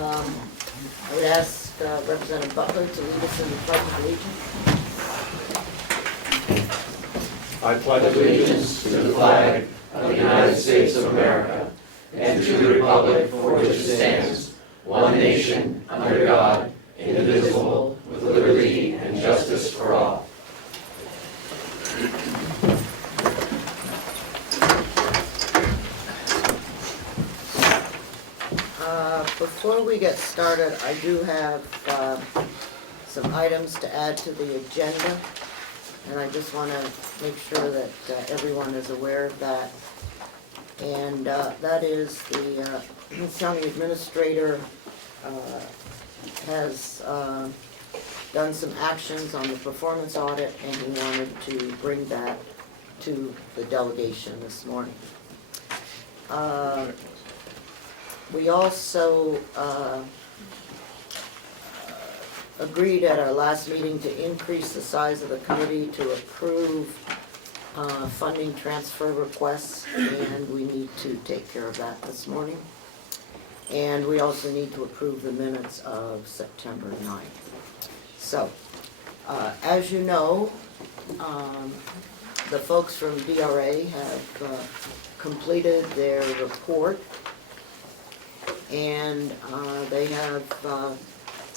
I would ask Representative Butler to lead us in the Pledge of Allegiance. I pledge allegiance to the flag of the United States of America and to the republic for which it stands, one nation, under God, indivisible, with liberty and justice for all. Before we get started, I do have some items to add to the agenda, and I just want to make sure that everyone is aware of that. And that is the county administrator has done some actions on the performance audit, and he wanted to bring that to the delegation this morning. We also agreed at our last meeting to increase the size of the committee to approve funding transfer requests, and we need to take care of that this morning. And we also need to approve the minutes of September 9th. So, as you know, the folks from DRA have completed their report, and they have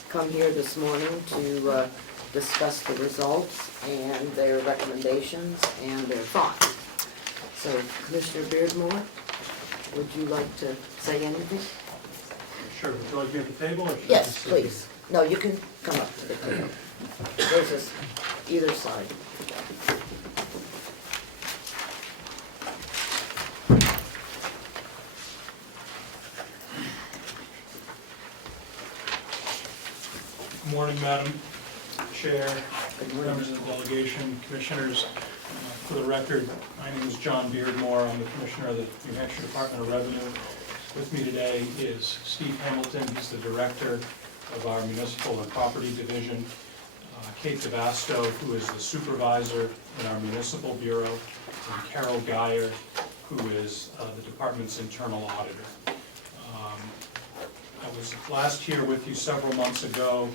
come here this morning to discuss the results and their recommendations and their thoughts. So, Commissioner Beardmore, would you like to say anything? Sure. Would you like me at the table? Or should I Yes, just sit please. No, you can come up to the table. There's this, either side. Good morning, Madam Chair, members of the delegation, commissioners. For the record, my name is John Beardmore. I'm the Commissioner of the New Hampshire Department of Revenue. With me today is Steve Hamilton. He's the Director of our Municipal and Property Division. Kate DeVasto, who is the Supervisor in our Municipal Bureau, and Carol Geyer, who is the Department's Internal Auditor. I was last here with you several months ago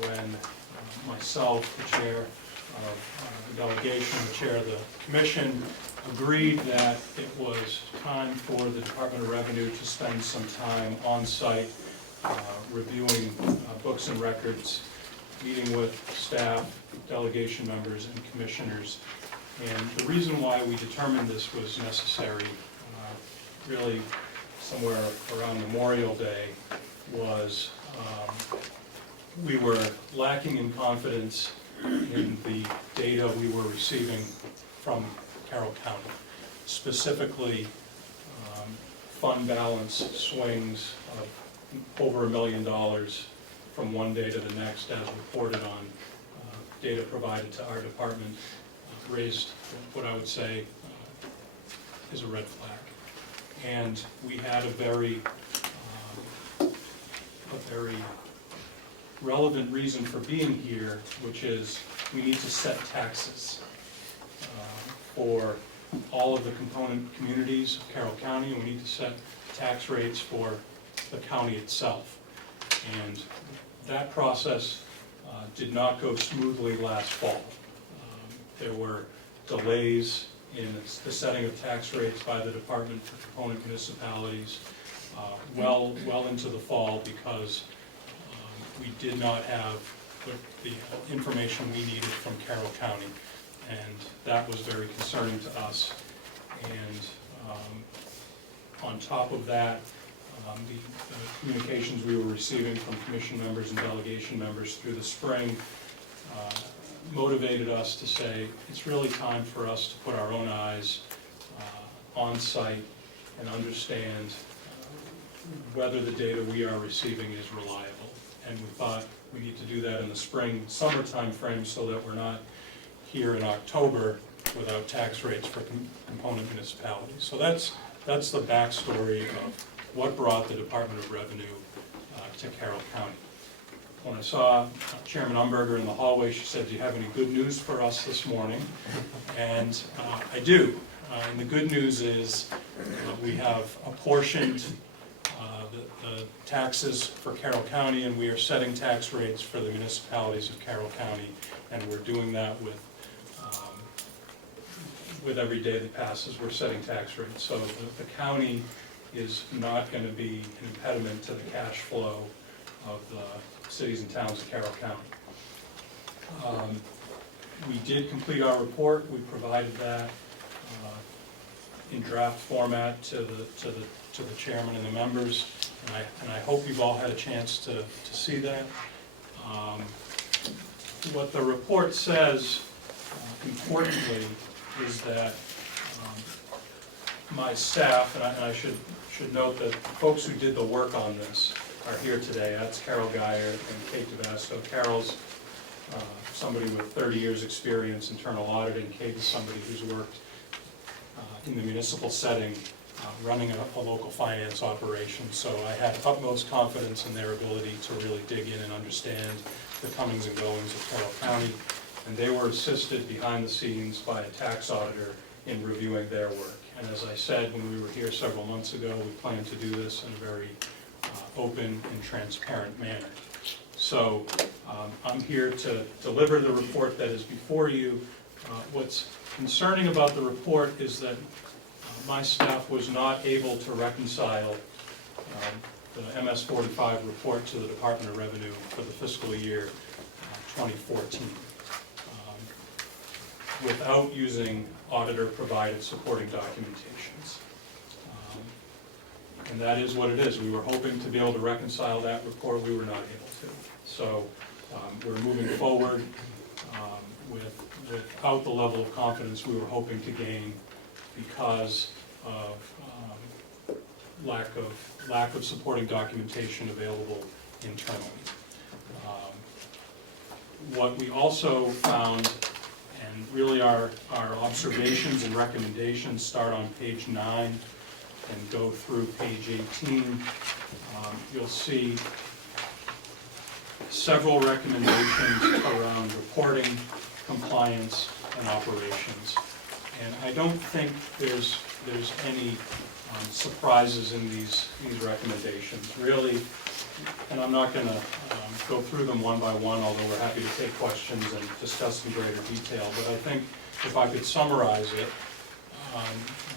when myself, the Chair of the Delegation, the Chair of the Commission, agreed that it was time for the Department of Revenue to spend some time on site reviewing books and records, meeting with staff, delegation members, and commissioners. And the reason why we determined this was necessary, really somewhere around Memorial Day, was we were lacking in confidence in the data we were receiving from Carroll County, specifically fund balance swings of over $1 million from one day to the next, as reported on data provided to our department, raised what I would say is a red flag. And we had a very relevant reason for being here, which is we need to set taxes for all of the component communities of Carroll County, and we need to set tax rates for the county itself. And that process did not go smoothly last fall. There were delays in the setting of tax rates by the department for component municipalities well into the fall, because we did not have the information we needed from Carroll County, and that was very concerning to us. And on top of that, the communications we were receiving from commission members and delegation members through the spring motivated us to say it's really time for us to put our own eyes on site and understand whether the data we are receiving is reliable. And we thought we need to do that in the spring, summer time frame, so that we're not here in October without tax rates for component municipalities. So that's the backstory of what brought the Department of Revenue to Carroll County. When I saw Chairman Umberger in the hallway, she said, "Do you have any good news for us this morning?" And I do. And the good news is we have apportioned the taxes for Carroll County, and we are setting tax rates for the municipalities of Carroll County, and we're doing that with every day that passes, we're setting tax rates. So the county is not going to be an impediment to the cash flow of the cities and towns of Carroll County. We did complete our report. We provided that in draft format to the chairman and the members, and I hope you've all had a chance to see that. What the report says, importantly, is that my staff, and I should note that the folks who did the work on this are here today. That's Carol Geyer and Kate DeVasto. Carol's somebody with 30 years experience internal auditing. Kate is somebody who's worked in the municipal setting, running a local finance operation. So I had utmost confidence in their ability to really dig in and understand the comings and goings of Carroll County. And they were assisted behind the scenes by a tax auditor in reviewing their work. And as I said when we were here several months ago, we plan to do this in a very open and transparent manner. So I'm here to deliver the report that is before you. What's concerning about the report is that my staff was not able to reconcile the MS-45 report to the Department of Revenue for the fiscal year 2014 without using auditor-provided supporting documentations. And that is what it is. We were hoping to be able to reconcile that report. We were not able to. So we're moving forward without the level of confidence we were hoping to gain because of lack of supporting documentation available internally. What we also found, and really our observations and recommendations start on page 9 and go through page 18. You'll see several recommendations around reporting, compliance, and operations. And I don't think there's any surprises in these recommendations. Really, and I'm not going to go through them one by one, although we're happy to take questions and discuss in greater detail. But I think if I could summarize it,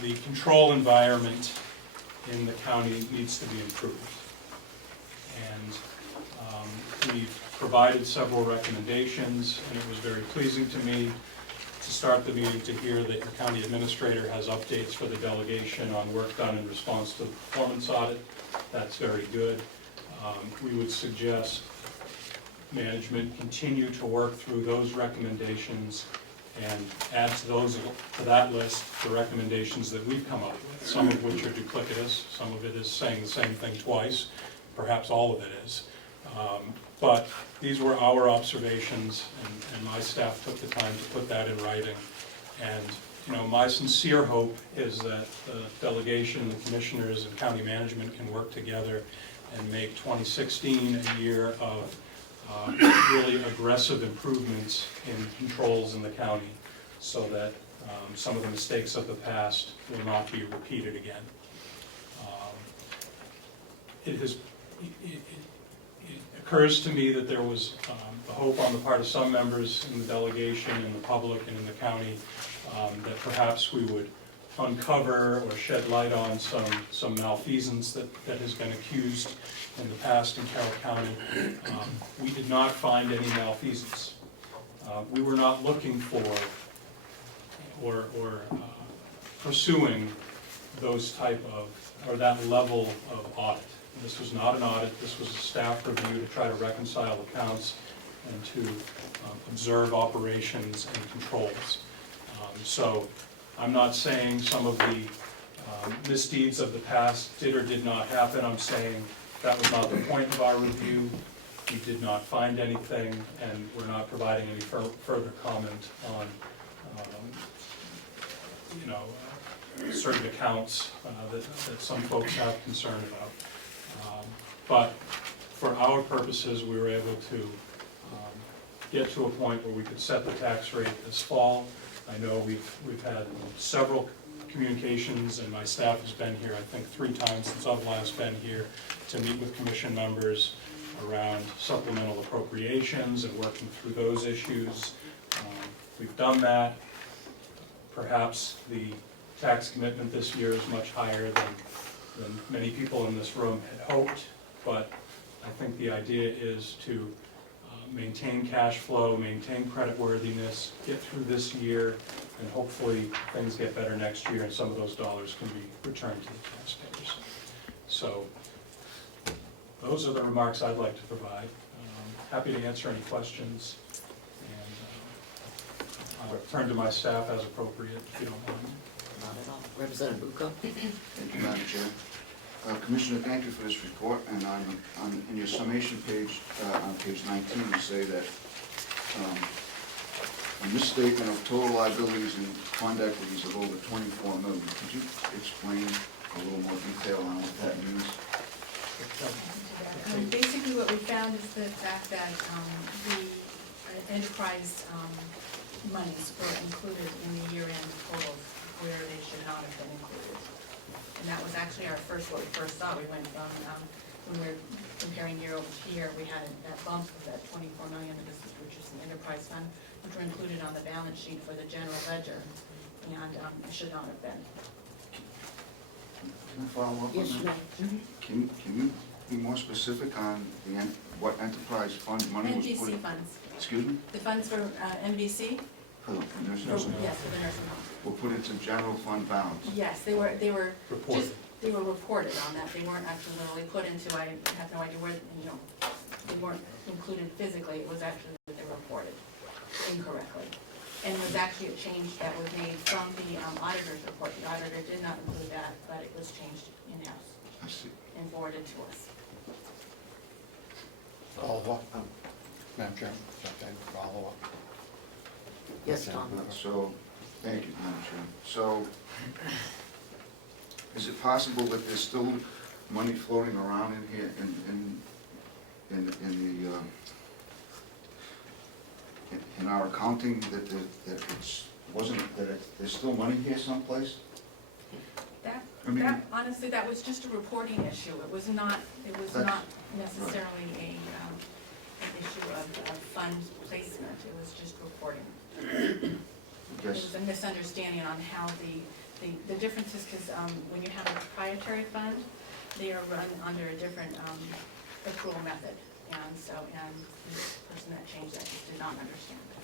the control environment in the county needs to be improved. And we've provided several recommendations, and it was very pleasing to me to start the meeting to hear that your county administrator has updates for the delegation on work done in response to the performance audit. That's very good. We would suggest management continue to work through those recommendations and add to that list the recommendations that we've come up with, some of which are duplicitous, some of it is saying the same thing twice, perhaps all of it is. But these were our observations, and my staff took the time to put that in writing. And my sincere hope is that the delegation, the commissioners, and county management can work together and make 2016 a year of really aggressive improvements in controls in the county so that some of the mistakes of the past will not be repeated again. It occurs to me that there was the hope on the part of some members in the delegation, in the public, and in the county that perhaps we would uncover or shed light on some malfeasance that has been accused in the past in Carroll County. We did not find any malfeasance. We were not looking for or pursuing those type of, or that level of audit. This was not an audit, this was a staff review to try to reconcile accounts and to observe operations and controls. So I'm not saying some of the misdeeds of the past did or did not happen. I'm saying that was not the point of our review. We did not find anything, and we're not providing any further comment on certain accounts that some folks have concern about. But for our purposes, we were able to get to a point where we could set the tax rate this fall. I know we've had several communications, and my staff has been here, I think, 3 times since I've last been here, to meet with commission members around supplemental appropriations and working through those issues. We've done that. Perhaps the tax commitment this year is much higher than many people in this room had hoped, but I think the idea is to maintain cash flow, maintain creditworthiness, get through this year, and hopefully things get better next year and some of those dollars can be returned to the taxpayers. So those are the remarks I'd like to provide. Happy to answer any questions, and I'll turn to my staff as appropriate, if you don't mind. Not at all. Representative Bucco? Thank you, Madam Chair. Commissioner, thank you for this report, and in your summation page, on page 19, you say that a misstatement of total liabilities and fund equities of over $24 million. Could you explain a little more detail on what that means? Basically what we found is the fact that the enterprise monies were included in the year-end totals where they should not have been included. And that was actually what we first saw. We went from, when we were comparing year over year, we had that bump of that $24 million, which is the enterprise fund, which were included on the balance sheet for the general ledger, and it should not have been. Can I follow up on Yes, that? ma'am. Can you be more specific on what enterprise fund money was put in? NVC funds. Excuse me? The funds for MVC? For the nursing Yes, home? for the nursing home. Were put into general fund balance? Yes, they were Reported. they were reported on that, they weren't actually literally put into, I have no idea where, they weren't included physically, it was actually that they were reported incorrectly. And it was actually a change that was made from the auditor's report, the auditor did not include that, but it was changed in-house I see. and forwarded to us. Follow up, Madam Chairman, okay, follow up. Yes, Tom? So, thank you, Madam Chair. So, is it possible that there's still money floating around in here, in our accounting, that there's still money here someplace? That honestly, that was just a reporting issue, it was not necessarily an issue of fund placement, it was just reporting. There was a misunderstanding on how the difference is, because when you have a proprietary fund, they are run under a different accrual method, and the person that changed that just did not understand that.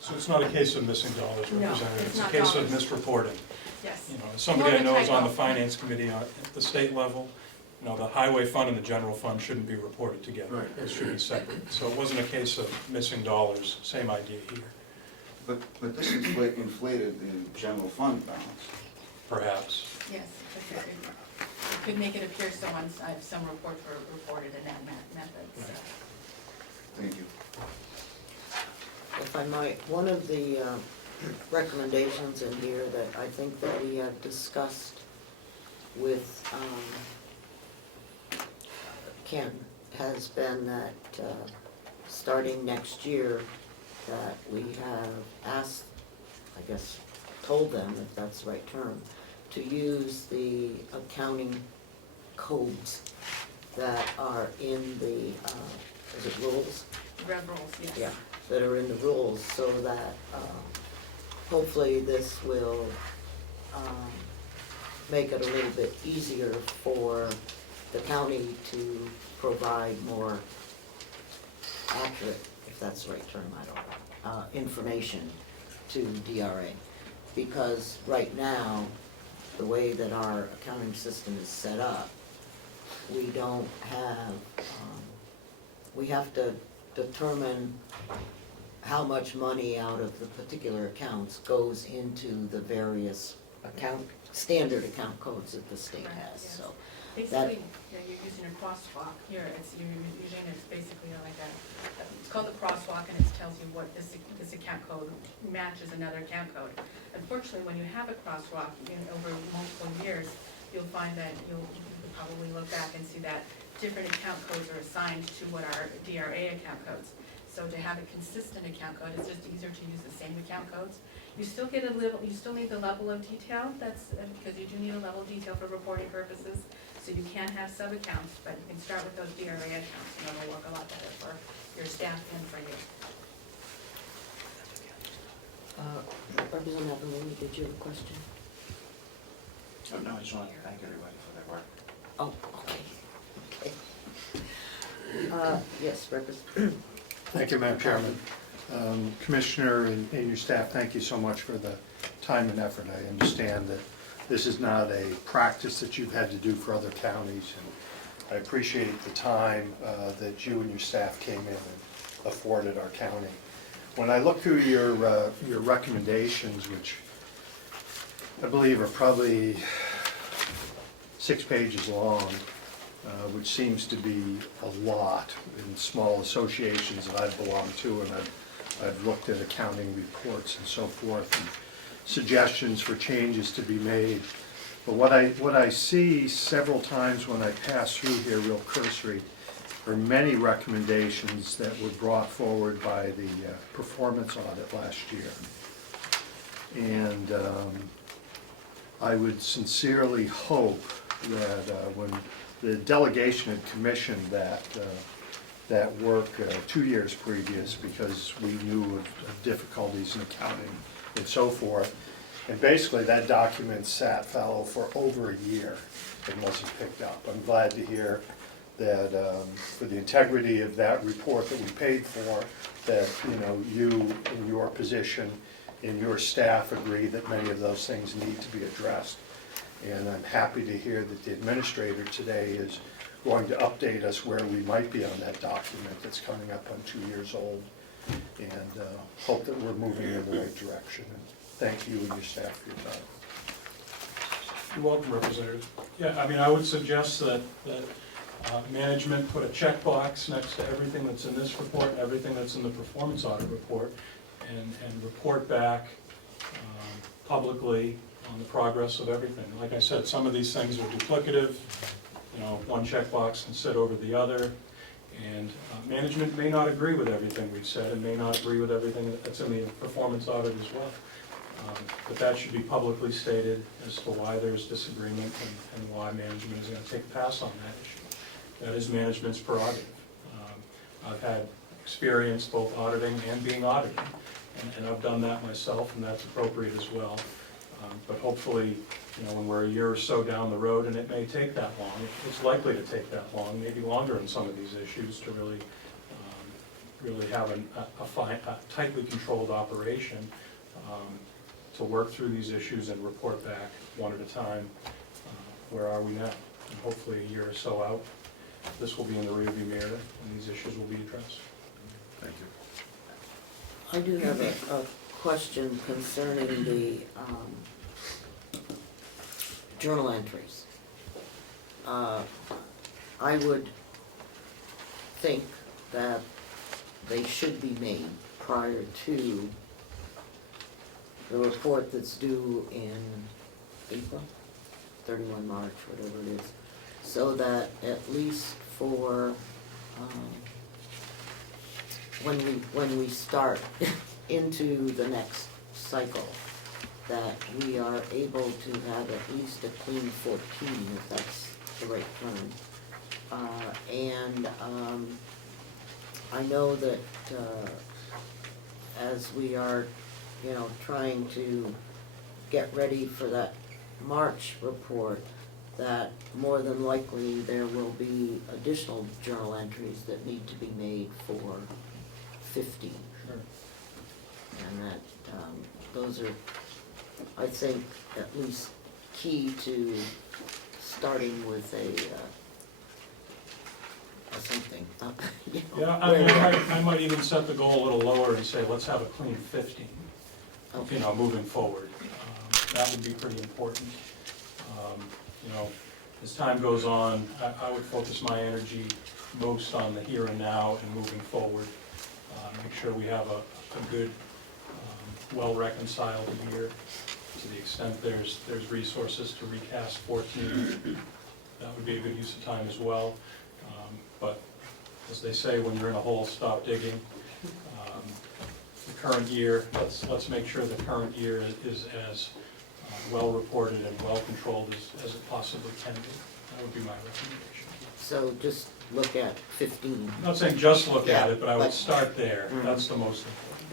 So it's not a case of missing dollars, No, Representative, it's it's a not case of dollars. misreporting. Yes. Somebody I More of a know is on the typo. finance committee at the state level, the highway fund and the general fund shouldn't be reported together. Right. They should be separate. So it wasn't a case of missing dollars, same idea here, But this inflated the general fund balance. perhaps. Yes, because it could make it appear some reports were reported in that method, so. Right. Thank you. If I might, one of the recommendations in here that I think that we have discussed with Ken has been that starting next year, that we have asked, I guess, told them, if that's the right term, to use the accounting codes that are in the, is it rules? Rev rules, yes. Yeah, that are in the rules, so that hopefully this will make it a little bit easier for the county to provide more accurate, if that's the right term, I don't know, information to DRA. Because right now, the way that our accounting system is set up, we don't have, we have to determine how much money out of the particular accounts goes into the various standard account codes that the state Correct, has, yes. so. Basically, you're using a crosswalk here, you're using it's basically like it's called the crosswalk, and it tells you what this account code matches another account code. Unfortunately, when you have a crosswalk over multiple years, you'll find that you'll probably look back and see that different account codes are assigned to what are DRA account codes. So to have a consistent account code, it's just easier to use the same account codes, You still get a level, you still need the level of detail, that's, because you do need a level of detail for reporting purposes. So you can have sub-accounts, but you can start with those DRA accounts, and it'll work a lot better for your staff and for you. Representative Lee, did you have a question? Oh, no, I just wanted to thank everybody for their work. Oh, okay. Okay. Yes, Representative. Thank you, Madam Chairman. Commissioner and your staff, thank you so much for the time and effort. I understand that this is not a practice that you've had to do for other counties, and I appreciate the time that you and your staff came in and afforded our county. When I look through your recommendations, which I believe are probably 6 pages long, which seems to be a lot in small associations that I've belonged to, and I've looked at accounting reports and so forth, and suggestions for changes to be made. But what I see several times when I pass through here real cursory are many recommendations that were brought forward by the performance audit last year. And I would sincerely hope that when the delegation had commissioned that work 2 years previous, because we knew of difficulties in accounting and so forth. And basically that document sat fallow for over a year and wasn't picked up. I'm glad to hear that for the integrity of that report that we paid for, that you in your position and your staff agree that many of those things need to be addressed. And I'm happy to hear that the administrator today is going to update us where we might be on that document that's coming up on 2 years old, and hope that we're moving in the right direction. And thank you and your staff for your time. You're welcome, Representative. Yeah, I mean, I would suggest that management put a checkbox next to everything that's in this report, everything that's in the performance audit report, and report back publicly on the progress of everything. Like I said, some of these things are duplicative. One checkbox can sit over the other, and management may not agree with everything we've said and may not agree with everything that's in the performance audit as well. But that should be publicly stated as to why there's disagreement and why management is going to take a pass on that issue. That is management's prerogative. I've had experience both auditing and being audited, and I've done that myself, and that's appropriate as well. But hopefully, when we're a year or so down the road, and it may take that long, it's likely to take that long, maybe longer in some of these issues, to really have a tightly controlled operation, to work through these issues and report back one at a time. Where are we now? And hopefully a year or so out, this will be in the rearview mirror and these issues will be addressed. Thank you. I do have a question concerning the journal entries. I would think that they should be made prior to the report that's due in April, 31 March, whatever it is, so that at least for when we start into the next cycle, that we are able to have at least a clean 14, if that's the right term. And I know that as we are, trying to get ready for that March report, that more than likely there will be additional journal entries that need to be made for 15. Sure. And that those are, I think, at least key to starting with something. Yeah, I might even set the goal a little lower and say, let's have a clean 15, Okay. Moving forward. That would be pretty important. As time goes on, I would focus my energy most on the here and now and moving forward. Make sure we have a good, well-reconciled year. To the extent there's resources to recast 14, that would be a good use of time as well. But as they say, when you're in a hole, stop digging. current year, let's make sure the current year is as well reported and well controlled as it possibly can be. That would be my recommendation. So just look at 15. I'm not saying just look at it, but I Yeah, would start there. Mhm. That's the most important.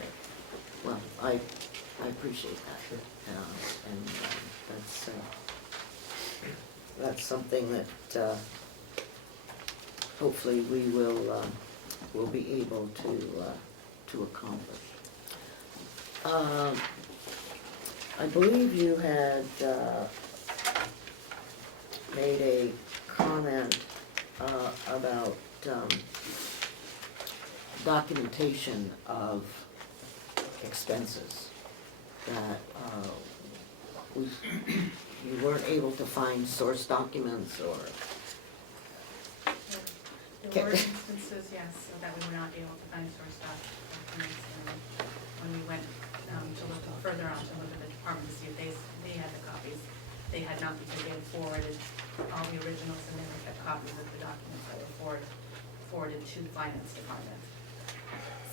Well, I appreciate that. And that's something that hopefully we will be able to accomplish. I believe you had made a comment about documentation of expenses, that you weren't able to find source documents or... There were instances, yes, so that we were not able to find source documents, and when we went to look further on, to look at the department to see if they had the copies, they had not, because they had forwarded all the originals and never kept copies of the documents that were forwarded to the finance department.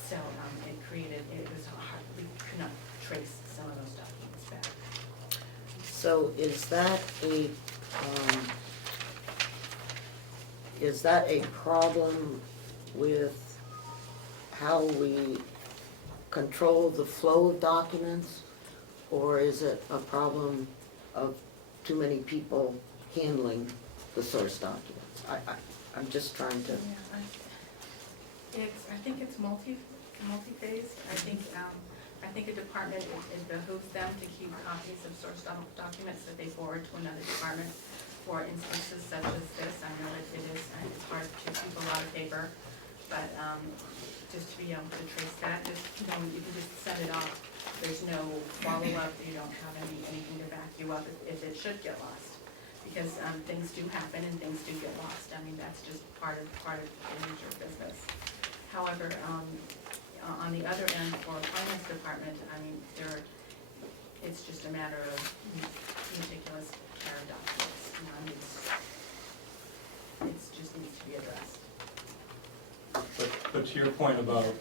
So it was hard, we could not trace some of those documents back. So is that a problem with how we control the flow of documents? Or is it a problem of too many people handling the source documents? I'm just trying to... Yeah, I think it's multi-phase. I think a department, it behooves them to keep copies of source documents that they forward to another department for instances such as this. I know that it's hard to keep a lot of paper, but just to be able to trace that, you can just send it off. There's no follow-up, you don't have anything to back you up if it should get lost. Because things do happen and things do get lost. I mean, that's just part of the nature of business. However, on the other end, for a finance department, I mean, it's just a matter of meticulous care of documents. It just needs to be addressed. But to your point about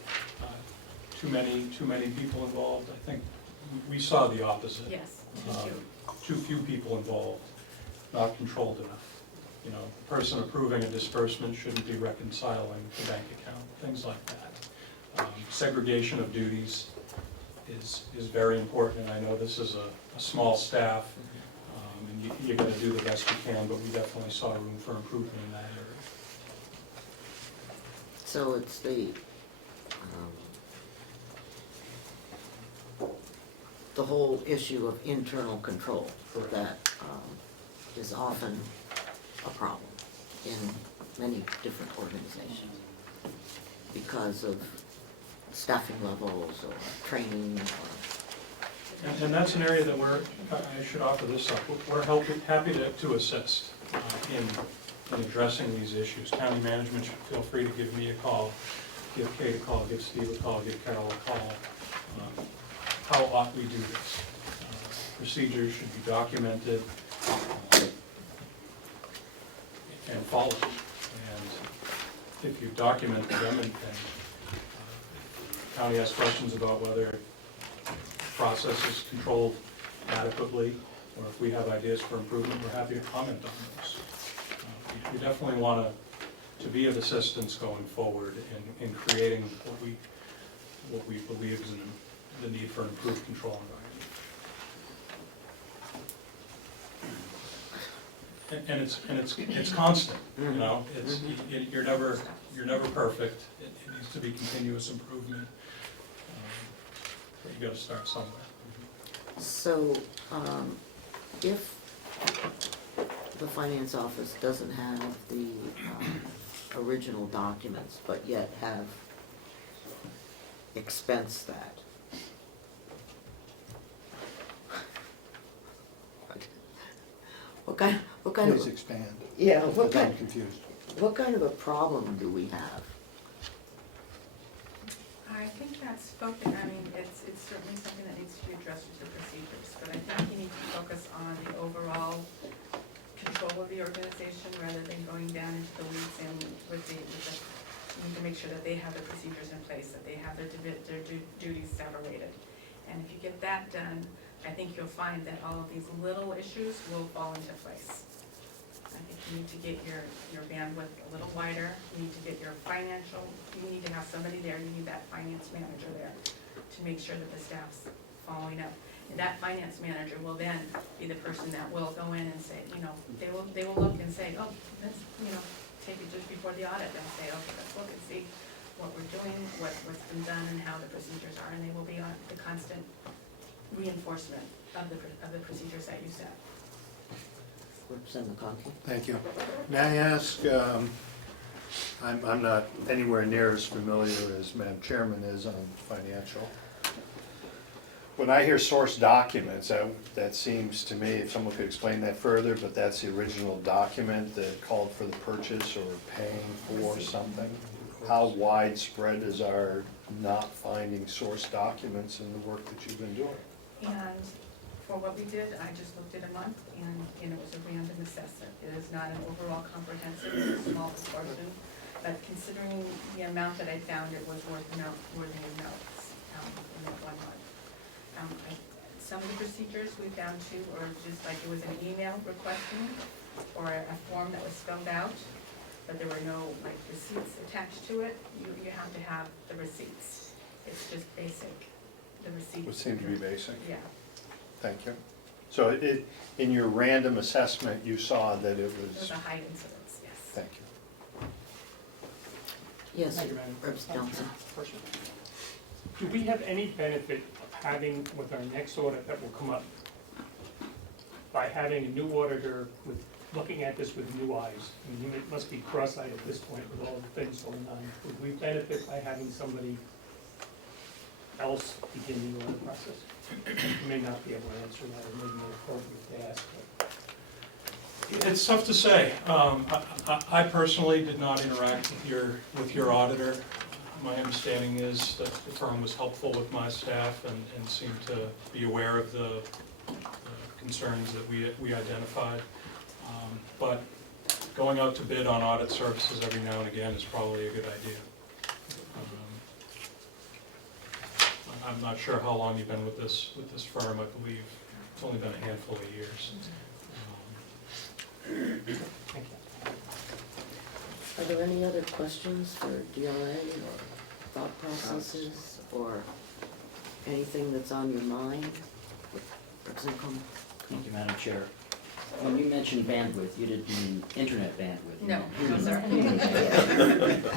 too many people involved, I think we saw the opposite. Yes, Too few people involved, not controlled enough. You know, the person approving a disbursement shouldn't be reconciling the bank account, things like that. Segregation of duties is very important, and I know this is a small staff, and you got to do the best you can, but we definitely saw room for improvement in that area. So it's the whole issue of internal control Correct. that is often a problem in many different organizations because of staffing levels or training or... And that's an area that I should offer this up, we're happy to assist in addressing these issues. County management should feel free to give me a call, give Kate a call, give Steve a call, give Carroll a call. How ought we do this? Procedures should be documented and followed. And if you document them and county has questions about whether the process is controlled adequately, or if we have ideas for improvement, we're happy to comment on those. We definitely want to be of assistance going forward in creating what we believe is the need for improved control environment. And it's constant, you know. You're never perfect. It needs to be continuous improvement. But you got to start somewhere. So, if the finance office doesn't have the original documents, but yet have expensed that, what kind Please of... expand. Yeah, I'm confused. what kind of a problem do we have? I think that's spoken, I mean, it's certainly something that needs to be addressed with the procedures, but I think you need to focus on the overall control of the organization rather than going down into the weeds and with the make sure that they have the procedures in place, that they have their duties separated. And if you get that done, I think you'll find that all of these little issues will fall into place. I think you need to get your bandwidth a little wider, you need to get your financial, you need to have somebody there, you need that finance manager there to make sure that the staff's following up. And that finance manager will then be the person that will go in and say, they will look and say, oh, let's, take it just before the audit and say, okay, let's look and see what we're doing, what's been done and how the procedures are, and they will be on the constant reinforcement of the procedures that you set. Representative McConkey? Thank you. May I ask, I'm not anywhere near as familiar as Madam Chairman is on financial. When I hear source documents, that seems to me, if someone could explain that further, but that's the original document that called for the purchase or paying for something. How widespread is our not finding source documents in the work that you've been doing? And for what we did, I just looked at a month, and it was a random assessment. It is not an overall comprehensive, it's a small portion, but considering the amount that I found, it was worth the amount in that 1 month. Some of the procedures we found too, or just like it was an email requesting, or a form that was filled out, but there were no like receipts attached to it. You have to have the receipts. It's just basic, the receipts. Would seem to be basic. Yeah. Thank you. So in your random assessment, you saw that it It was was, a high incidence, yes. thank you. Yes, Thank you, Madam Representative Johnson. Person. Do we have any benefit of having with our next audit that will come up, by having a new auditor with, looking at this with new eyes? I mean, it must be cross-eyed at this point with all the things going on. Would we benefit by having somebody else begin the audit process? You may not be able to answer that, or maybe more appropriate to ask, but. It's tough to say. I personally did not interact with your auditor. My understanding is that the firm was helpful with my staff and seemed to be aware of the concerns that we identified. But going out to bid on audit services every now and again is probably a good idea. I'm not sure how long you've been with this firm. I believe it's only been a handful of years. Thank you. Are there any other questions for DLA or thought processes or anything that's on your mind? Representative Comeau? Thank you, Madam Chair. When you mentioned bandwidth, you didn't mean internet bandwidth. No, no, sir.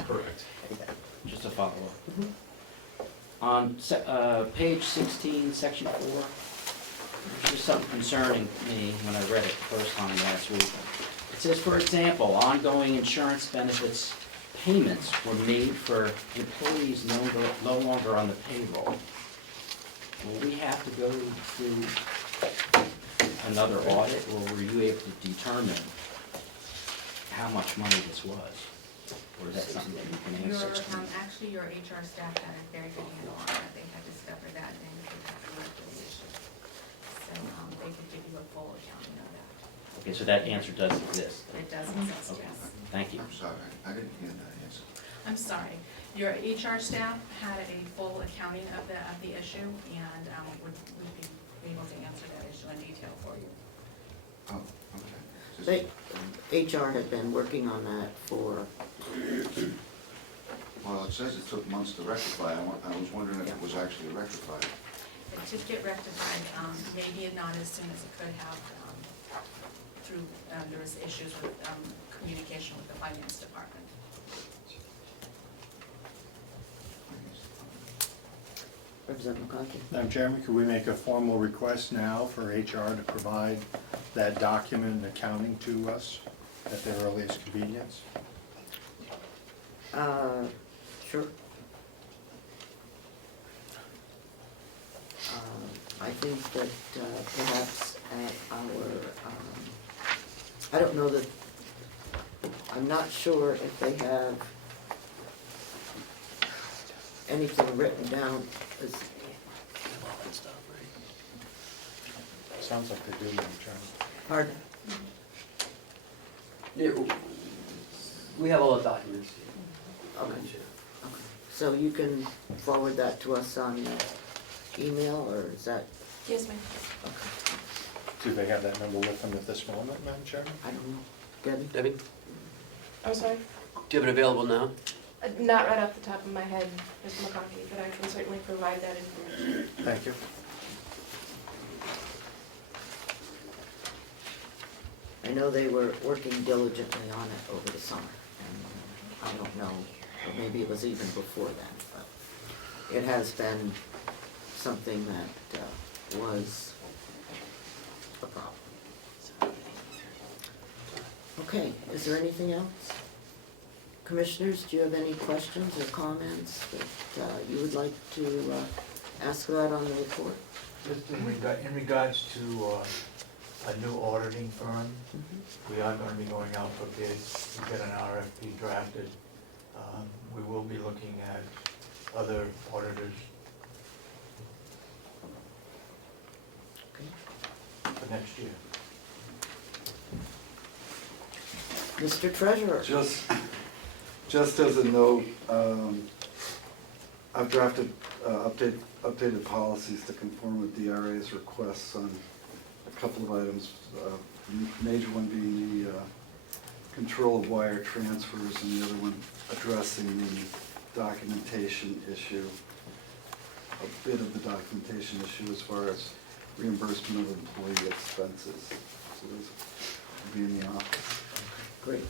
Correct. Just a follow-up. On page 16, section 4, there's just something concerning me when I read it the first time last week. It says, for example, ongoing insurance benefits payments were made for employees no longer on the payroll. Will we have to go through another audit, or were you able to determine how much money this was? Or is that something that you can answer? Actually, your HR staff had a very good handle on it. They had discovered that and they had to work with the issue. So they could give you a full accounting of that. Okay, so that answer does exist. It does exist, Okay, yes. thank you. I'm sorry, I didn't hear that answer. I'm sorry. Your HR staff had a full accounting of the issue and would be able to answer that issue in detail for you. Oh, okay. Just- HR had been working on that for, Well, it says it took months to rectify. I was wondering if it was actually rectified. It did get rectified, maybe not as soon as it could have through, there was issues with communication with the finance department. Representative McConkey? Madam Chairman, could we make a formal request now for HR to provide that document and accounting to us at their earliest convenience? Sure. I think that perhaps at our, I don't know that, I'm not sure if they have anything written down as, Sounds like they do, Madam Chairman. pardon? Yeah, we have all the documents. Okay. So you can forward that to us on email, or is that, Yes, ma'am. okay, Do they have that number with them at this moment, Madam Chairman? I don't know. Debbie? Debbie, I'm sorry? do you have it available now? Not right off the top of my head, Mr. McConkey, but I can certainly provide that information. Thank you. I know they were working diligently on it over the summer, and I don't know, or maybe it was even before then, but it has been something that was a problem. Okay, is there anything else? Commissioners, do you have any questions or comments that you would like to ask about on the report? Just in regards to a new auditing firm, we are going to be going out for bids to get an RFP drafted. We will be looking at other auditors Okay. for next year. Mr. Treasurer? Just as a note, I've drafted updated policies to conform with DRA's requests on a couple of items. The major one being the control of wire transfers, and the other one addressing the documentation issue, a bit of the documentation issue as far as reimbursement of employee expenses. So those will be in the office. Great.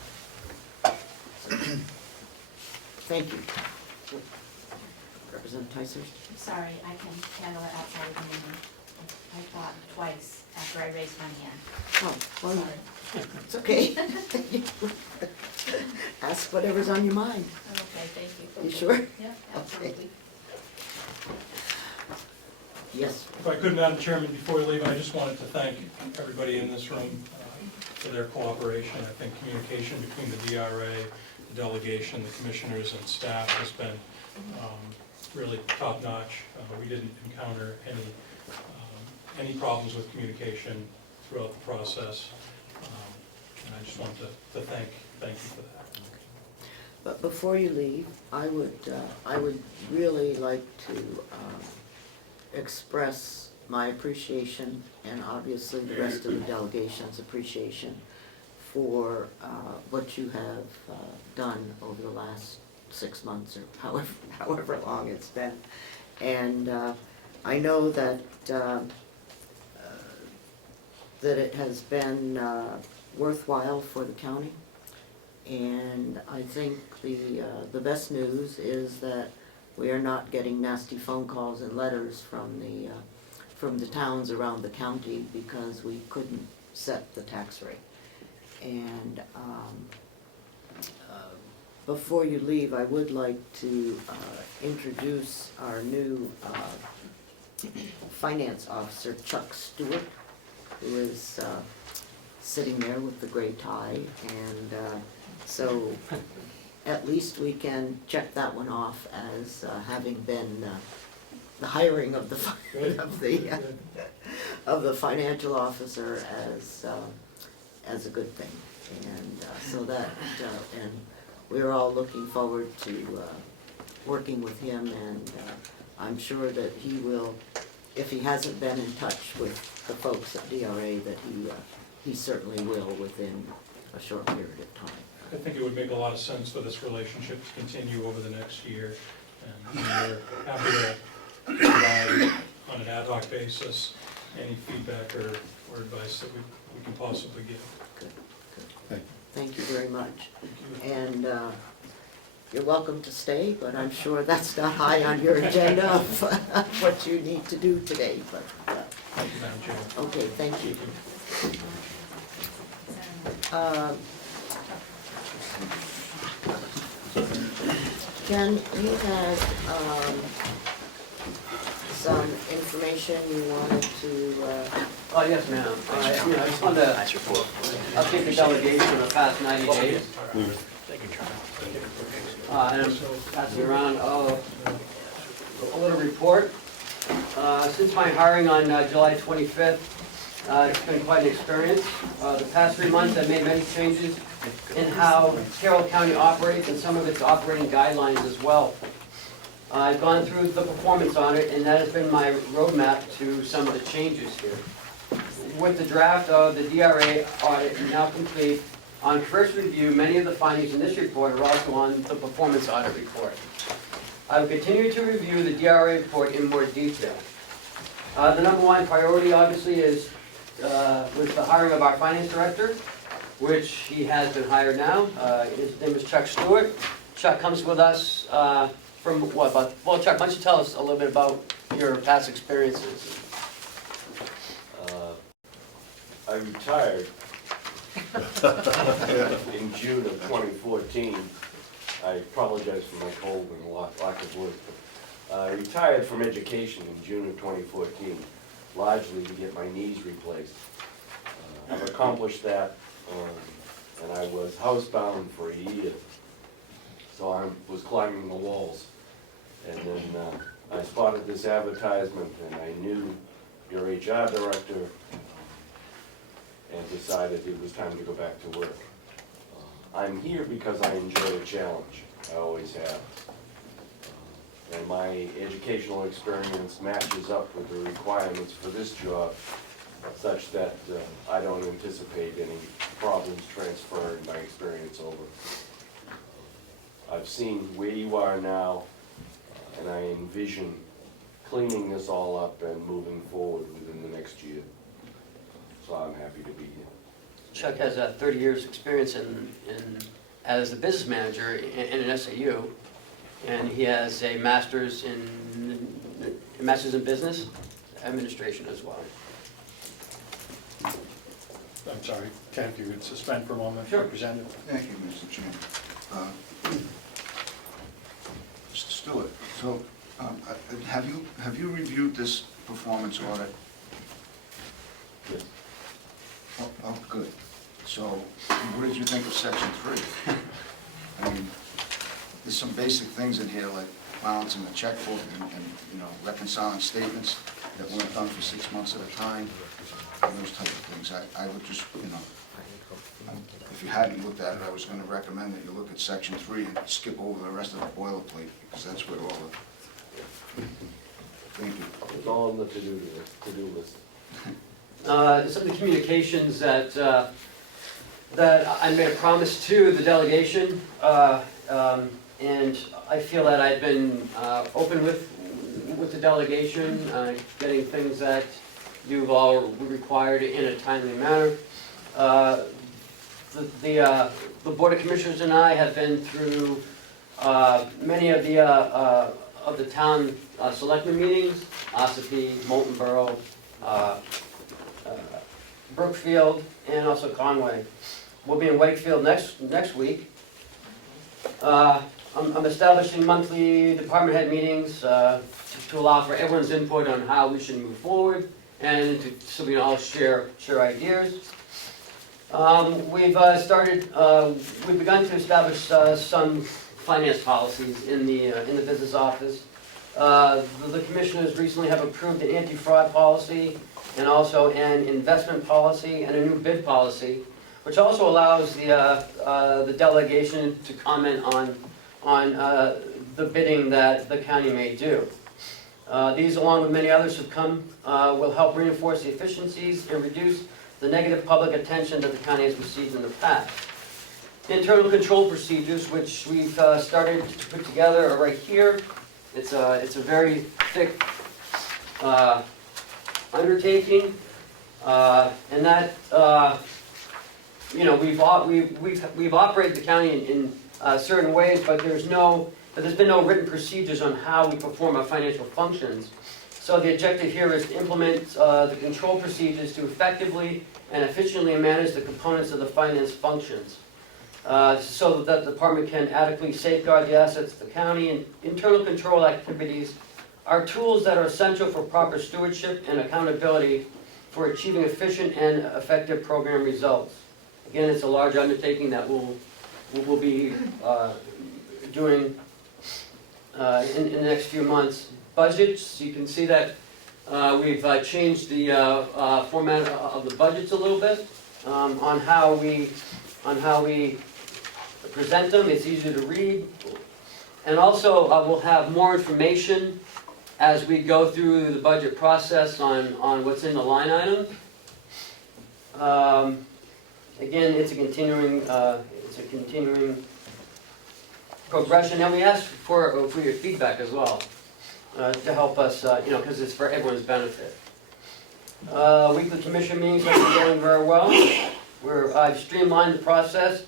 Thank you. Representative Tyson? I'm sorry, I can handle it outside of the meeting. I thought twice after I raised my hand. Oh, well, Sorry. it's okay. Ask whatever's on your mind. Okay, thank you. You sure? Yeah, absolutely. Yes. If I could, Madam Chairman, before we leave, I just wanted to thank everybody in this room for their cooperation. I think communication between the DRA, the delegation, the commissioners, and staff has been really top-notch. We didn't encounter any problems with communication throughout the process, and I just want to thank you for that. But before you leave, I would really like to express my appreciation, and obviously the rest of the delegation's appreciation, for what you have done over the last 6 months, or however long it's been. And I know that that it has been worthwhile for the county. And I think the best news is that we are not getting nasty phone calls and letters from the towns around the county because we couldn't set the tax rate. And before you leave, I would like to introduce our new finance officer, Chuck Stewart, who is sitting there with the gray tie, and so at least we can check that one off as having been the hiring of the of the financial officer as a good thing, and so that and we're all looking forward to working with him, and I'm sure that he will, if he hasn't been in touch with the folks at DRA, that he certainly will within a short period of time. I think it would make a lot of sense for this relationship to continue over the next year, and we're happy to provide on an ad hoc basis any feedback or advice that we can possibly give. Good, good. Thank you. Thank you very much. And you're welcome to stay, but I'm sure that's not high on your agenda of what you need to do today, but, Thank you, Madam Chair. okay, thank you. Ken, you had some information you wanted to, Oh, yes, ma'am. I just wanted to update the delegation for the past 90 days. And I'm passing around a little report. Since my hiring on July 25th, it's been quite an experience. The past 3 months, I've made many changes in how Carroll County operates and some of its operating guidelines as well. I've gone through the performance audit, and that has been my roadmap to some of the changes here. With the draft of the DRA audit now complete, on first review, many of the findings in this report are also on the performance audit report. I will continue to review the DRA report in more detail. The number one priority, obviously, is with the hiring of our finance director, which he has been hired now. His name is Chuck Stewart. Chuck comes with us from what? Well, Chuck, why don't you tell us a little bit about your past experiences? I retired in June of 2014. I apologize for my cold and lack of words. I retired from education in June of 2014, largely to get my knees replaced. I've accomplished that, and I was housebound for a year. So I was climbing the walls. And then I spotted this advertisement, and I knew your HR director, and decided it was time to go back to work. I'm here because I enjoy a challenge. I always have. And my educational experience matches up with the requirements for this job, such that I don't anticipate any problems transferring my experience over. I've seen where you are now, and I envision cleaning this all up and moving forward within the next year. So I'm happy to be here. Chuck has 30 years' experience as a business manager in an SAU, and he has a master's in business administration as well. I'm sorry, Ken, if you could suspend for a moment, Sure. Representative. Thank you, Mr. Chairman. Mr. Stewart, so have you reviewed this performance audit? Yes. Oh, good. So what did you think of section 3? I mean, there's some basic things in here like balancing the checkbook and you know, reconciling statements that weren't done for 6 months at a time, and those type of things. I would just, you know, if you hadn't looked at it, I was going to recommend that you look at section 3 and skip over the rest of the boilerplate, because that's where all the... Thank you. It's all on the to-do list. Some of the communications that I made a promise to the delegation, and I feel that I've been open with the delegation, getting things that you've all required in a timely manner. The Board of Commissioners and I have been through many of the town selectmen meetings, Ossipee, Molten Borough, Brookfield, and also Conway. We'll be in Wakefield next week. I'm establishing monthly department head meetings to allow for everyone's input on how we should move forward, and so we can all share ideas. We've begun to establish some finance policies in the business office. The commissioners recently have approved an anti-fraud policy and also an investment policy and a new bid policy, which also allows the delegation to comment on the bidding that the county may do. These, along with many others have come, will help reinforce the efficiencies and reduce the negative public attention that the county has received in the past. The internal control procedures, which we've started to put together, are right here. It's a very thick undertaking, and that we've operated the county in certain ways, but there's been no written procedures on how we perform our financial functions. So the objective here is to implement the control procedures to effectively and efficiently manage the components of the finance functions, so that the department can adequately safeguard the assets of the county. And internal control activities are tools that are essential for proper stewardship and accountability for achieving efficient and effective program results. Again, it's a large undertaking that we'll be doing in the next few months. Budgets, you can see that we've changed the format of the budgets a little bit on how we present them. It's easier to read. And also, we'll have more information as we go through the budget process on what's in the line item. Again, it's a continuing progression, and we ask for your feedback as well, to help us, because it's for everyone's benefit. Weekly commission meetings have been going very well. I've streamlined the process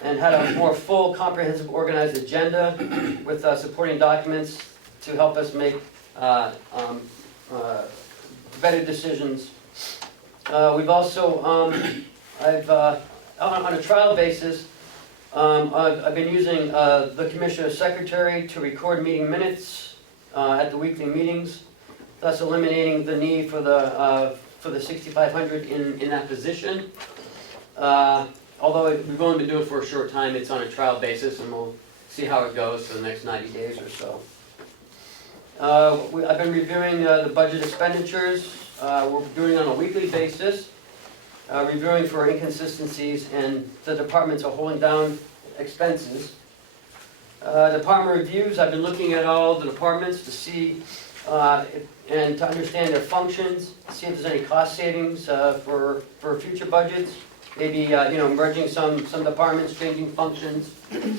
and had a more full, comprehensive, organized agenda with supporting documents to help us make better decisions. We've also, on a trial basis, I've been using the Commissioner's Secretary to record meeting minutes at the weekly meetings, thus eliminating the need for the 6,500 in that position. Although we've only been doing it for a short time, it's on a trial basis, and we'll see how it goes for the next 90 days or so. I've been reviewing the budget expenditures. We're doing it on a weekly basis, reviewing for inconsistencies, and the departments are holding down expenses. Department reviews, I've been looking at all the departments to see and to understand their functions, see if there's any cost savings for future budgets. Maybe merging some departments, changing functions,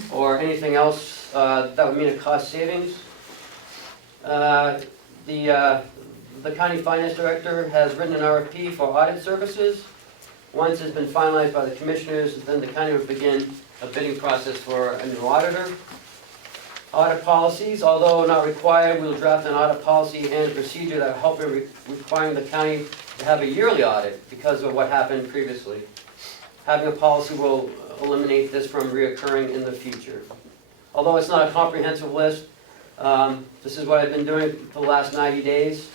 or anything else that would mean a cost savings. The county finance director has written an RFP for audit services. Once it's been finalized by the commissioners, then the county will begin a bidding process for a new auditor. Audit policies, although not required, we'll draft an audit policy and procedure that will help in requiring the county to have a yearly audit because of what happened previously. Having a policy will eliminate this from reoccurring in the future. Although it's not a comprehensive list, this is what I've been doing for the last 90 days,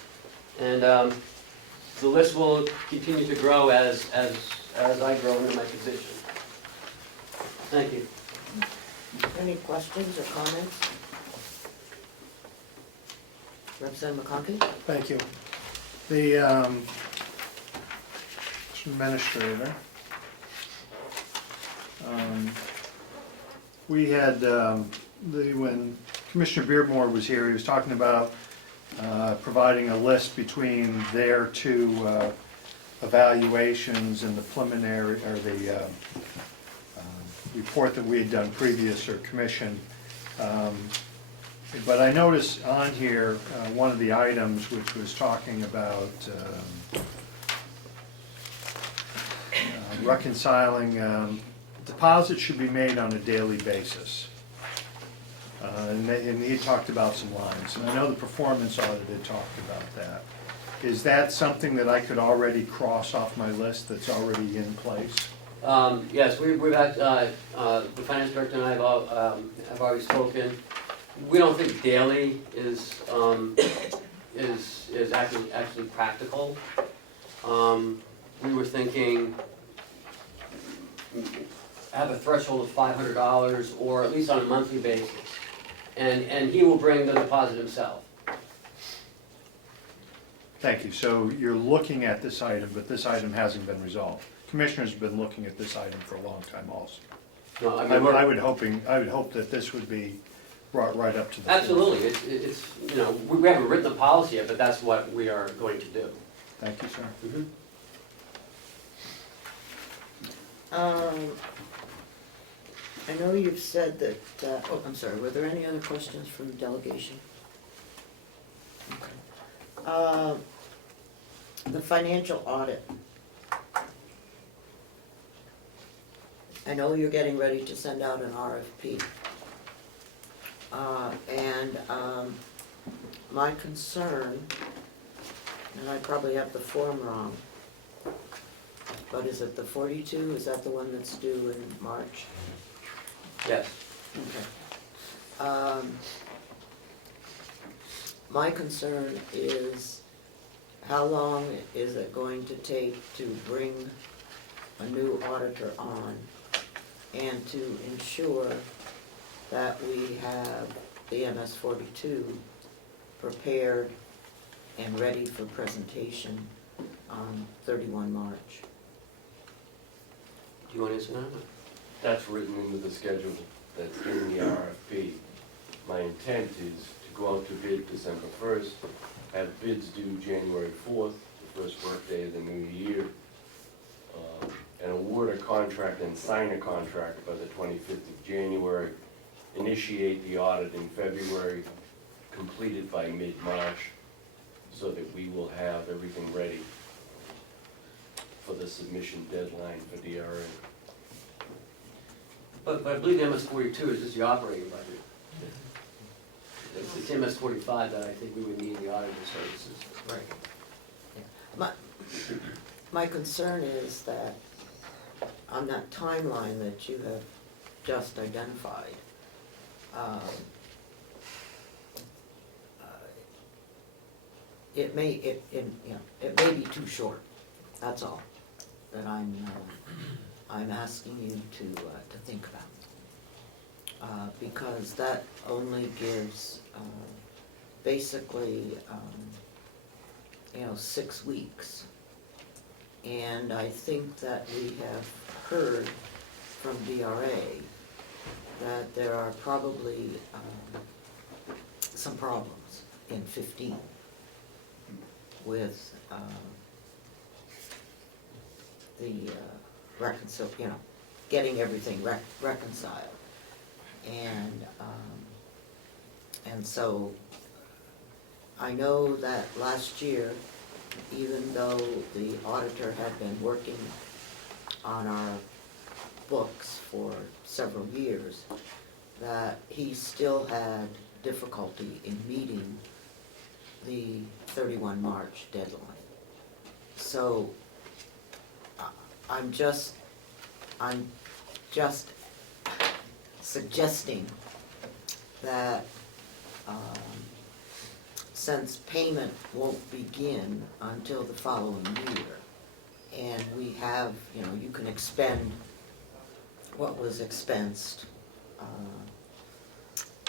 and the list will continue to grow as I grow into my position. Thank you. Any questions or comments? Representative McConkey? Thank you. The administrator, we had, when Commissioner Beardmore was here, he was talking about providing a list between their two evaluations and the preliminary, or the report that we had done previous, or commission. But I noticed on here, one of the items which was talking about reconciling, deposits should be made on a daily basis. And he talked about some lines, and I know the performance audit had talked about that. Is that something that I could already cross off my list that's already in place? Yes, we've had, the finance director and I have already spoken. We don't think daily is actually practical. We were thinking have a threshold of $500, or at least on a monthly basis, and he will bring the deposit himself. Thank you. So you're looking at this item, but this item hasn't been resolved. Commissioners have been looking at this item for a long time also. No, I would hope that this would be brought right up to the floor. Absolutely. It's we haven't written the policy yet, but that's what we are going to do. Thank you, sir. Mm-hmm. I know you've said that, oh, I'm sorry, were there any other questions from the delegation? Okay. The financial audit. I know you're getting ready to send out an RFP. My concern, and I probably have the form wrong, but is it the 42? Is that the one that's due in March? Yes. Okay. My concern is how long is it going to take to bring a new auditor on and to ensure that we have the MS 42 prepared and ready for presentation on 31 March. Do you want to answer that? That's written into the schedule that's in the RFP. My intent is to go out to bid December 1st, have bids due January 4th, the first workday of the new year, and award a contract and sign a contract by the 25th of January, initiate the audit in February, completed by mid-March, so that we will have everything ready for the submission deadline for DRA. But I believe the MS-42 is just the operating budget. It's the MS-45 that I think we would need the auditing services. My, my concern is that on that timeline that you have just identified, it may, you know, it may be too short, that's all, that I'm asking you to think about. Because that only gives, basically, 6 weeks. And I think that we have heard from DRA that there are probably some problems in 15 with the getting everything reconciled. And so I know that last year, even though the auditor had been working on our books for several years, that he still had difficulty in meeting the 31 March deadline. So I'm just suggesting that since payment won't begin until the following year, and we have, you can expend what was expensed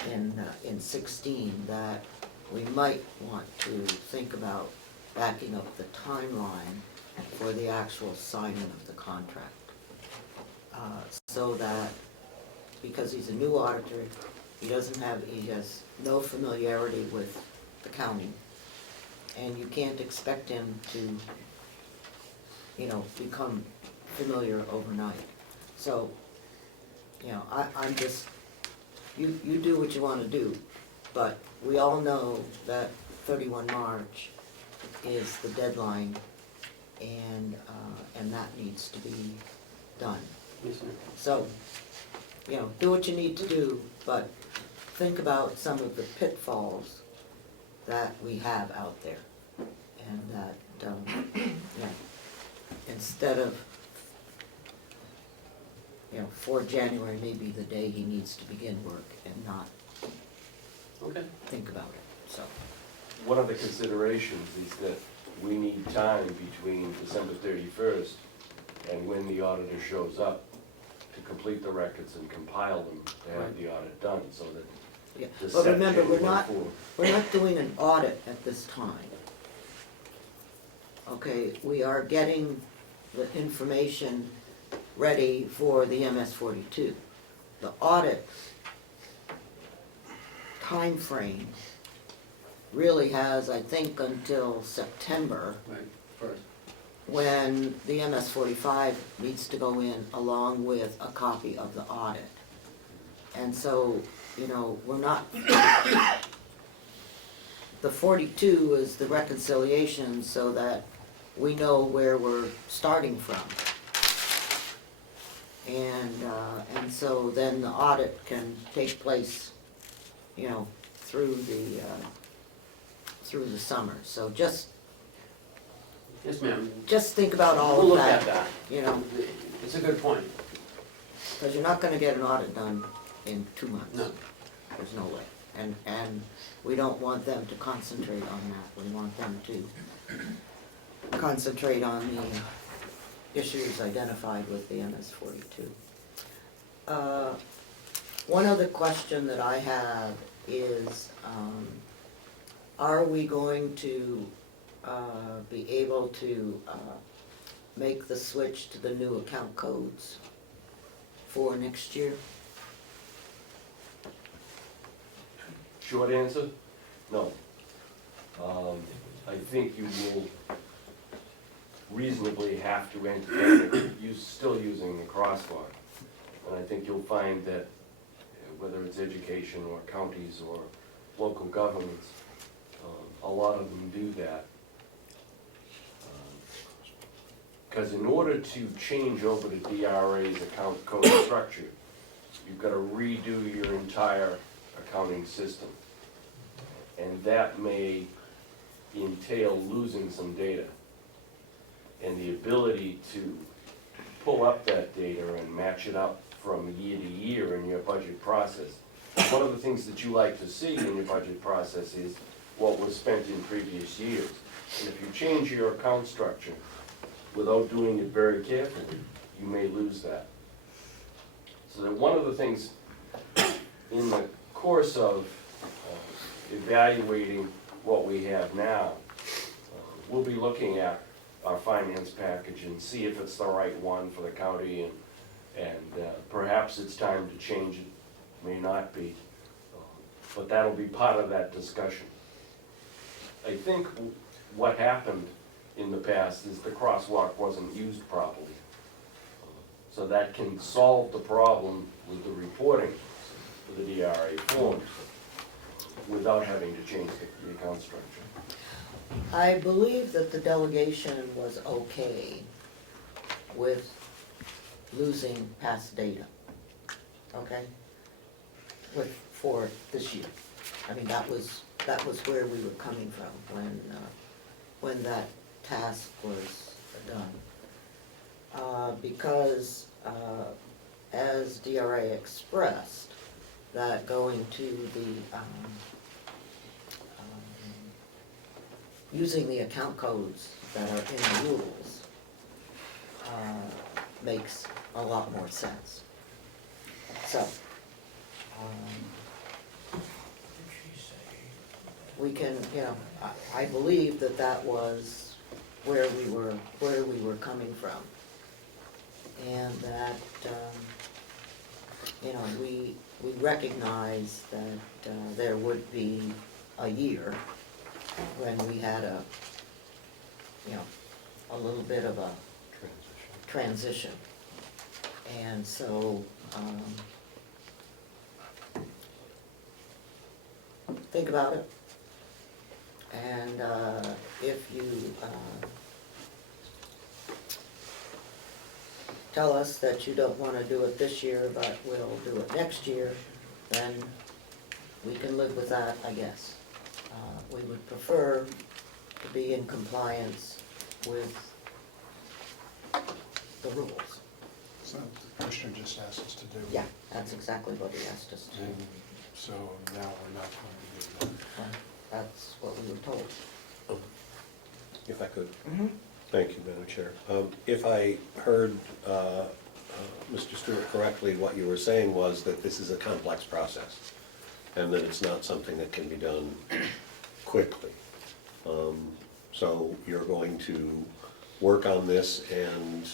in 16, that we might want to think about backing up the timeline for the actual signing of the contract. So that, because he's a new auditor, he has no familiarity with the county, and you can't expect him to, become familiar overnight. So, I'm just, you do what you want to do, but we all know that 31 March is the deadline, and that needs to be done. Yes, ma'am. So, do what you need to do, but think about some of the pitfalls that we have out there. And that, instead of, 4 January may be the day he needs to begin work and not think about it, so. One of the considerations is that we need time between December 31st and when the auditor shows up to complete the records and compile them to have the audit done, so that Yeah, the but remember, September we're not doing an audit at this time. Okay, we are getting the information ready for the MS-42. The audit timeframe really has, I think, until September, Right, first. when the MS-45 needs to go in along with a copy of the audit. And so, we're not, the 42 is the reconciliation so that we know where we're starting from. And so then the audit can take place, through the summer. So just Yes, ma'am. think about all We'll of look that. at that. It's a good point. Because you're not gonna get an audit done in 2 months. No. There's no way. And we don't want them to concentrate on that. We want them to concentrate on the issues identified with the MS-42. One other question that I have is, are we going to be able to make the switch to the new account codes for next year? Short answer, no. I think you will reasonably have to entertain it, still using the crosswalk. And I think you'll find that whether it's education or counties or local governments, a lot of them do that. Because in order to change over to DRA's account code structure, you've got to redo your entire accounting system. And that may entail losing some data. And the ability to pull up that data and match it up from year to year in your budget process. One of the things that you like to see in your budget process is what was spent in previous years. And if you change your account structure without doing it very carefully, you may lose that. So that one of the things in the course of evaluating what we have now, we'll be looking at our finance package and see if it's the right one for the county, and perhaps it's time to change it, may not be. But that'll be part of that discussion. I think what happened in the past is the crosswalk wasn't used properly. So that can solve the problem with the reporting for the DRA forms without having to change the account structure. I believe that the delegation was okay with losing past data, okay? For this year. I mean, that was where we were coming from when that task was done. Because as DRA expressed, that going to the using the account codes that are in the rules makes a lot more sense. So, we can, you know, I believe that was where we were coming from. And that, you know, we recognize that there would be a year when we had a little bit of a transition. And so, think about it. And if you tell us that you don't want to do it this year, but we'll do it next year, then we can live with that, I guess. We would prefer to be in compliance with the rules. So the commissioner just asked us to do. Yeah, that's exactly what he asked us to do. And so now we're not going to do that. Well, that's what we were told. If I could. Mm-hmm. Thank you, Madam Chair. If I heard Mr. Stewart correctly, what you were saying was that this is a complex process and that it's not something that can be done quickly. So you're going to work on this and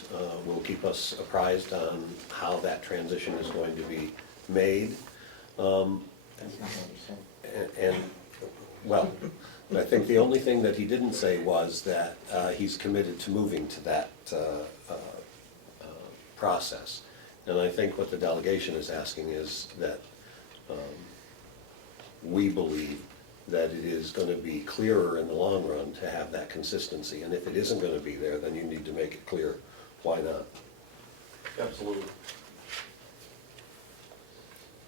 will keep us apprised on how that transition is going to be made. That's not what he said. And well, I think the only thing that he didn't say was that he's committed to moving to that process. And I think what the delegation is asking is that we believe that it is going to be clearer in the long run to have that consistency. And if it isn't going to be there, then you need to make it clear why not. Absolutely.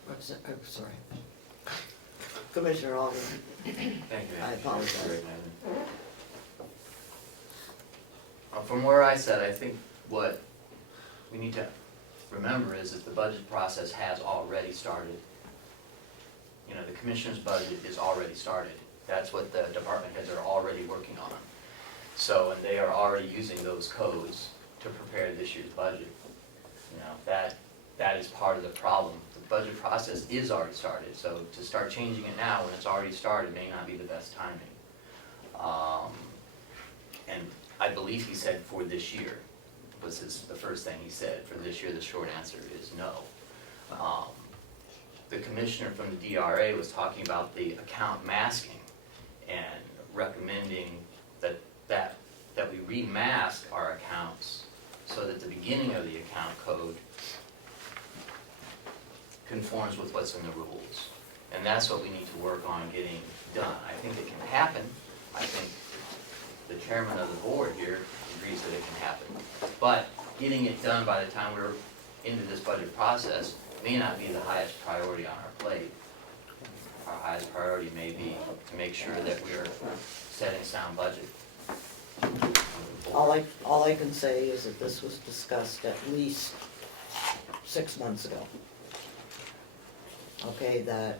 I'm sorry. Commissioner Alden. Thank you. I apologize. From where I said, I think what we need to remember is that the budget process has already started. You know, the commissioner's budget is already started. That's what the department heads are already working on. So, and they are already using those codes to prepare this year's budget. You know, that is part of the problem. The budget process is already started, so to start changing it now when it's already started may not be the best timing. And I believe he said for this year was the first thing he said. For this year, the short answer is no. the commissioner from the DRA was talking about the account masking and recommending that we remask our accounts so that the beginning of the account code conforms with what's in the rules. And that's what we need to work on getting done. I think it can happen. I think the chairman of the board here agrees that it can happen. But getting it done by the time we're into this budget process may not be the highest priority on our plate. Our highest priority may be to make sure that we're setting sound budget. All I can say is that this was discussed at least 6 months ago. Okay, that,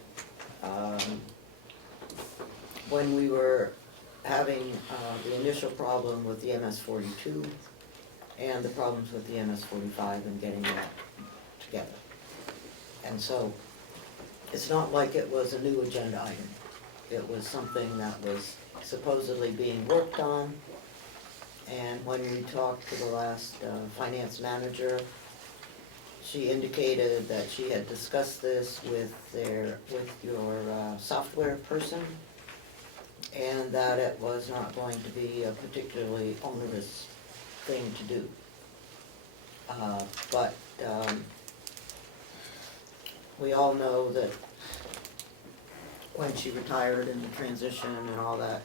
when we were having, the initial problem with the MS-42 and the problems with the MS-45 and getting that together. And so, it's not like it was a new agenda item. It was something that was supposedly being worked on. And when we talked to the last finance manager, she indicated that she had discussed this with your software person, and that it was not going to be a particularly onerous thing to do. But we all know that when she retired and the transition and all that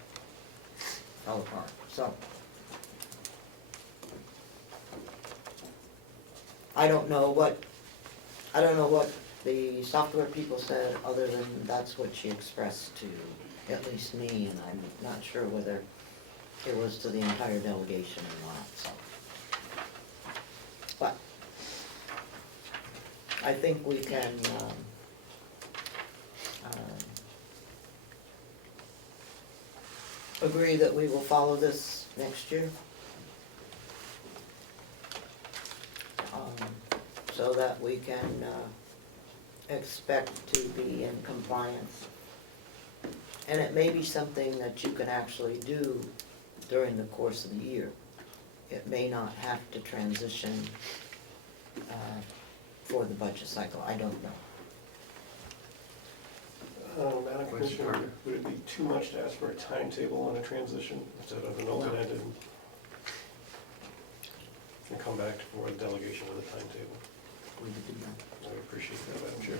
fell apart, so. I don't know what the software people said, other than that's what she expressed to at least me, and I'm not sure whether it was to the entire delegation or not, so. But I think we can, agree that we will follow this next year. So that we can expect to be in compliance. And it may be something that you can actually do during the course of the year. It may not have to transition for the budget cycle, I don't know. Madam Commissioner, would it be too much to ask for a timetable on a transition instead of an open-ended? And come back for a delegation of the timetable? We could do that. I would appreciate that, Madam Chair.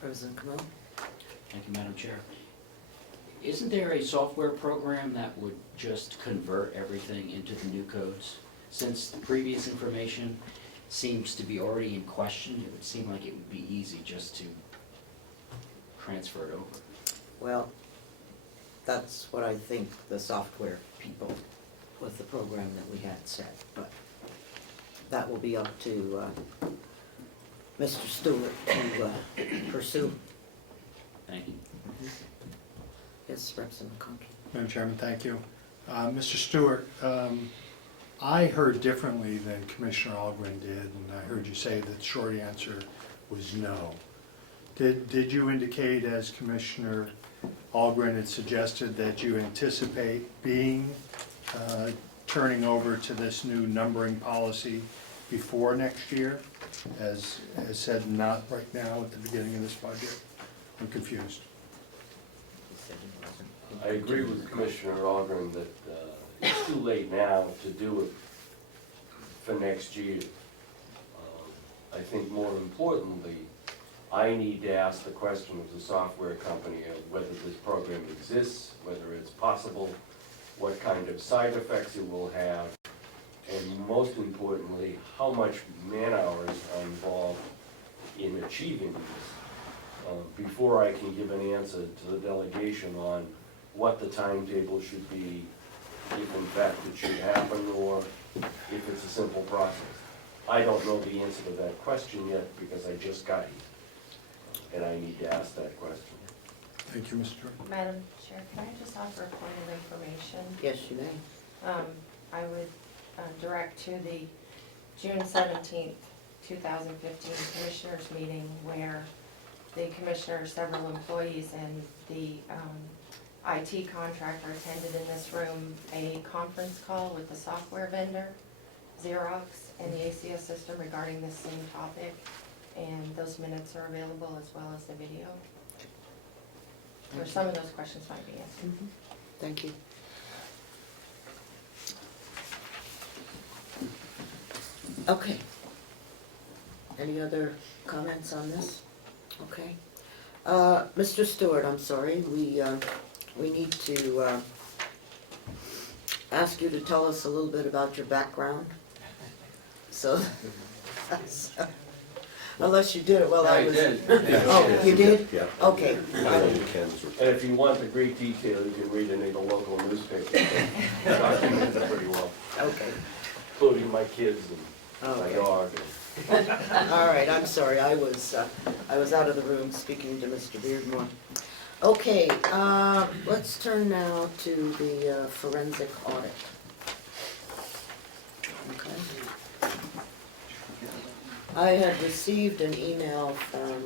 President Comeau? Thank you, Madam Chair. Isn't there a software program that would just convert everything into the new codes? Since the previous information seems to be already in question, it would seem like it would be easy just to transfer it over. Well, that's what I think the software people with the program that we had said, but that will be up to Mr. Stewart to pursue. Thank you. Yes, Representative McConkey. Madam Chairman, thank you. Mr. Stewart, I heard differently than Commissioner Algren did, and I heard you say that the short answer was no. Did you indicate, as Commissioner Algren had suggested, that you anticipate turning over to this new numbering policy before next year, as said, not right now at the beginning of this budget? I'm confused. I agree with Commissioner Ogren that it's too late now to do it for next year. I think more importantly, I need to ask the question of the software company of whether this program exists, whether it's possible, what kind of side effects it will have, and most importantly, how much man-hours are involved in achieving these, before I can give an answer to the delegation on what the timetable should be, if in fact it should happen, or if it's a simple process. I don't know the answer to that question yet, because I just got here, and I need to ask that question. Thank you, Mr. Madam Chair, can I just offer a point of information? Yes, you may. I would direct to the June 17th, 2015 Commissioners meeting, where the Commissioners, several employees, and the IT contractor attended in this room a conference call with the software vendor, Xerox, and the ACS system regarding this same topic, and those minutes are available as well as the video. Where some of those questions might be answered. Thank you. Okay. Any other comments on this? Okay. Mr. Stewart, I'm sorry, we need to ask you to tell us a little bit about your background. So, unless you did it while I was. did. Oh, you did? Yeah. Okay. And if you want the great detail, you can read any of the local newspapers. Documents it pretty well, Okay. including my kids and my Okay. dog. All right, I'm sorry, I was out of the room speaking to Mr. Beardmore. Okay, let's turn now to the forensic audit. Okay. I had received an email from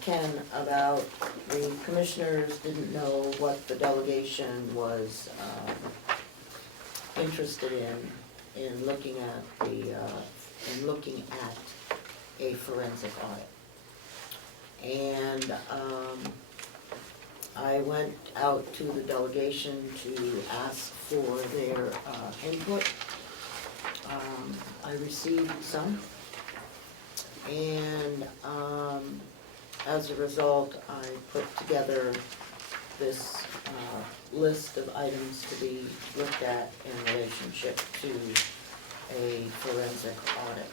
Ken about the commissioners didn't know what the delegation was interested in looking at a forensic audit. And I went out to the delegation to ask for their input. I received some. And as a result, I put together this list of items to be looked at in relationship to a forensic audit.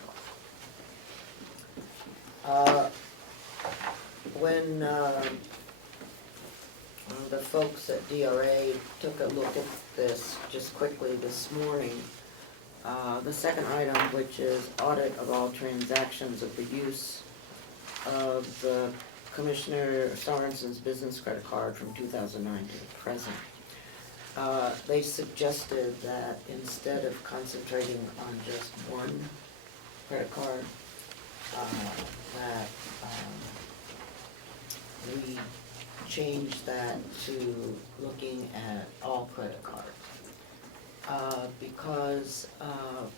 When the folks at DRA took a look at this just quickly this morning, the second item, which is audit of all transactions of the use of the Commissioner Sorensen's business credit card from 2009 to the present. They suggested that instead of concentrating on just one credit card, that we change that to looking at all credit cards. Because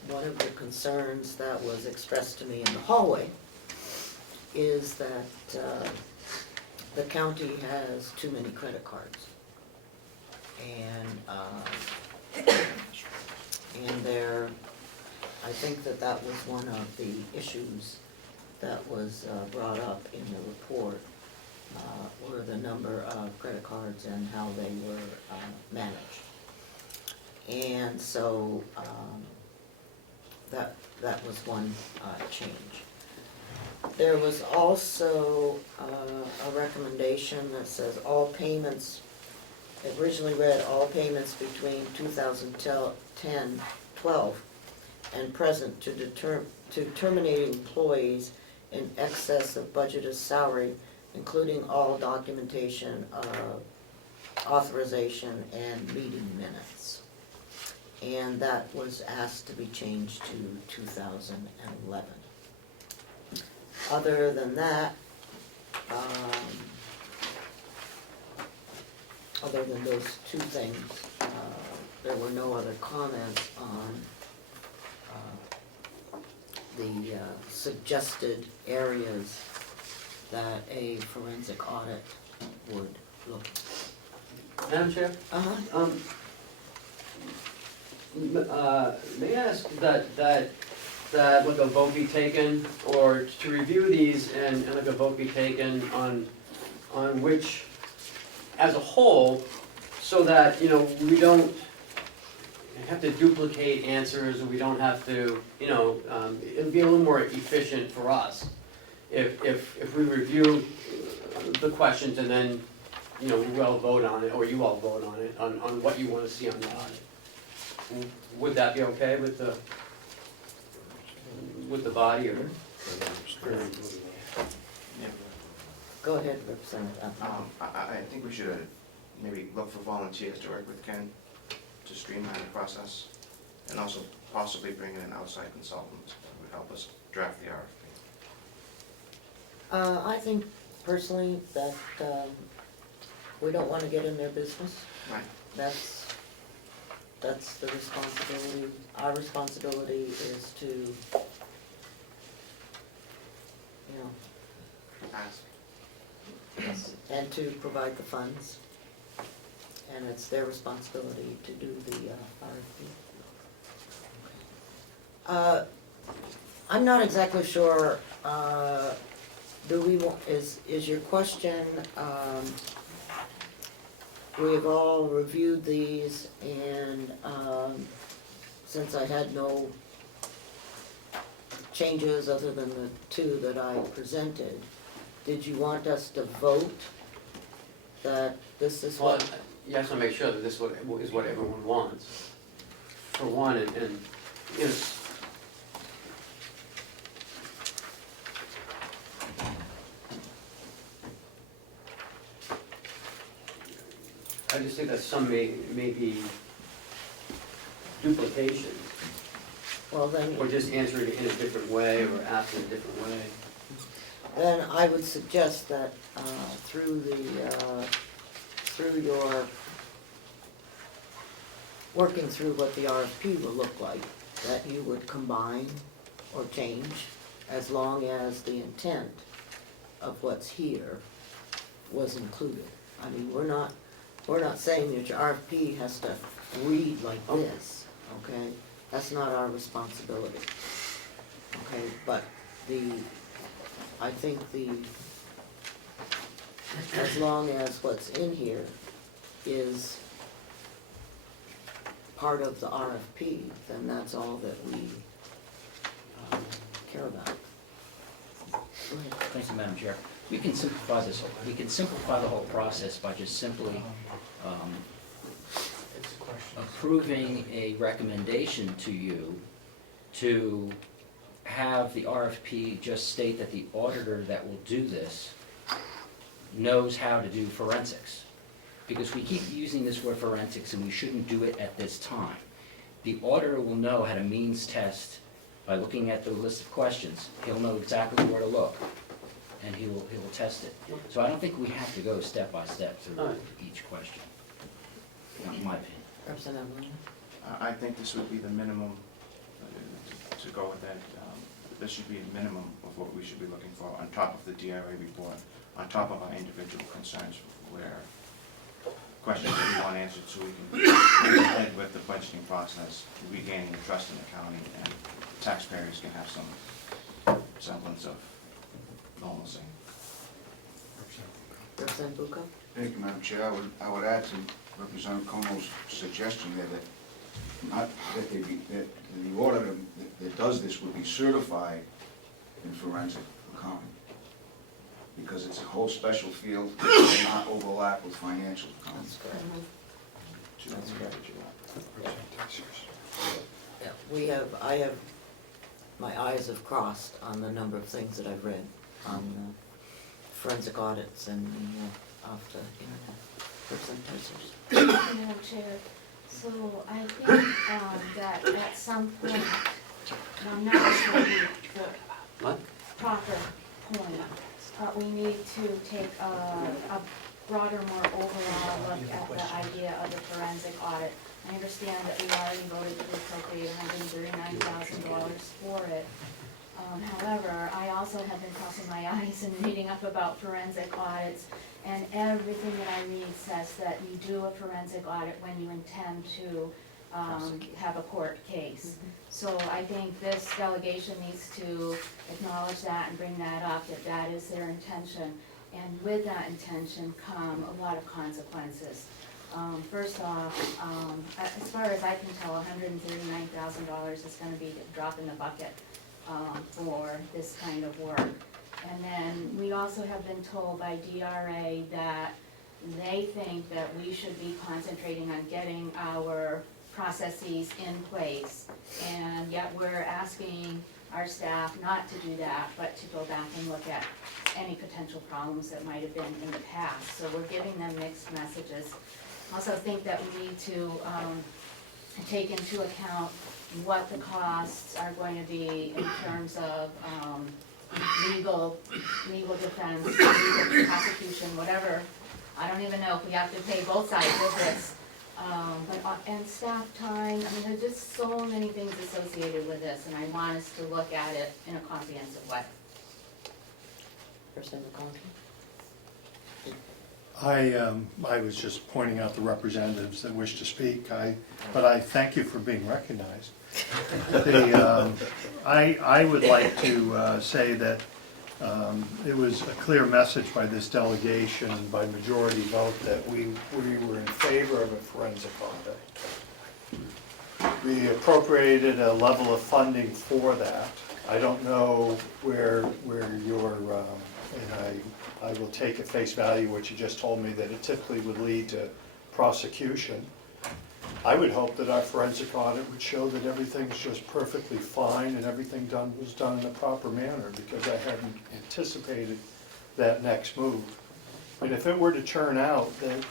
one of the concerns that was expressed to me in the hallway is that the county has too many credit cards. And there, I think that was one of the issues that was brought up in the report, were the number of credit cards and how they were managed. And so that was one change. There was also a recommendation that says all payments, it originally read all payments between 2010-12 and present to terminating employees in excess of budgeted salary, including all documentation of authorization and meeting minutes. And that was asked to be changed to 2011. Other than that, other than those two things, there were no other comments on the suggested areas that a forensic audit would look at. Madam Chair? Uh-huh. May I ask that like a vote be taken, or to review these and like a vote be taken on which, as a whole, so that, you know, we don't have to duplicate answers, or we don't have to, you know, it'd be a little more efficient for us if we review the questions and then, you know, we all vote on it, or you all vote on it, on what you want to see on the audit. Would that be okay with the body, or? Go ahead, Representative. I think we should maybe look for volunteers to work with Ken to streamline the process, and also possibly bring in an outside consultant that would help us draft the RFP. I think personally that, we don't wanna get in their business. Right. That's the responsibility. Our responsibility is to, you know, Ask. yes, and to provide the funds. And it's their responsibility to do the RFP. I'm not exactly sure, do we want, is your question, we've all reviewed these and, since I had no changes other than the two that I presented, did you want us to vote that this is Well, what? you have to make sure that this is what everyone wants, for one, and, you know, I just think that some may be duplication, Well, then, or just answering it in a different way, or asking a different way. then I would suggest that, through your working through what the RFP will look like, that you would combine or change as long as the intent of what's here was included. I mean, we're not saying that your RFP has to read like this, okay? That's not our responsibility, okay? But I think as long as what's in here is part of the RFP, then that's all that we care about. Go ahead. Thank you, Madam Chair. We can simplify this, we can simplify the whole process by just simply approving a recommendation to you to have the RFP just state that the auditor that will do this knows how to do forensics. Because we keep using this word forensics and we shouldn't do it at this time. The auditor will know how to means test by looking at the list of questions. He'll know exactly where to look and he will test it. So I don't think we have to go step by step through each question, in my opinion. Representative Lane? I think this would be the minimum, to go with that, this should be the minimum of what we should be looking for, on top of the DRA report, on top of our individual concerns, where questions that we want answered, so we can move ahead with the budgeting process, regaining the trust in the county, and taxpayers can have some semblance of normalcy. Representative Bucco? Thank you, Madam Chair. I would add to Representative Comeau's suggestion there that not that they be, that the auditor that does this would be certified in forensic accounting, because it's a whole special field that does not overlap with financial accounting. That's correct. Yeah, I have, my eyes have crossed on the number of things that I've read on forensic audits and off the internet. Madam Chair, so I think that at some point, and I'm not sure the proper point, but we need to take a broader, more overall look at the idea of the forensic audit. I understand that we already voted to appropriate $139,000 for it. However, I also have been crossing my eyes and reading up about forensic audits, and everything that I read says that you do a forensic audit when you intend to have a court case. So I think this delegation needs to acknowledge that and bring that up, that that is their intention. And with that intention come a lot of consequences. First off, as far as I can tell, $139,000 is gonna be a drop in the bucket for this kind of work. And then we also have been told by DRA that they think that we should be concentrating on getting our processes in place. And yet we're asking our staff not to do that, but to go back and look at any potential problems that might have been in the past. So we're giving them mixed messages. Also think that we need to take into account what the costs are going to be in terms of legal defense, legal prosecution, whatever. I don't even know if we have to pay both sides of this. And staff time, I mean, there's just so many things associated with this, and I want us to look at it in a comprehensive way. Person McConkey? I was just pointing out the representatives that wish to speak, but I thank you for being recognized. I would like to say that it was a clear message by this delegation, by majority vote, that we were in favor of a forensic audit. We appropriated a level of funding for that. I don't know where your, and I will take at face value what you just told me, that it typically would lead to prosecution. I would hope that our forensic audit would show that everything's just perfectly fine and everything was done in a proper manner, because I hadn't anticipated that next move. And if it were to turn out that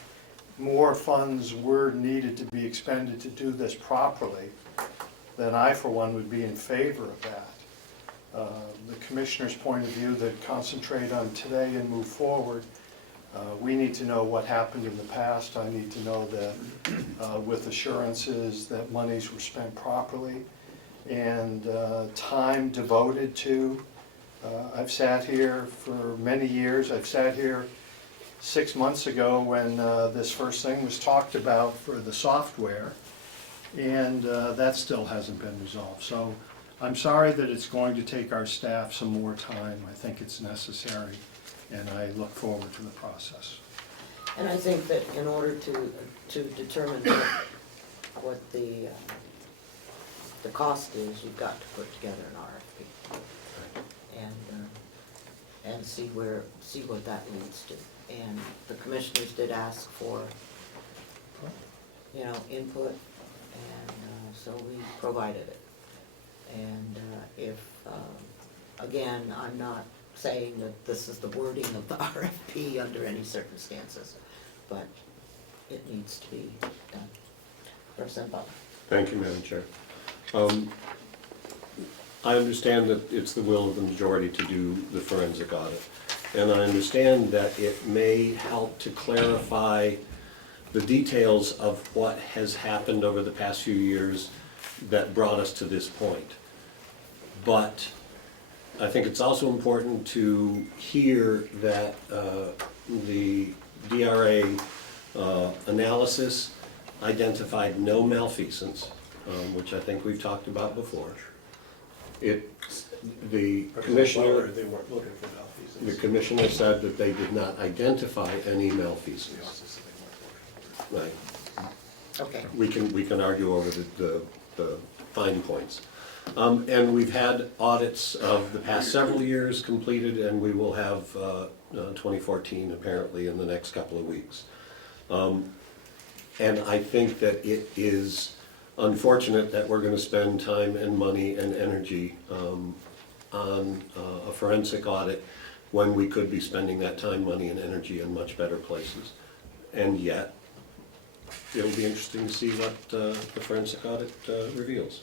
more funds were needed to be expended to do this properly, then I, for one, would be in favor of that. The commissioner's point of view, that concentrate on today and move forward. We need to know what happened in the past. I need to know that with assurances that monies were spent properly, and time devoted to. I've sat here for many years. I've sat here 6 months ago when this first thing was talked about for the software, and that still hasn't been resolved. So I'm sorry that it's going to take our staff some more time. I think it's necessary, and I look forward to the process. And I think that in order to determine what the cost is, you've got to put together an RFP and see what that leads to. And the commissioners did ask for, input, and so we provided it. And if, again, I'm not saying that this is the wording of the RFP under any circumstances, but it needs to be done. Representative Butler. Thank you, Madam Chair. I understand that it's the will of the majority to do the forensic audit, and I understand that it may help to clarify the details of what has happened over the past few years that brought us to this point. But I think it's also important to hear that the DRA analysis identified no malfeasance, which I think we've talked about before. The commissioner, They weren't looking for malfeasance. the commissioner said that they did not identify any malfeasance. Right. Okay. We can argue over the fine points. And we've had audits of the past several years completed, and we will have 2014 apparently in the next couple of weeks. And I think that it is unfortunate that we're going to spend time and money and energy on a forensic audit when we could be spending that time, money, and energy in much better places. And yet, it'll be interesting to see what the forensic audit reveals.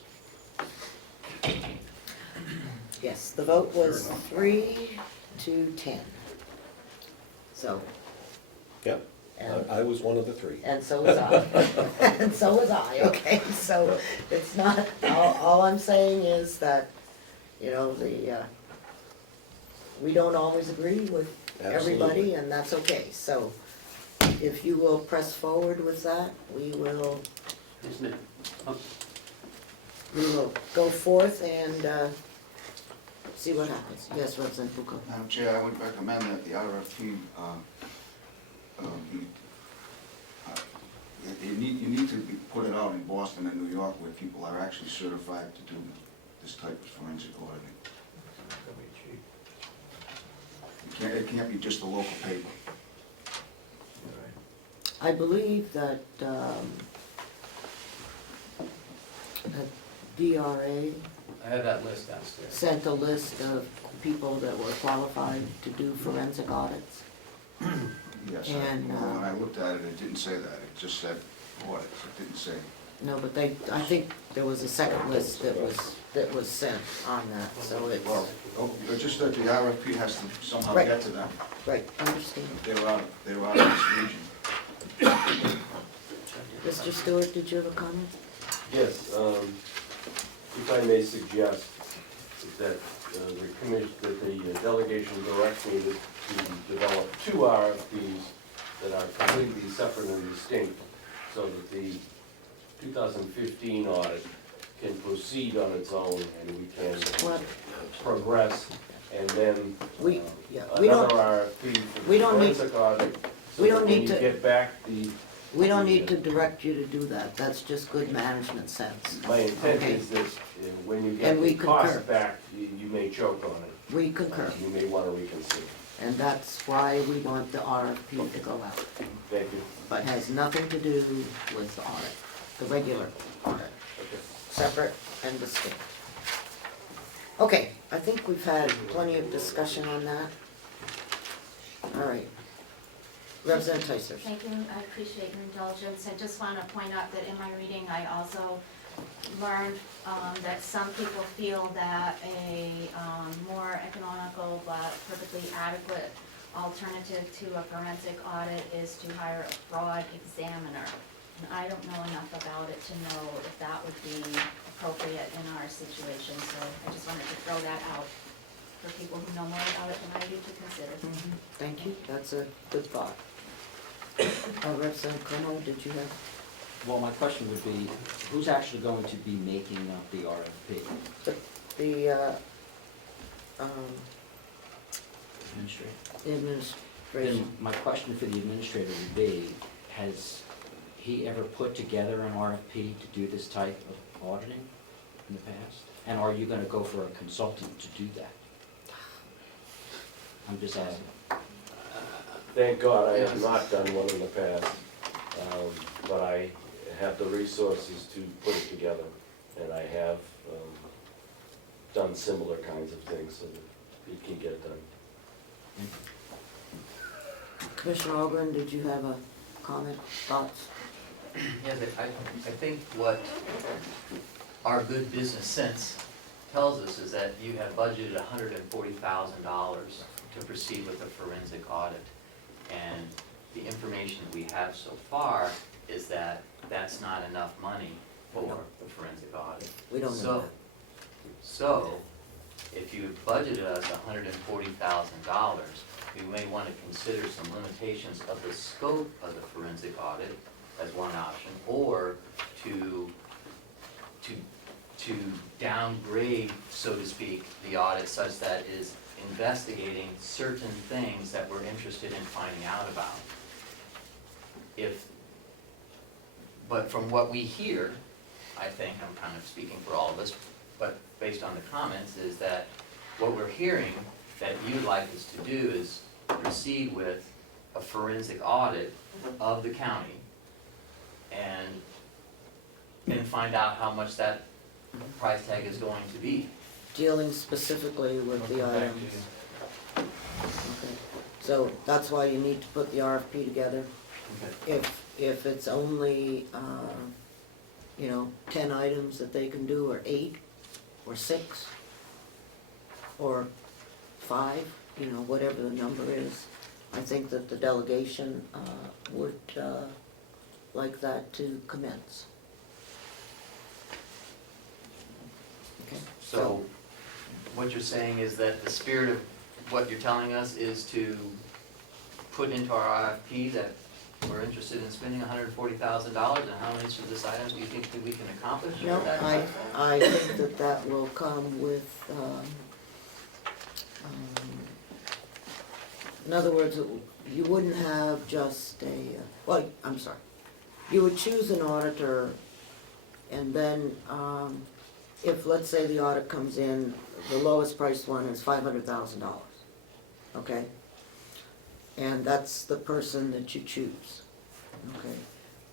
Yes, the vote was 3-10. So. Yep, And I was one of the three. And so was I. And so was I, okay? So it's not, all I'm saying is that, we don't always agree with everybody, and that's okay. So if you will press forward with that, we will go forth and see what happens. Yes, Representative Bucco. Madam Chair, I would recommend that the RFP, you need to put it out in Boston and New York where people are actually certified to do this type of forensic auditing. It can't be just a local paper. I believe that DRA I have that list downstairs. sent a list of people that were qualified to do forensic audits. Yes, And, when I looked at it, it didn't say that. It just said audits. It didn't say No, but I think there was a second list that was sent on that, so it's, Well, just that the RFP has to somehow Right. get to them. right, understand. They were out of this region. Mr. Stewart, did you have a comment? Yes, if I may suggest that the commission, that the delegation directs me to develop two RFPs that are completely separate and distinct, so that the 2015 audit can proceed on its own and we can What? progress, and then We another don't, RFP for we the don't need- forensic audit, so we that don't when need you to- get back the. we don't need to direct you to do that, that's just good management sense. My intent Okay. is that when you get And we the cost concur. back, you may choke on it. We concur, You may want to reconsider. and that's why we want the RFP to go out, Thank you. but has nothing to do with the audit, the regular audit, separate and distinct. Okay, I think we've had plenty of discussion on that. All right. Representative Tyser. Thank you, I appreciate your indulgence. I just want to point out that in my reading, I also learned that some people feel that a more economical but perfectly adequate alternative to a forensic audit is to hire a fraud examiner. And I don't know enough about it to know if that would be appropriate in our situation, so I just wanted to throw that out for people who know more about it than I do to consider. Thank you, that's a good thought. Representative Comeau, did you have? Well, my question would be, who's actually going to be making up the RFP? The Administrator? administration. Then my question for the administrator would be, has he ever put together an RFP to do this type of auditing in the past? And are you gonna go for a consultant to do that? I'm just asking. Thank God I have not done one in the past, but I have the resources to put it together, and I have done similar kinds of things so that it can get done. Commissioner Ogren, did you have a comment, thoughts? Yeah, I think what our good business sense tells us is that you have budgeted $140,000 to proceed with a forensic audit. And the information we have so far is that that's not enough money for the forensic audit. We don't know that. So, if you budgeted us $140,000, we may want to consider some limitations of the scope of the forensic audit as one option, or to downgrade, so to speak, the audit such that is investigating certain things that we're interested in finding out about. But from what we hear, I think, I'm kind of speaking for all of us, but based on the comments, is that what we're hearing that you'd like us to do is proceed with a forensic audit of the county and then find out how much that price tag is going to be. Dealing specifically with the items. Okay, so that's why you need to put the RFP together. Okay. If it's only, 10 items that they can do, or 8, or 6, or 5, whatever the number is, I think that the delegation would like that to commence. Okay. So, what you're saying is that the spirit of what you're telling us is to put into our RFP that we're interested in spending $140,000, and how many of this items do you think that we can accomplish? No, with that I think that will come with, in other words, you wouldn't have just you would choose an auditor, and then, if, let's say, the audit comes in, the lowest priced one is $500,000, okay? And that's the person that you choose, okay?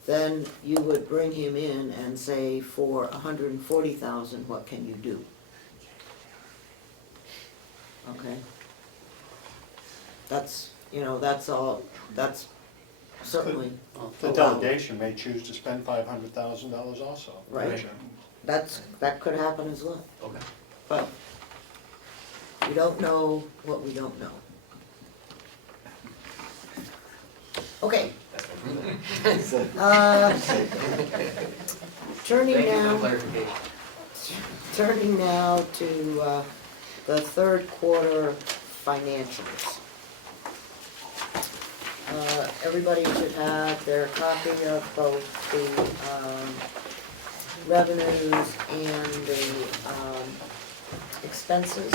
Then you would bring him in and say, for $140,000, what can you do? Okay? That's all, that's certainly The allow it. delegation may choose to spend $500,000 also. Right. That could happen as well. Okay. But we don't know what we don't know. Okay. Turning Thank you for the now, clarification. turning now to the third quarter financials. Everybody should have their copy of both the revenues and the expenses.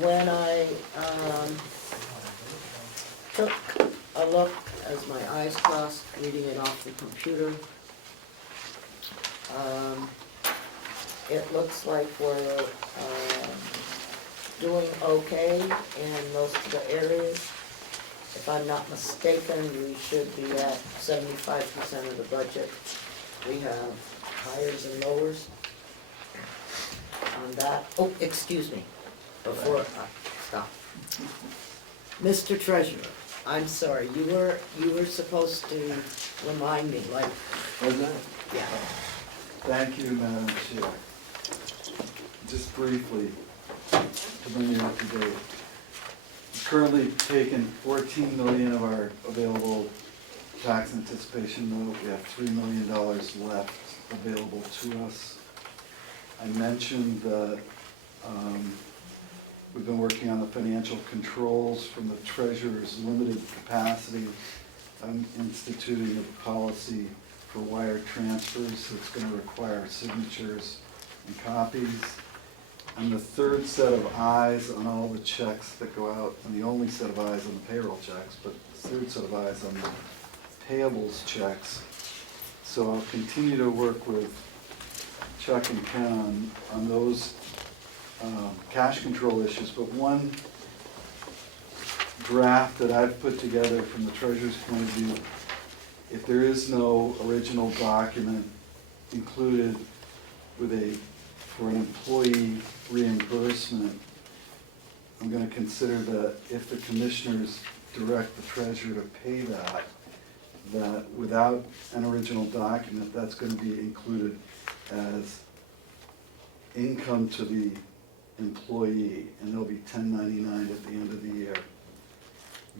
When I took a look, as my eyes crossed, reading it off the computer, it looks like we're doing okay in most of the areas. If I'm not mistaken, we should be at 75% of the budget. We have hires and lowers on that. Oh, excuse me, before, stop. Mr. Treasurer, I'm sorry, you were supposed to remind me, like, Was that? yeah. Thank you, Madam Chair. Just briefly, to bring you up to date. We've currently taken 14 million of our available tax anticipation note. We have $3 million left available to us. I mentioned that we've been working on the financial controls from the treasurer's limited capacity. I'm instituting a policy for wire transfers that's going to require signatures and copies. I'm the third set of eyes on all the checks that go out, and the only set of eyes on the payroll checks, but the third set of eyes on the payables checks. So I'll continue to work with Chuck and Ken on those cash control issues, but one draft that I've put together from the treasurer's point of view, if there is no original document included for an employee reimbursement, I'm gonna consider that if the commissioners direct the treasurer to pay that without an original document, that's gonna be included as income to the employee, and they'll be 1099 at the end of the year.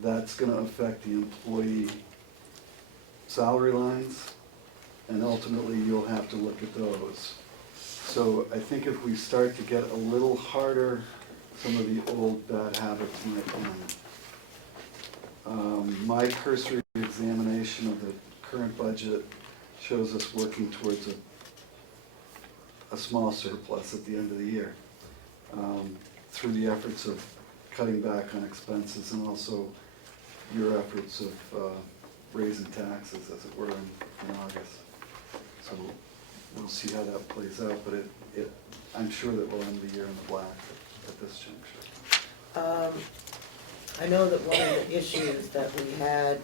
That's gonna affect the employee salary lines, and ultimately you'll have to look at those. So I think if we start to get a little harder, some of the old bad habits might end. My cursory examination of the current budget shows us working towards a small surplus at the end of the year, through the efforts of cutting back on expenses and also your efforts of raising taxes, as it were, in August. So we'll see how that plays out, but I'm sure that we'll end the year in the black at this juncture. I know that one of the issues that we had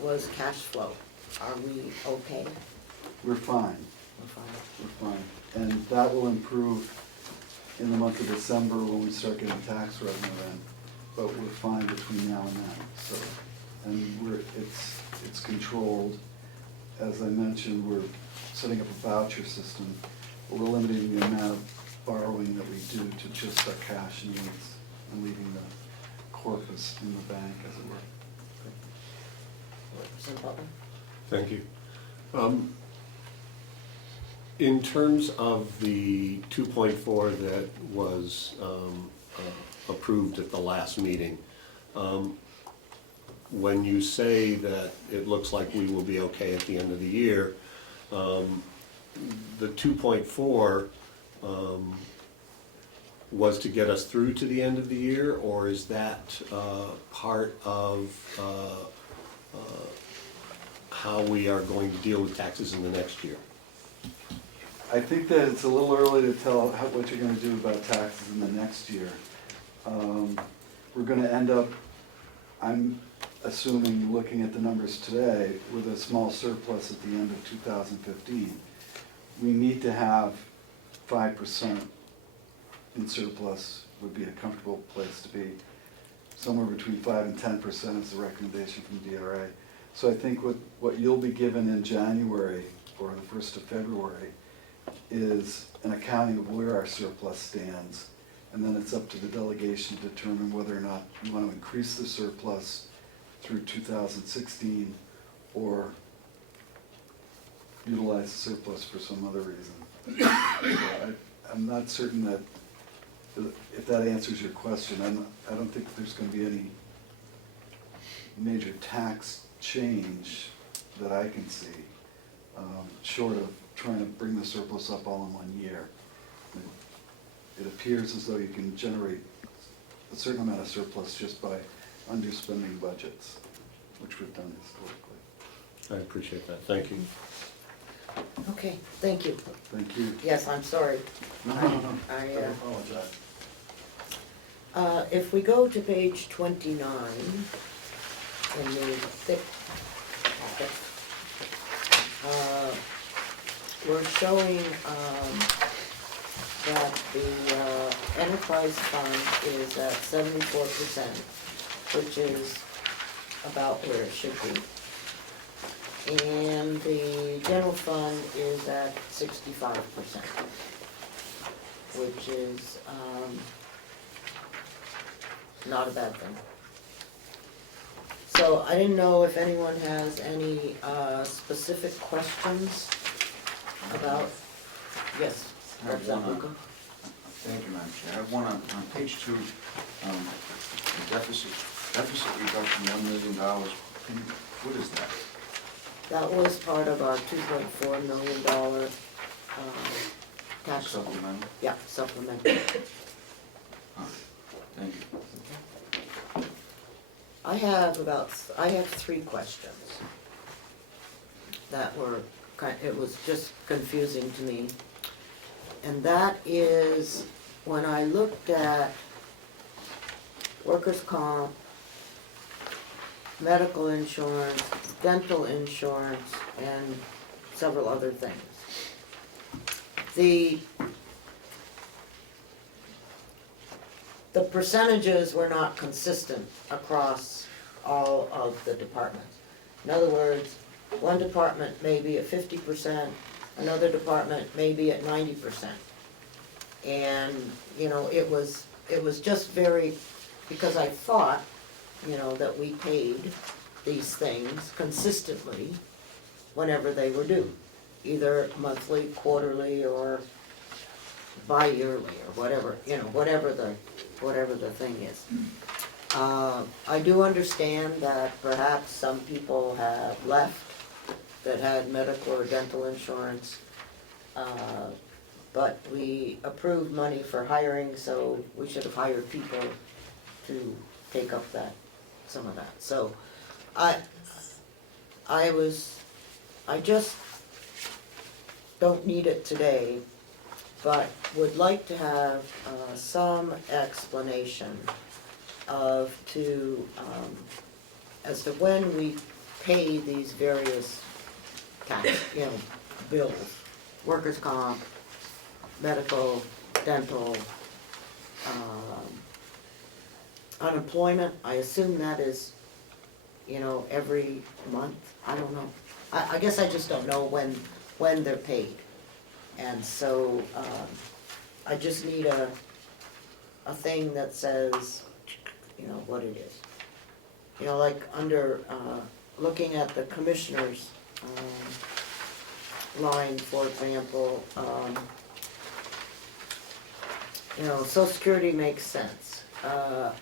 was cash flow. Are we okay? We're fine. We're fine. And that will improve in the month of December when we start getting tax revenue in. But we're fine between now and then. So, and it's controlled. As I mentioned, we're setting up a voucher system. We're limiting the amount of borrowing that we do to just our cash needs and leaving the corpus in the bank, as it were. Representative Butler? Thank you. In terms of the 2.4 that was approved at the last meeting, when you say that it looks like we will be okay at the end of the year, the 2.4 was to get us through to the end of the year, or is that part of how we are going to deal with taxes in the next year? I think that it's a little early to tell what you're going to do about taxes in the next year. We're going to end up, I'm assuming, looking at the numbers today, with a small surplus at the end of 2015. We need to have 5% in surplus would be a comfortable place to be. Somewhere between 5 and 10% is the recommendation from DRA. So I think what you'll be given in January or the 1st of February is an accounting of where our surplus stands. And then it's up to the delegation to determine whether or not you want to increase the surplus through 2016 or utilize the surplus for some other reason. I'm not certain that, if that answers your question, I don't think there's going to be any major tax change that I can see, short of trying to bring the surplus up all in 1 year. It appears as though you can generate a certain amount of surplus just by underspending budgets, which we've done historically. I appreciate that, thank you. Okay, thank you. Thank you. Yes, I'm sorry. No. I apologize. If we go to page 29 in the thick packet, we're showing that the enterprise fund is at 74%, which is about where it should be. And the general fund is at 65%, which is not a bad thing. So I didn't know if anyone has any specific questions about, yes, I have one on, Luca? thank you, Madam Chair. I have one on page 2, the deficit reduction, $1 million. What is that? That was part of our $2.4 million tax. Supplemental? Yeah, supplement. Thank you. I have 3 questions that were, it was just confusing to me. And that is, when I looked at workers' comp, medical insurance, dental insurance, and several other things. The percentages were not consistent across all of the departments. In other words, one department may be at 50%, another department may be at 90%. And, you know, it was just very, because I thought, you know, that we paid these things consistently whenever they were due, either monthly, quarterly, or bi-yearly, or whatever, you know, whatever the thing is. I do understand that perhaps some people have left that had medical or dental insurance, but we approved money for hiring, so we should have hired people to take up some of that. So I just don't need it today, but would like to have some explanation as to when we pay these various tax, you know, bills, workers' comp, medical, dental, unemployment. I assume that is, you know, every month. I don't know. I guess I just don't know when they're paid. And so I just need a thing that says, you know, what it is. You know, like under, looking at the commissioners line, for example, you know, Social Security makes sense.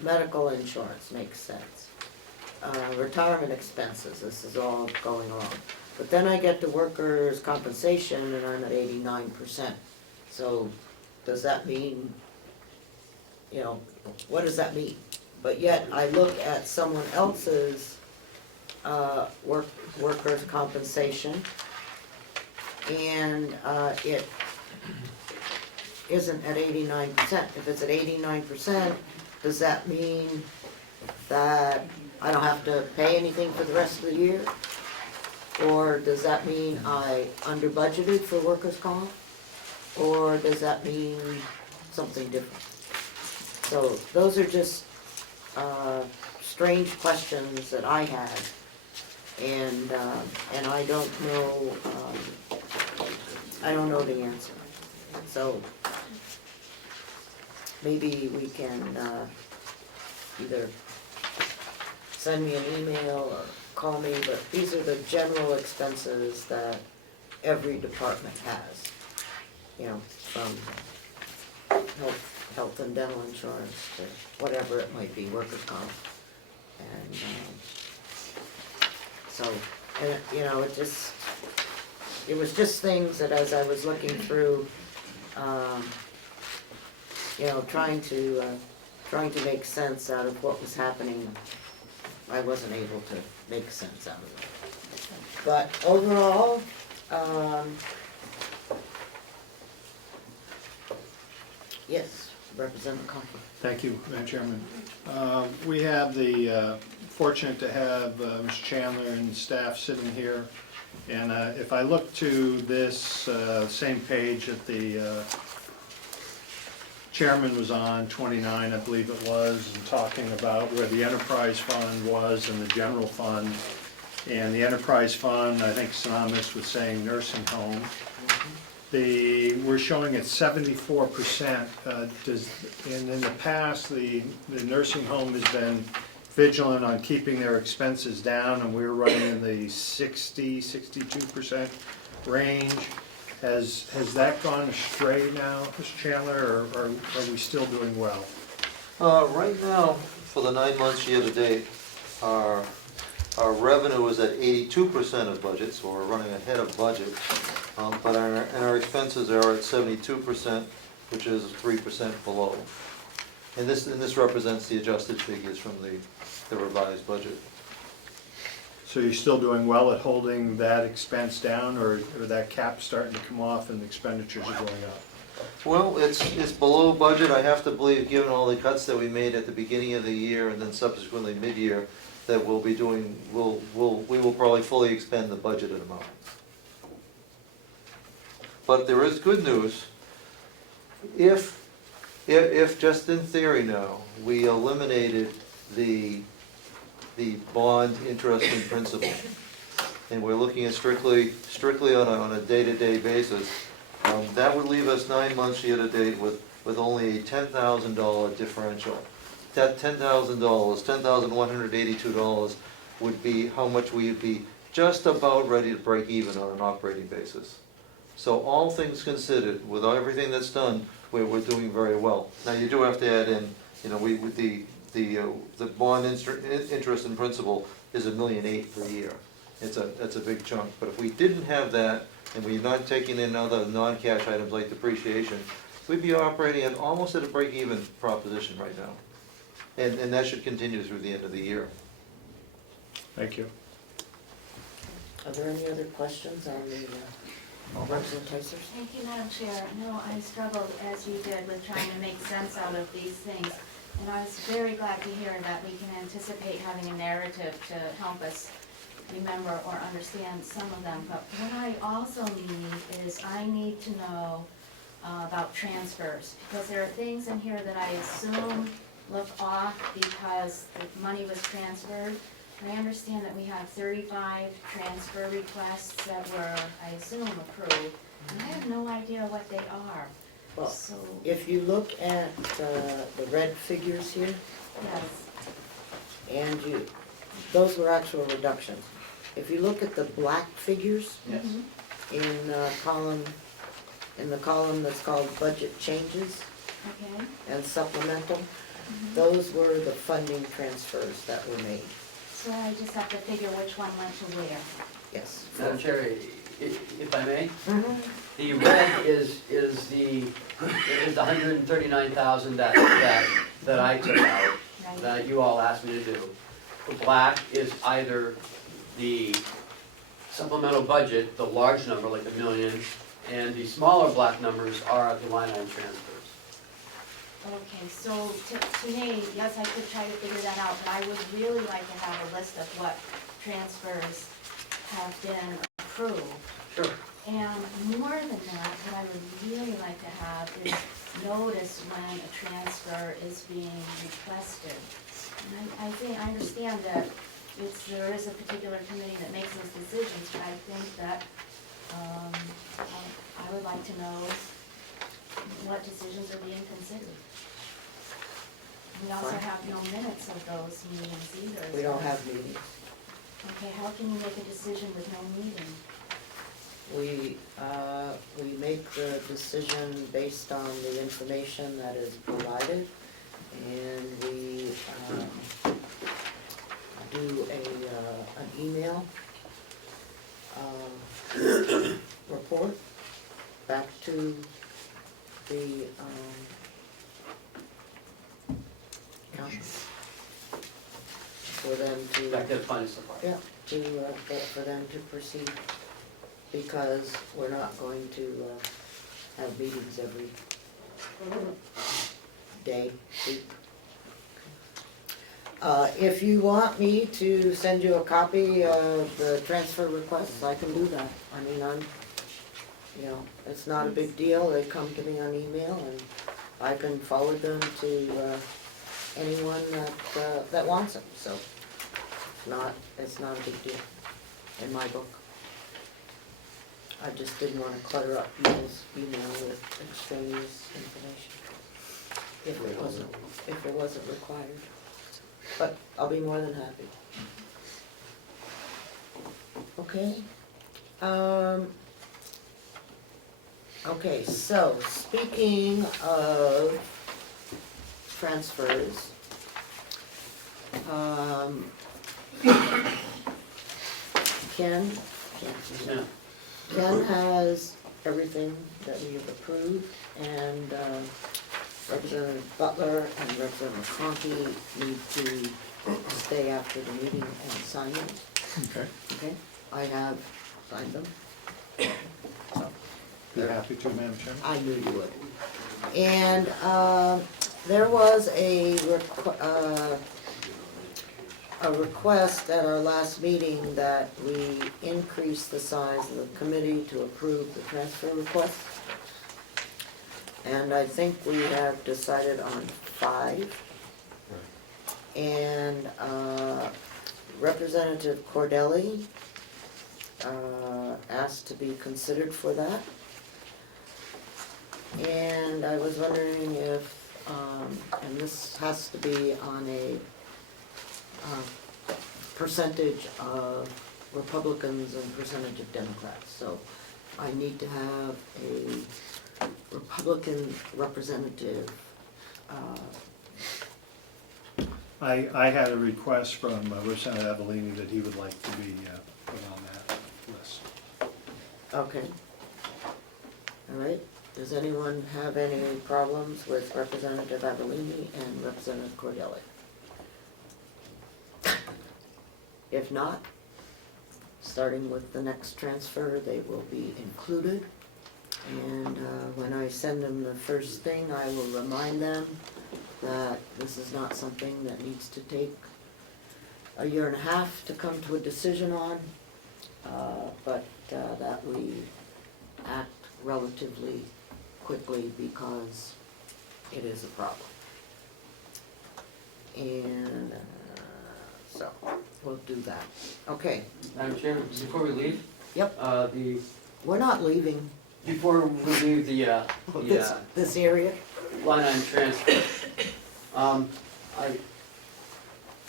Medical insurance makes sense. Retirement expenses, this is all going along. But then I get to workers' compensation and I'm at 89%. So does that mean, you know, what does that mean? But yet I look at someone else's workers' compensation and it isn't at 89%. If it's at 89%, does that mean that I don't have to pay anything for the rest of the year? Or does that mean I under budgeted for workers' comp? or does that mean something different? So those are just strange questions that I had, and I don't know, the answer. So maybe we can either send me an email or call me, but these are the general expenses that every department has. You know, from health and dental insurance to whatever it might be, workers' comp. And so, and you know, it was just things that as I was looking through, you know, trying to make sense out of what was happening, I wasn't able to make sense out of it. But overall, yes, Representative Conkey. Thank you, Madam Chairman. We have the fortunate to have Mr. Chandler and staff sitting here. And if I look to this same page that the chairman was on, 29, I believe it was, and talking about where the enterprise fund was and the general fund. And the enterprise fund, I think synonymous with saying nursing home. We're showing it 74%. And in the past, the nursing home has been vigilant on keeping their expenses down, and we were running in the 62% range. Has that gone astray now, Mr. Chandler, or are we still doing well? Right now, for the 9 months year to date, our revenue is at 82% of budget, so we're running ahead of budget. But our expenses are at 72%, which is 3% below. And this represents the adjusted figures from the revised budget. So you're still doing well at holding that expense down, or that cap starting to come off and the expenditures are going up? Well, it's below budget, I have to believe, given all the cuts that we made at the beginning of the year and then subsequently mid-year, that we'll be doing, we will probably fully expend the budgeted amount. But there is good news. If just in theory now, we eliminated the bond interest and principal, and we're looking at strictly on a day-to-day basis, that would leave us 9 months year to date with only a $10,000 differential. That $10,000, $10,182 would be how much we would be just about ready to break even on an operating basis. So all things considered, with everything that's done, we're doing very well. Now you do have to add in, you know, with the bond interest and principal is $1.8 million per year. That's a big chunk. But if we didn't have that, and we're not taking in other non-cash items like depreciation, we'd be operating at almost at a break-even proposition right now. And that should continue through the end of the year. Thank you. Are there any other questions on the representatives? Thank you, Madam Chair. No, I struggled, as you did, with trying to make sense out of these things. And I was very glad to hear that we can anticipate having a narrative to help us remember or understand some of them. But what I also need is I need to know about transfers, because there are things in here that I assume look off because the money was transferred. I understand that we have 35 transfer requests that were, I assume, approved, and I have no idea what they are. Well, So, if you look at the red figures here, yes, and those were actual reductions. If you look at the black figures Yes. in the column that's called budget changes okay. and supplemental, those were the funding transfers that were made. So I just have to figure which one went to where. Yes. Madam Chair, if I may, Mhm. the red is the $139,000 that I took out, Right. that you all asked me to do. The black is either the supplemental budget, the large number, like the million, and the smaller black numbers are the line item transfers. Okay, so to me, yes, I could try to figure that out, but I would really like to have a list of what transfers have been approved. Sure. And more than that, what I would really like to have is notice when a transfer is being requested. And I understand that there is a particular committee that makes those decisions, but I think that, I would like to know what decisions are being considered. We also Fine. have no minutes of those meetings either. We don't have meetings. Okay, how can you make a decision with no meeting? We make the decision based on the information that is provided, and we do an email report back to the council for them to. Back to the finance department. Yeah, for them to proceed, because we're not going to have meetings every day, week. If you want me to send you a copy of the transfer requests, I can do that. I mean, it's not a big deal, they come to me on email, and I can forward them to anyone that wants them, so it's not a big deal in my book. I just didn't want to clutter up people's email with extraneous information if it wasn't required. But I'll be more than happy. Okay. Okay, so speaking of transfers, Ken has everything that we have approved, and Representative Butler and Representative Conkey need to stay after the meeting and sign them. Okay. Okay, I have signed them. Be happy to, Madam Chairman. I knew you would. And there was a request at our last meeting that we increase the size of the committee to approve the transfer request. And I think we have decided on 5. And Representative Cordelli asked to be considered for that. And I was wondering if, and this has to be on a percentage of Republicans and percentage of Democrats. So I need to have a Republican representative. I had a request from Representative Avellini that he would like to be put on that list. Okay. All right. Does anyone have any problems with Representative Avellini and Representative Cordelli? If not, starting with the next transfer, they will be included. And when I send them the first thing, I will remind them that this is not something that needs to take a year and a half to come to a decision on, but that we act relatively quickly because it is a problem. And so we'll do that. Okay. Madam Chair, before we leave? Yep. We're not leaving. Before we leave this area? Line item transfer,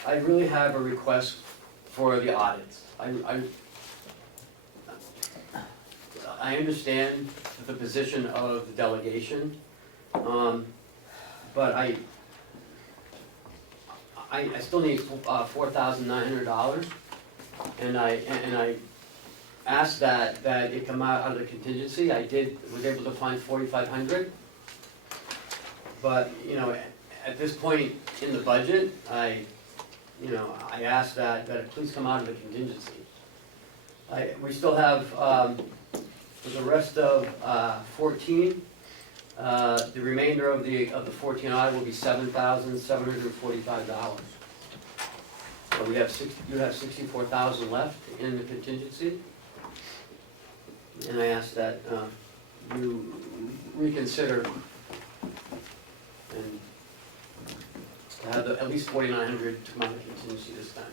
I really have a request for the audits. I understand the position of the delegation, but I still need $4,900, and I asked that it come out of the contingency. Was able to find $4,500, but at this point in the budget, I asked that it please come out of the contingency. We still have for the rest of 14. The remainder of the 14 audit will be $7,745. So you have $64,000 left in the contingency. And I ask that you reconsider and to have at least 4,900 to come out of contingency this time.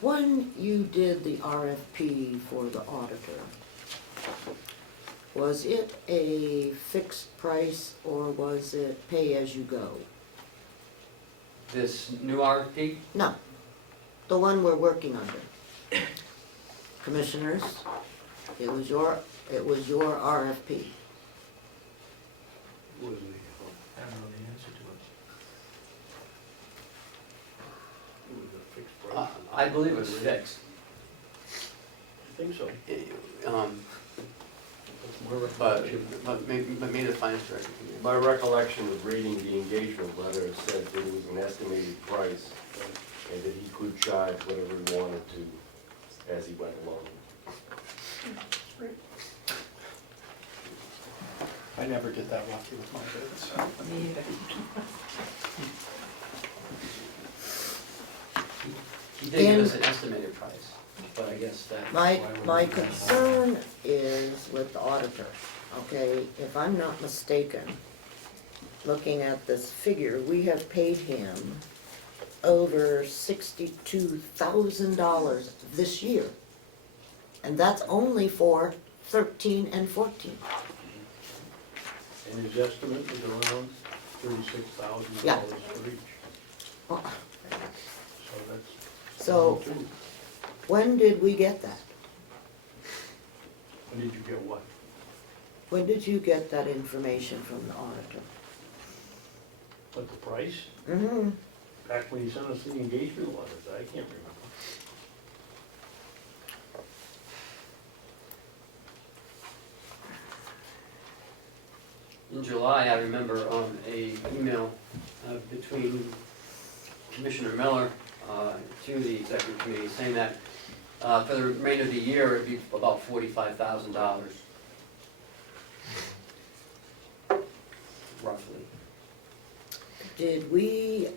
When you did the RFP for the auditor, was it a fixed price or was it pay as you go? This new RFP, No, the one we're working under. Commissioners, it was your RFP. I don't know the answer to it. I believe it was fixed. I think so. But maybe the finance director can. My recollection of reading the engagement letter said that it was an estimated price and that he could charge whatever he wanted to as he went along. I never get that lucky with my bids. Me either. He did give us an estimated price, but I guess that. My concern is with the auditor, okay? If I'm not mistaken, looking at this figure, we have paid him over $62,000 this year. And that's only for 13 and 14. And his estimate is around $36,000 Yeah. for each. Oh, So that's. So, when did we get that? When did you get what? When did you get that information from the auditor? What, the price? Mm-hmm. Back when he sent us the engagement letters, I can't remember. In July, I remember a email between Commissioner Miller to the executive committee saying that for the remainder of the year, it'd be about $45,000. Roughly. Did we,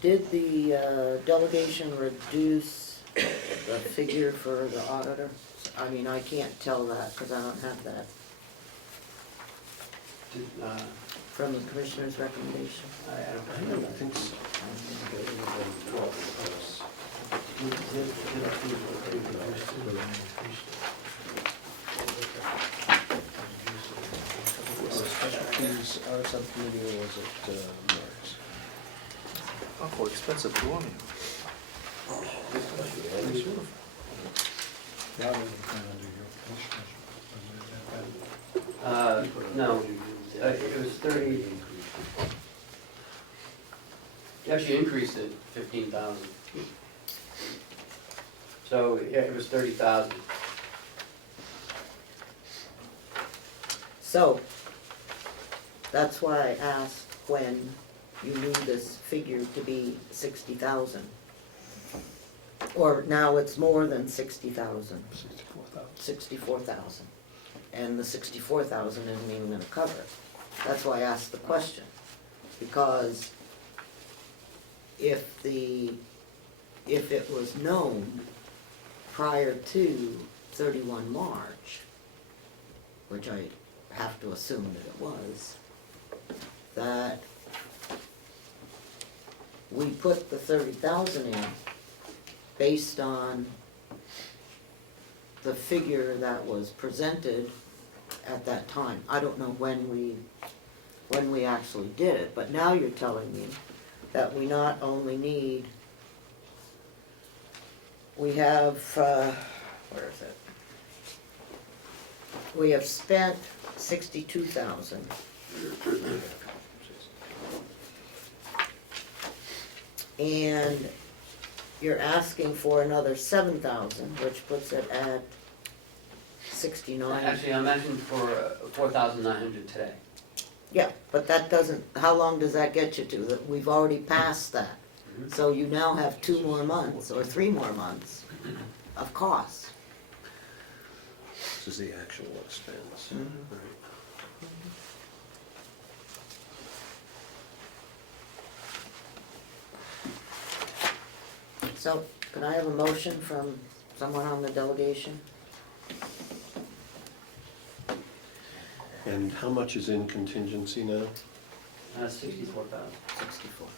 did the delegation reduce the figure for the auditor? I mean, I can't tell that because I don't have that from the commissioner's recommendation. I I don't think so. Was our subcommittee or was it Mark's? Awful expensive dorm. That wasn't kind of under your commissioners. No, it was 30. You actually increased it 15,000. So, yeah, it was 30,000. So, that's why I asked when you knew this figure to be 60,000. Or now it's more than 60,000. 64,000. And the 64,000 isn't even gonna cover it. That's why I asked the question. Because if it was known prior to 31 March, which I have to assume that it was, that we put the 30,000 in based on the figure that was presented at that time. I don't know when we actually did it, but now you're telling me that we not only need, we have, where is it? We have spent 62,000. And you're asking for another 7,000, which puts it at 69. Actually, I'm asking for 4,900 today. Yeah, but that doesn't, how long does that get you to? That we've already passed that. So you now have 2 more months or 3 more months of costs. is the actual expense. Mhm. Right. So, can I have a motion from someone on the delegation? And how much is in contingency now? 64,000. 64.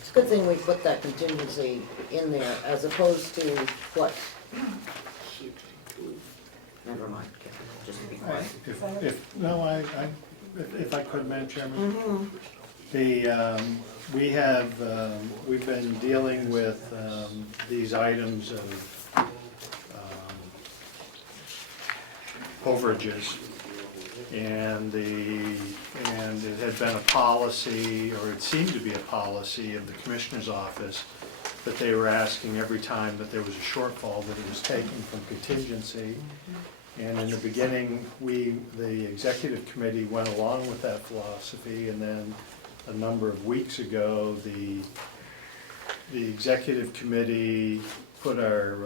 It's a good thing we put that contingency in there as opposed to what? Never mind, just be quiet. If I could, Madam Chairman. Mhm. We've been dealing with these items of overages. And it had been a policy, or it seemed to be a policy of the Commissioner's office, that they were asking every time that there was a shortfall that it was taken from contingency. And in the beginning, the executive committee went along with that philosophy, and then a number of weeks ago, the executive committee put our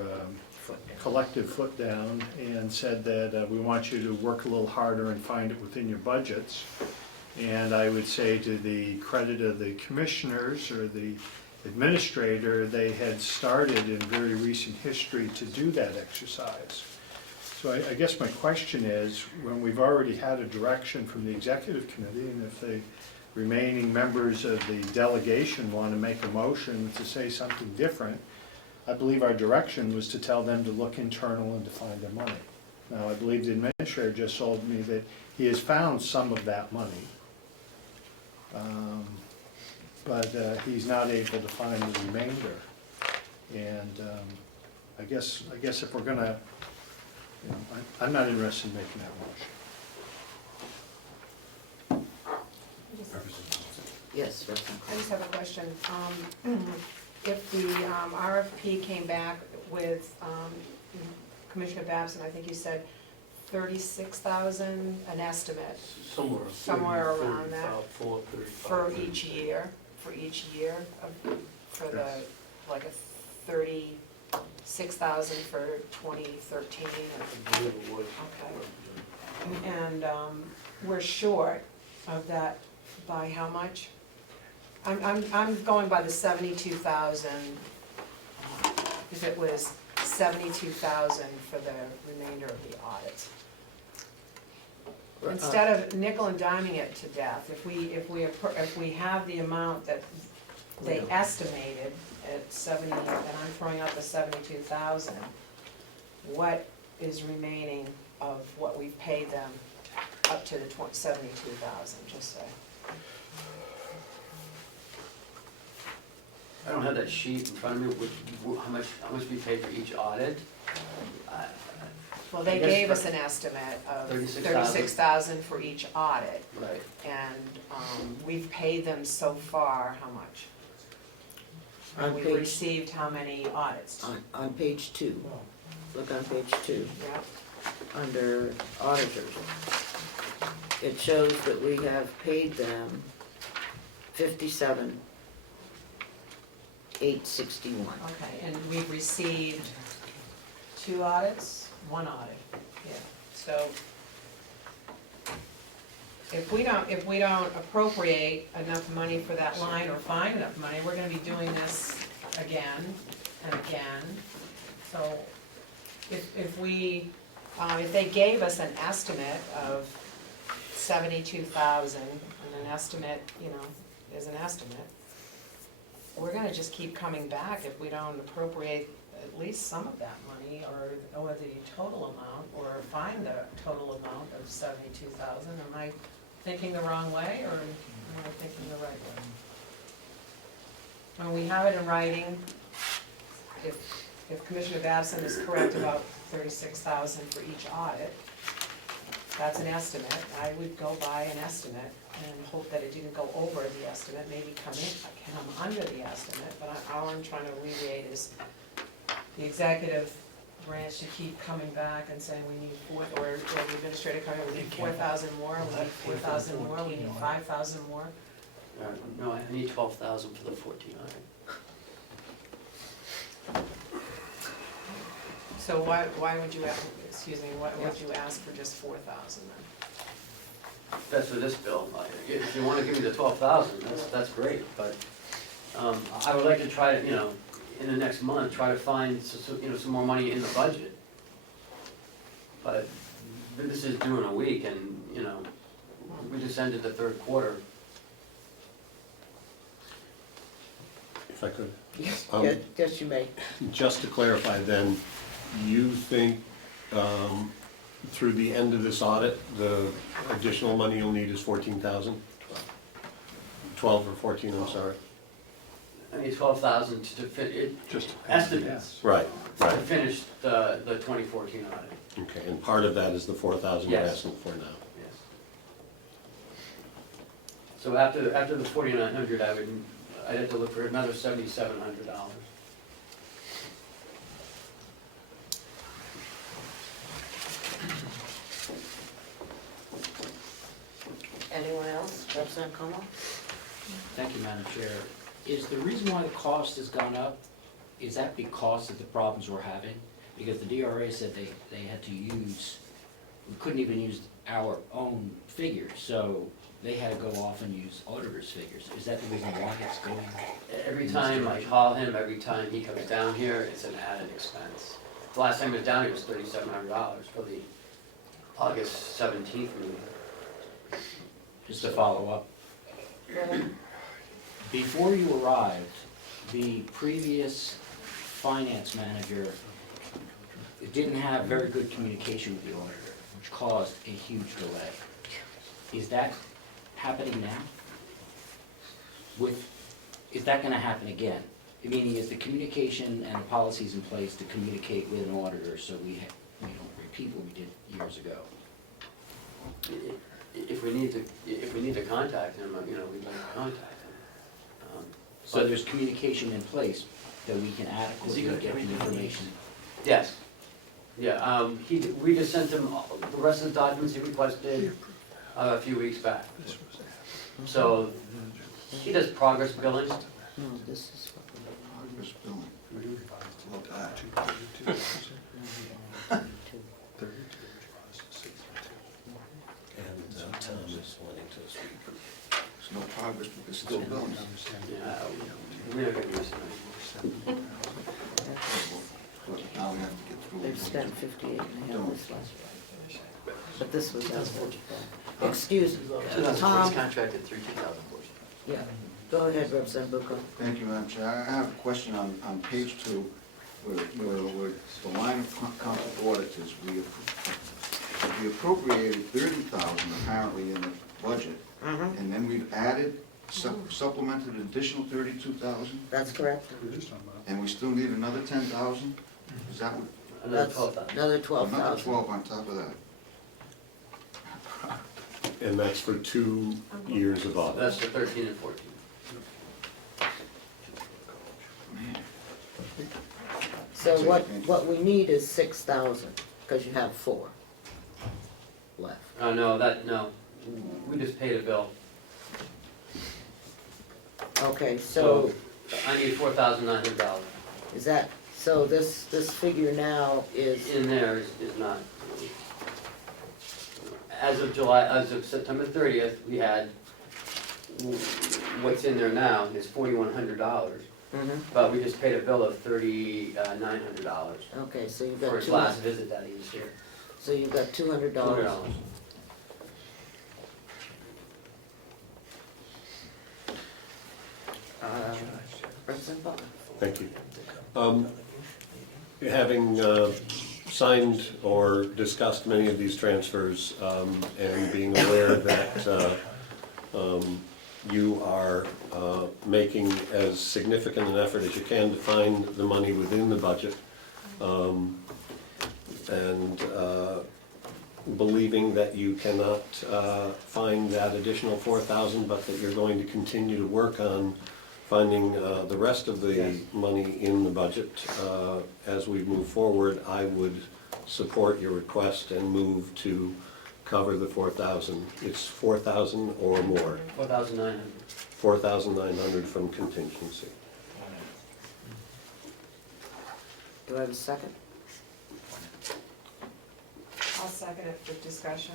collective foot down and said that we want you to work a little harder and find it within your budgets. And I would say, to the credit of the commissioners or the administrator, they had started in very recent history to do that exercise. So I guess my question is, when we've already had a direction from the executive committee, and if the remaining members of the delegation want to make a motion to say something different, I believe our direction was to tell them to look internal and to find their money. Now, I believe the administrator just told me that he has found some of that money, but he's not able to find the remainder. And I guess if we're gonna, I'm not interested in making that motion. Yes, I just have a question. If the RFP came back with Commissioner Babson, I think you said 36,000, an estimate, somewhere around that, for each year, for the, like a 36,000 for 2013. Okay. And we're short of that by how much? I'm going by the 72,000, if it was 72,000 for the remainder of the audit. Instead of nickel and diming it to death, if we have the amount that they estimated at 70, and I'm throwing out the 72,000, what is remaining of what we've paid them up to the 72,000, just say? I don't have that sheet in front of me, how much we paid for each audit. Well, they gave us an estimate of 36,000 for each audit. Right. And we've paid them so far, how much? On And we've page- received how many audits? On page 2, look on page 2, Yeah. under auditors. It shows that we have paid them 57,861. Okay, and we've received 2 audits, 1 audit, yeah. So if we don't appropriate enough money for that line or find enough money, we're gonna be doing this again and again. So if they gave us an estimate of 72,000, and an estimate, is an estimate, we're gonna just keep coming back if we don't appropriate at least some of that money, or the total amount, or find the total amount of 72,000. Am I thinking the wrong way, or am I thinking the right way? When we have it in writing, if Commissioner Babson is correct about 36,000 for each audit, that's an estimate. I would go by an estimate and hope that it didn't go over the estimate, maybe come under the estimate, but all I'm trying to alleviate is the executive branch to keep coming back and saying we need or the administrator coming, we need 4,000 more, we need 4,000 more, we need 5,000 more. No, I need 12,000 for the 14 audit. So why would you ask, excuse me, why would you ask for just 4,000 then? That's for this bill. If you wanna give me the 12,000, that's great, but, I would like to try to, in the next month, try to find, some more money in the budget. But this is due in a week and, we just ended the third quarter. If I could. Yes, Um, yes, you may. Just to clarify then, you think through the end of this audit, the additional money you'll need is 14,000? 12 or 14, I'm sorry. I mean, 12,000 to fit, Just estimates Right, to right. finish the 2014 audit, Okay, and part of that is the 4,000 you're Yes. asking for now. yes. So after the 4,900, I'd have to look for another $7,700. Anyone else? Representative Comeau? Thank you, Madam Chair. Is the reason why the cost has gone up, is that because of the problems we're having? Because the DRA said they had to use, we couldn't even use our own figures, so they had to go off and use auditors' figures. Is that the reason why it's going up? Every time I call him, every time he comes down here, it's an added expense. The last time he was down here was $3,700 for the August 17th meeting. Just to follow up, before you arrived, the previous finance manager didn't have very good communication with the auditor, which caused a huge delay. Is that happening now? Is that gonna happen again? Meaning, is the communication and the policies in place to communicate with an auditor so we don't repeat what we did years ago? If we need to contact him, we'd like to contact him. So there's communication in place that we can adequately get the information? Yes. Yeah, we just sent him the rest of the documents he requested a few weeks back. So he does progress billing. No, this is what Progress billing. Look at And Tom is wanting to speak. There's no progress, but there's still billing. Yeah, we're not gonna use it. But now we have to get through. They've spent 58 and a half this last year. But this was as of, excuse me, 2014 Tom, is contracted through 2014. yeah, go ahead, Representative Bucco. Thank you, Madam Chair. I have a question on page 2, where the line of council auditors, we appropriated 30,000 apparently in the budget, and then we've added, supplemented an additional 32,000, That's correct. and we still need another 10,000? Is that what? Another That's 12,000. another Another 12,000. 12 on top of that. And that's for 2 years of audit. That's the 13 and 14. So what we need is 6,000, because you have 4 left. No, we just paid a bill. Okay, so I need $4,900. is that, so this figure now is, In there is not. As of September 30th, we had, what's in there now is $4,100, but we just paid a bill of $3,900 okay, so you've for got his 200, last visit that he was here. so you've got $200. $200. Representative Bucco. Thank you. Having signed or discussed many of these transfers and being aware that you are making as significant an effort as you can to find the money within the budget, and believing that you cannot find that additional 4,000, but that you're going to continue to work on finding the rest of the money in the budget as we move forward, I would support your request and move to cover the 4,000. It's 4,000 or more. 4,900. 4,900 from contingency. Do I have a second? I'll second it for discussion.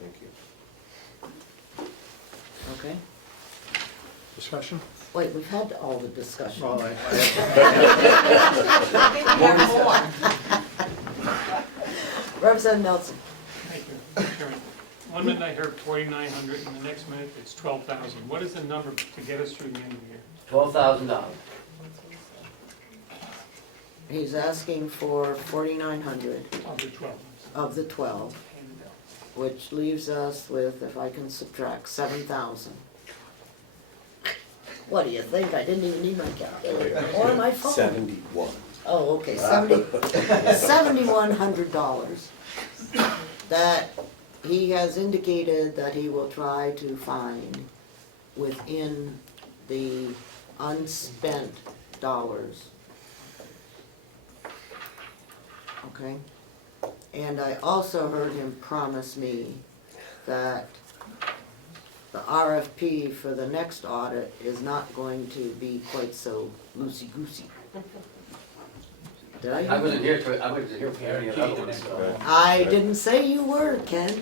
Thank you. Okay, Discussion? wait, we've had all the discussion. Well, Representative Nelson. Thank you, Mr. Chairman. One minute I heard 4,900, and the next minute it's 12,000. What is the number to get us through the end of the year? $12,000. He's asking for 4,900 Of the 12. of the 12, which leaves us with, if I can subtract, 7,000. What do you think? I didn't even need my calculator or my phone. 71. Oh, okay, $7,100 that he has indicated that he will try to find within the unspent dollars. Okay? And I also heard him promise me that the RFP for the next audit is not going to be quite so loosey-goosey. Did I? I wasn't here for any of the other ones, so. I didn't say you were, Ken.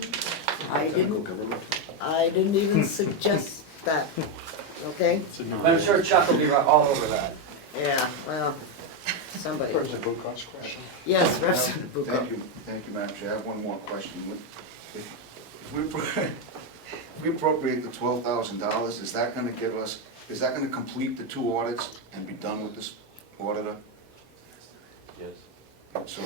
I didn't even suggest that, okay? But I'm sure Chuck will be all over that. Yeah, well, somebody. Representative Bukoff's question. Yes, Representative Bukoff. Thank you, Madam Chair. I have one more question. If we appropriate the $12,000, is that gonna give us, is that gonna complete the 2 audits and be done with this auditor? Yes. So,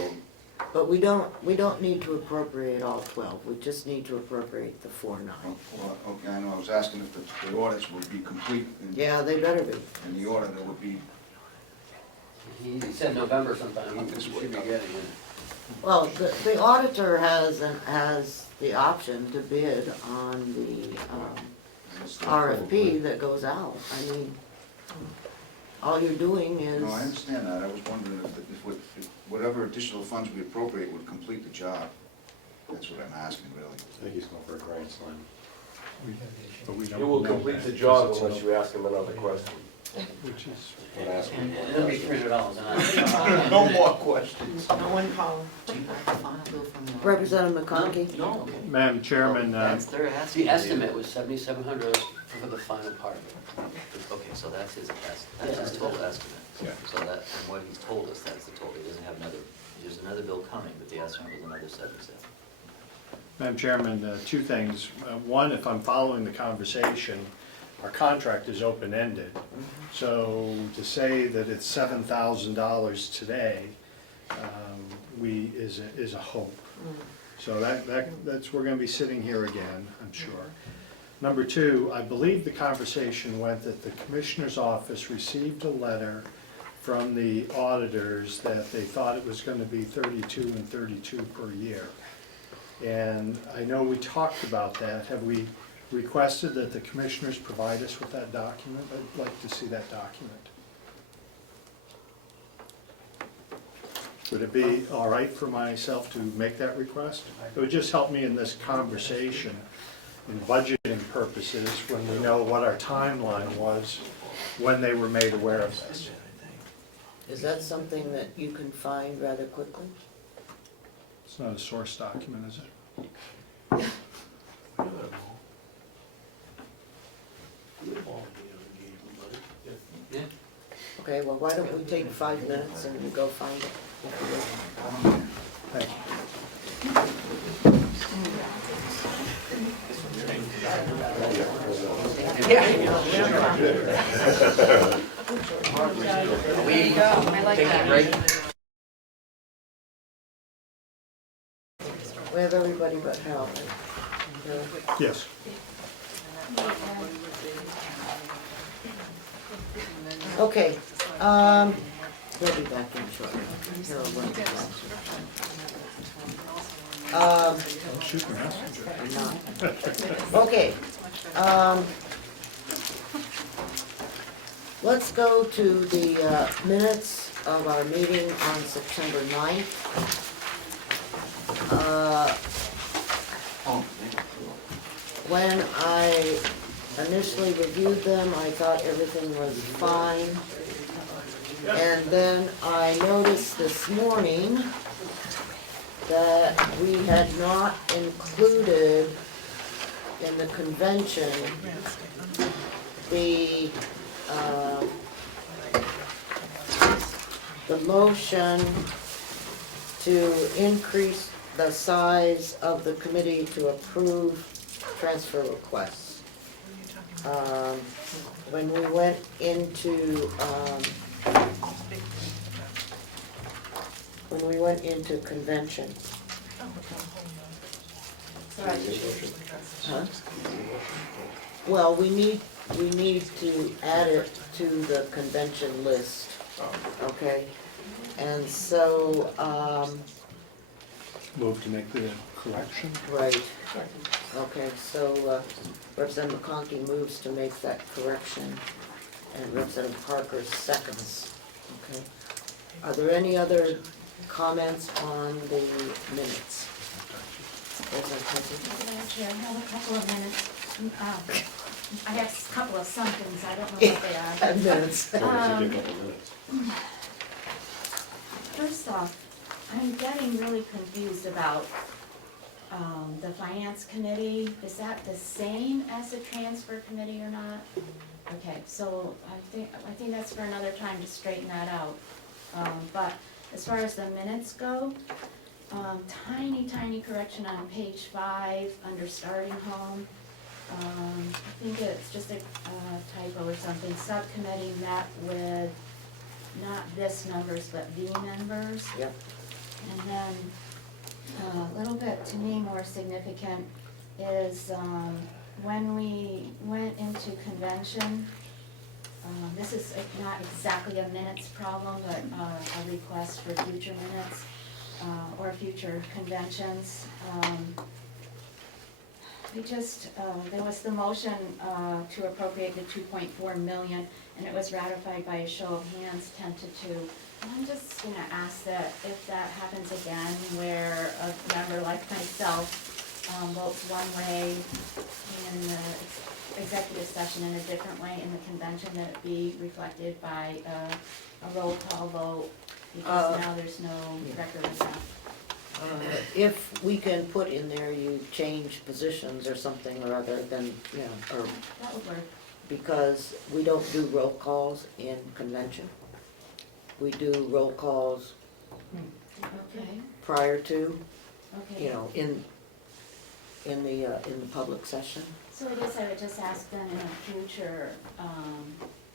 But we don't need to appropriate all 12, we just need to appropriate the 4,900. well, okay, I know, I was asking if the audits would be complete and Yeah, they better be. and the auditor would be, He said November sometime, we should be getting it. Well, the auditor has the option to bid on the RFP that goes out. I mean, all you're doing is. no, I understand that. I was wondering if whatever additional funds we appropriate would complete the job. That's what I'm asking, really. I think he's going for a grand slam. But we don't You will know complete that the because job it's unless you ask him another question. Which is, What ask him? And it'll be $300 an hour. No more questions. No one call. Representative McConkey? No, Madam Chairman, that's their asking. The estimate was $7,700 for the final part. Okay, so that's his total estimate. Yeah. So that, and what he's told us, that's the total. He doesn't have there's another bill coming, but the estimate was another 77. Madam Chairman, 2 things. One, if I'm following the conversation, our contract is open-ended. So to say that it's $7,000 today is a hope. So that's, we're going to be sitting here again, I'm sure. Number 2, I believe the conversation went that the Commissioner's office received a letter from the auditors that they thought it was going to be 32 and 32 per year. And I know we talked about that. Have we requested that the Commissioners provide us with that document? I'd like to see that document. Would it be all right for myself to make that request? It would just help me in this conversation in budgeting purposes when we know what our timeline was when they were made aware of this. Is that something that you can find rather quickly? It's not a source document, is it? Yeah. Okay, well, why don't we take 5 minutes and you go find it? Thank you. Are we taking a break? We have everybody but Hal. Yes. Okay, they'll be back in shortly. Harold went to Shoot the messenger. Okay, let's go to the minutes of our meeting on September 9th. When I initially reviewed them, I thought everything was fine. And then I noticed this morning that we had not included in the convention the motion to increase the size of the committee to approve transfer requests. When we went into convention. Huh? Well, we need to add it to the convention list, okay? And so, Move to make the correction. right, okay, so Representative McConkey moves to make that correction, and Representative Parker seconds, okay? Are there any other comments on the minutes? Madam Chair, I have a couple of minutes. I have a couple of somethings, I don't know what they are. Minutes. First off, I'm getting really confused about the finance committee. Is that the same as the transfer committee or not? Okay, so I think that's for another time to straighten that out. But as far as the minutes go, tiny correction on page 5 under starting home. I think it's just a typo or something. Subcommittee met with not this members, but the members. Yep. And then a little bit to me more significant is when we went into convention, this is not exactly a minutes problem, but a request for future minutes or future conventions. There was the motion to appropriate the 2.4 million, and it was ratified by a show of hands, 10-2. And I'm just gonna ask that if that happens again, where a member like myself votes one way in the executive session and a different way in the convention, that it be reflected by a roll call vote, because now there's no record of that. If we can put in there you change positions or something or other, then, yeah, or, That would work. because we don't do roll calls in convention. We do roll calls Okay, prior to, okay. you know, in the public session. So I guess I would just ask then in a future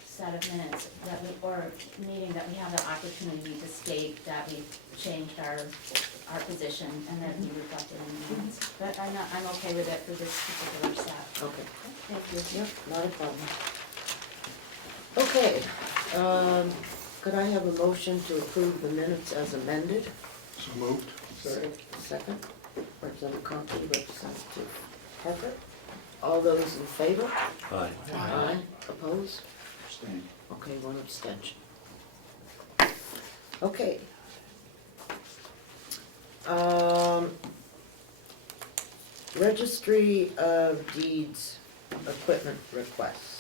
set of minutes that we, or meeting, that we have the opportunity to state that we've changed our position and that it be reflected in the minutes. But I'm okay with it for this particular set. Okay. Thank you. Yep, not a problem. Okay, could I have a motion to approve the minutes as amended? So moved. Second, Representative Conkey, Representative Parker. All those in favor? Aye. Aye. Opposed? Abstain. Okay, one abstention. Okay. Registry of Deeds equipment requests.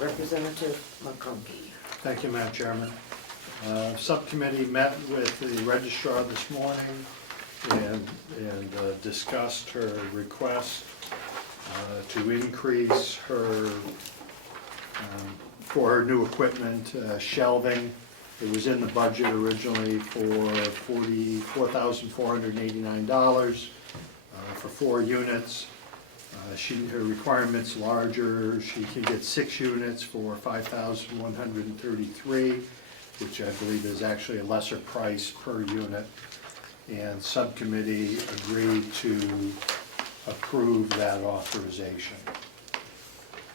Representative McConkey. Thank you, Madam Chairman. Subcommittee met with the registrar this morning and discussed her request to increase her, for her new equipment, shelving. It was in the budget originally for $44,489 for 4 units. Her requirement's larger. She can get 6 units for $5,133, which I believe is actually a lesser price per unit. And subcommittee agreed to approve that authorization.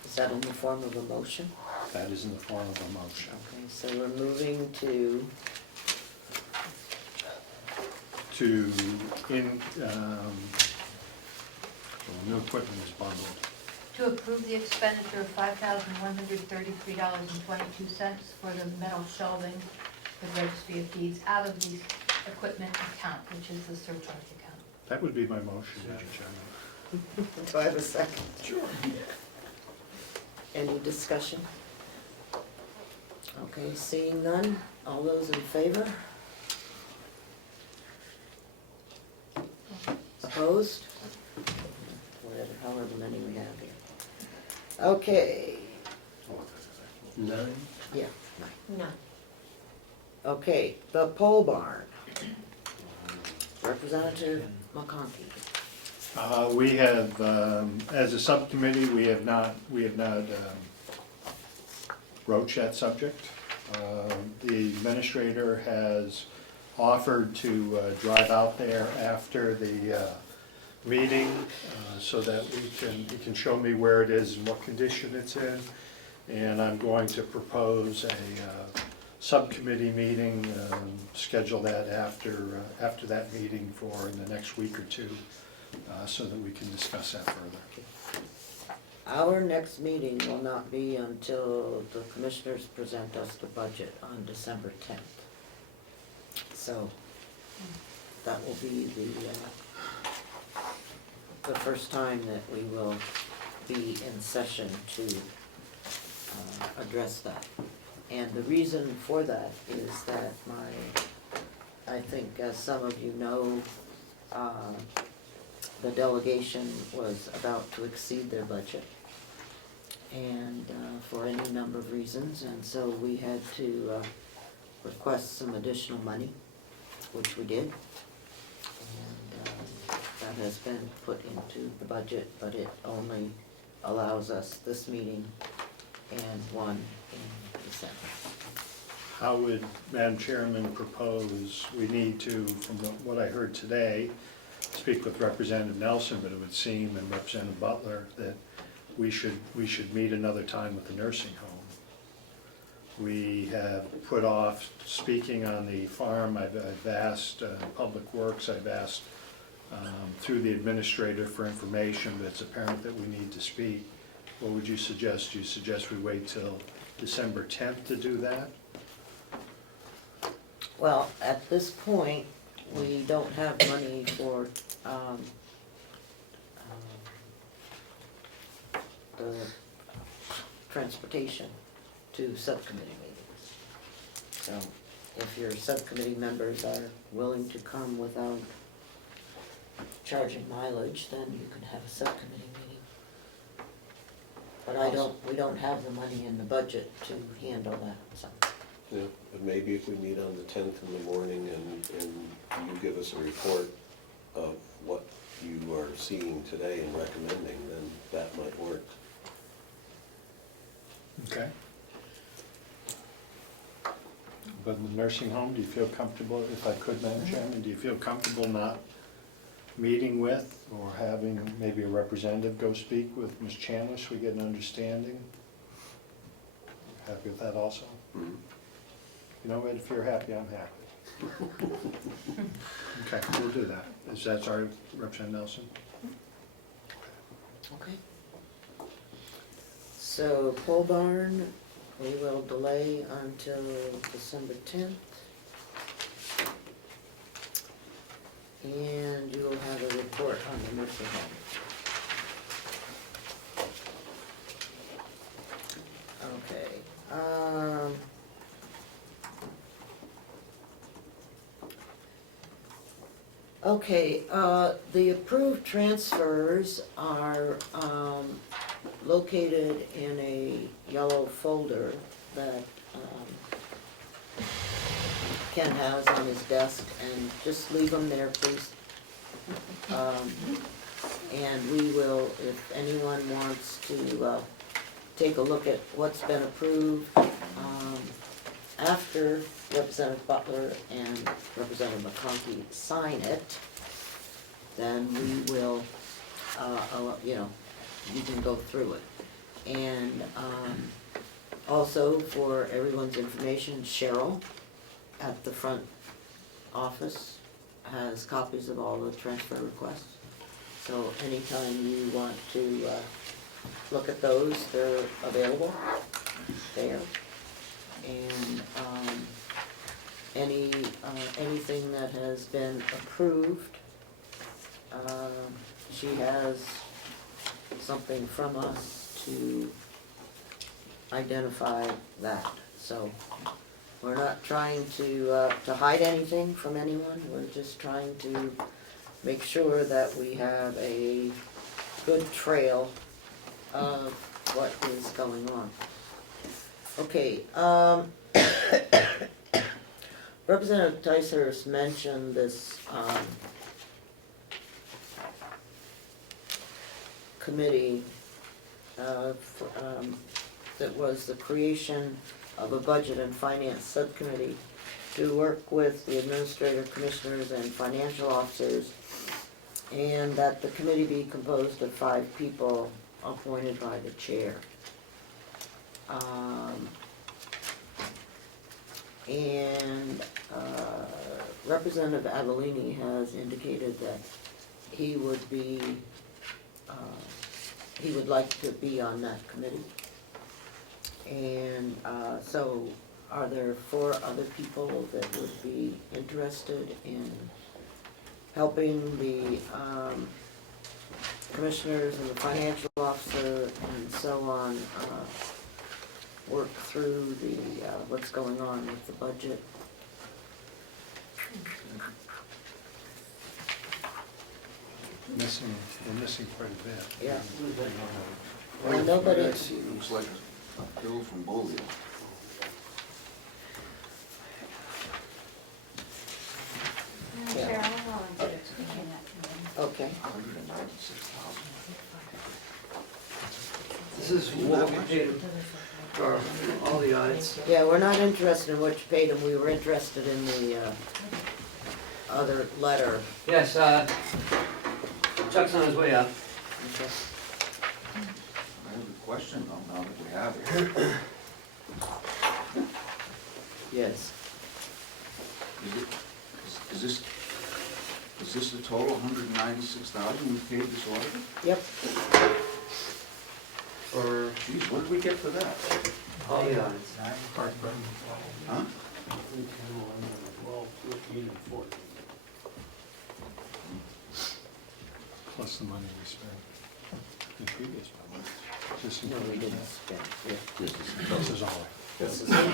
Is that in the form of a motion? That is in the form of a motion. Okay, so we're moving to, new equipment is bundled. To approve the expenditure of $5,133.22 for the metal shelving for the Registry of Deeds out of the equipment account, which is the surcharge account. That would be my motion, Madam Chairman. do I have a second? Sure. Any discussion? Okay, seeing none, all those in favor? Opposed? Whatever, however many we have here. Okay, Nine? yeah. No. Okay, the pole barn. Representative McConkey. We have, as a subcommittee, we have not broached that subject. The administrator has offered to drive out there after the meeting so that he can show me where it is and what condition it's in. And I'm going to propose a subcommittee meeting, schedule that after that meeting for in the next week or two, so that we can discuss that further. Our next meeting will not be until the commissioners present us the budget on December 10th. So that will be the first time that we will be in session to address that. And the reason for that is that I think as some of you know, the delegation was about to exceed their budget, and for any number of reasons, and so we had to request some additional money, which we did. And that has been put into the budget, but it only allows us this meeting and one in December. How would Madam Chairman propose, we need to, from what I heard today, speak with Representative Nelson, but it would seem, and Representative Butler, that we should meet another time with the nursing home. We have put off speaking on the farm. I've asked Public Works, I've asked through the administrator for information, but it's apparent that we need to speak. What would you suggest? Do you suggest we wait till December 10th to do that? Well, at this point, we don't have money for the transportation to subcommittee meetings. So if your subcommittee members are willing to come without charging mileage, then you can have a subcommittee meeting. But we don't have the money in the budget to handle that, so. Yeah, but maybe if we meet on the 10th in the morning and you give us a report of what you are seeing today and recommending, then that might work. Okay. But in the nursing home, do you feel comfortable, if I could, Madam Chairman, do you feel comfortable not meeting with or having maybe a representative go speak with Ms. Chandler so we get an understanding? Happy with that also? Mm-hmm. You know what, if you're happy, I'm happy. Okay, we'll do that. Is that sorry, Representative Nelson? Okay. So pole barn, we will delay until December 10th. And you will have a report on the nursing home. Okay. Okay, the approved transfers are located in a yellow folder that Ken has on his desk, and just leave them there, please. And we will, if anyone wants to take a look at what's been approved, after Representative Butler and Representative McConkey sign it, then we will, you can go through it. And also, for everyone's information, Cheryl at the front office has copies of all the transfer requests. So anytime you want to look at those, they're available there. And anything that has been approved, she has something from us to identify that. So we're not trying to hide anything from anyone. We're just trying to make sure that we have a good trail of what is going on. Okay, Representative Ticehurst mentioned this, committee, that was the creation of a budget and finance subcommittee to work with the administrator, commissioners, and financial officers, and that the committee be composed of 5 people appointed by the chair. Representative Avellini has indicated that he would like to be on that committee. And so are there 4 other people that would be interested in helping the commissioners and the financial officer and so on work through the what's going on with the budget? We're missing quite a bit. Yeah. Well, Well, nobody, it looks like a hill from Bolivia. Yeah. Cheryl, I'll volunteer to be on that committee. okay. 196,000. This is what we paid him for all the audits. Yeah, we're not interested in what you paid him, we were interested in the other letter. Yes, Chuck's on his way up. Okay. I have a question though, now that we have it. Yes. Is this the total 196,000 we paid this auditor? Yep. For Geez, what did we get for that? all the audits. Huh? 12, 13, and 14. Plus the money we spent in previous budget. Just No, we including didn't that. spend, yeah. This is all. This is all.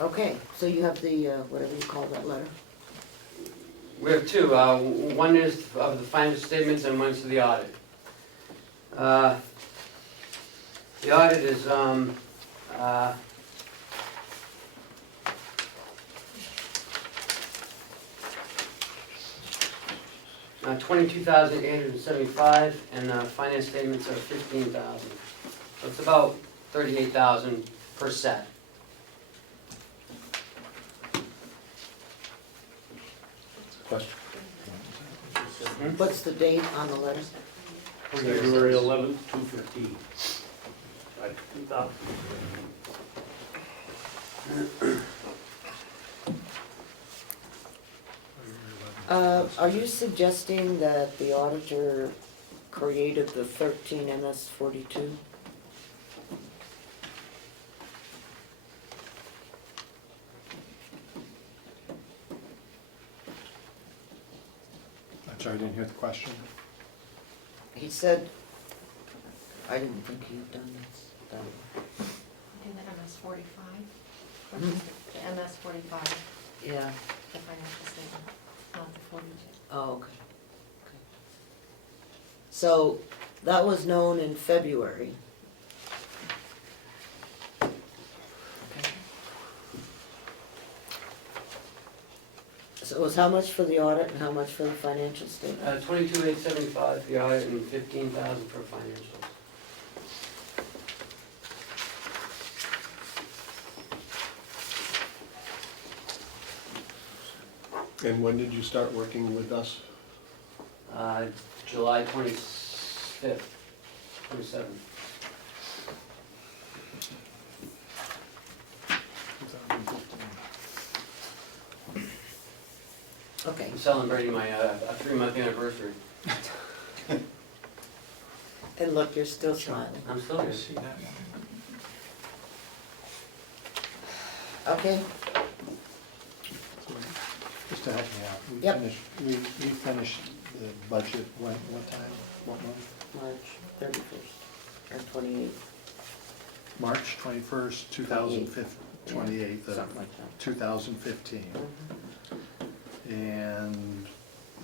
Okay, so you have the, whatever you call that letter? We have 2. One is of the financial statements and one's to the audit. The audit is 22,875, and finance statements are 15,000. So it's about 38,000 per set. Question? What's the date on the letter? February 11th, 2/15. Right, 2000. Are you suggesting that the auditor created the 13 MS 42? I'm sorry, I didn't hear the question. He said, I didn't think he'd done this. In the MS 45, or Hmm? just the MS 45, Yeah, the financial statement, not the 42. oh, okay. Okay. So, that was known in February. Okay. So it was how much for the audit and how much for the financial statement? 22,875 for the audit and 15,000 for financials. And when did you start working with us? July 25th, 27th. Okay. I'm celebrating my 3-month anniversary. And look, you're still smiling. I'm still here. Okay, Just to help me out, Yep. we finished the budget, what time, what month? March 31st, or 28th. March 21st, 2015. 28th of Something like that. 2015. And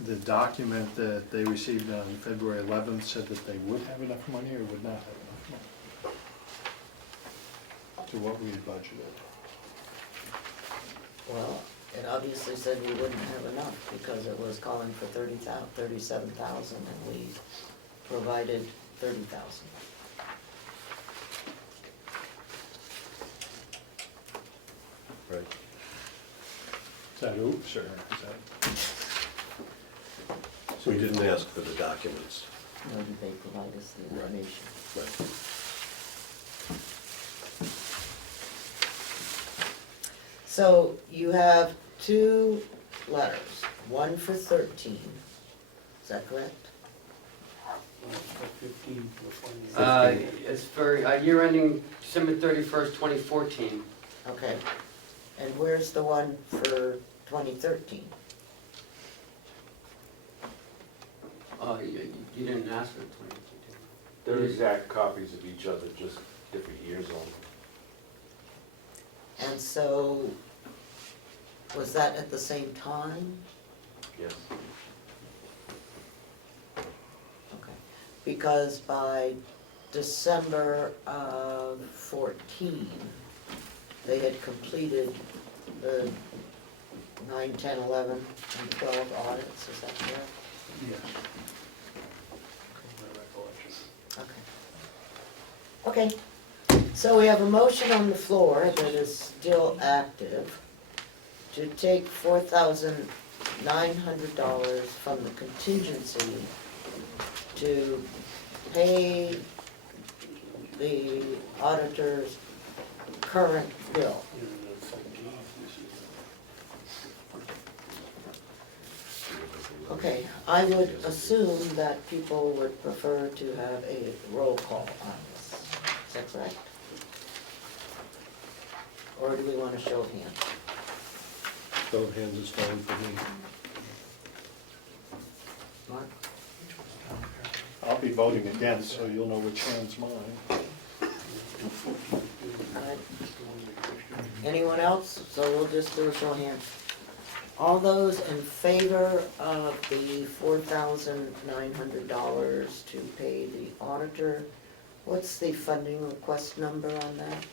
the document that they received on February 11th said that they would have enough money or would not have enough money to what we had budgeted. Well, it obviously said we wouldn't have enough because it was calling for 37,000 and we provided 30,000. Right. Is that oops or is that? We didn't ask for the documents. Nor did they provide us the information. Right. So you have two letters, one for 13, is that correct? It's for year ending December 31st, 2014. Okay, and where's the one for 2013? You didn't ask for 2014. They're exact copies of each other, just different years on them. And so, was that at the same time? Yes. Okay, because by December of 14, they had completed the 9, 10, 11, and 12 audits, is that correct? Yes. Okay. Okay, so we have a motion on the floor that is still active to take $4,900 from the contingency to pay the auditor's current bill. Okay, I would assume that people would prefer to have a roll call on this. Is that correct? Or do we want to show of hands? Show of hands is fine for me. Mark? I'll be voting against, so you'll know which hand's mine. Alright. Anyone else? So we'll just do a show of hands. All those in favor of the $4,900 to pay the auditor, what's the funding request number on that?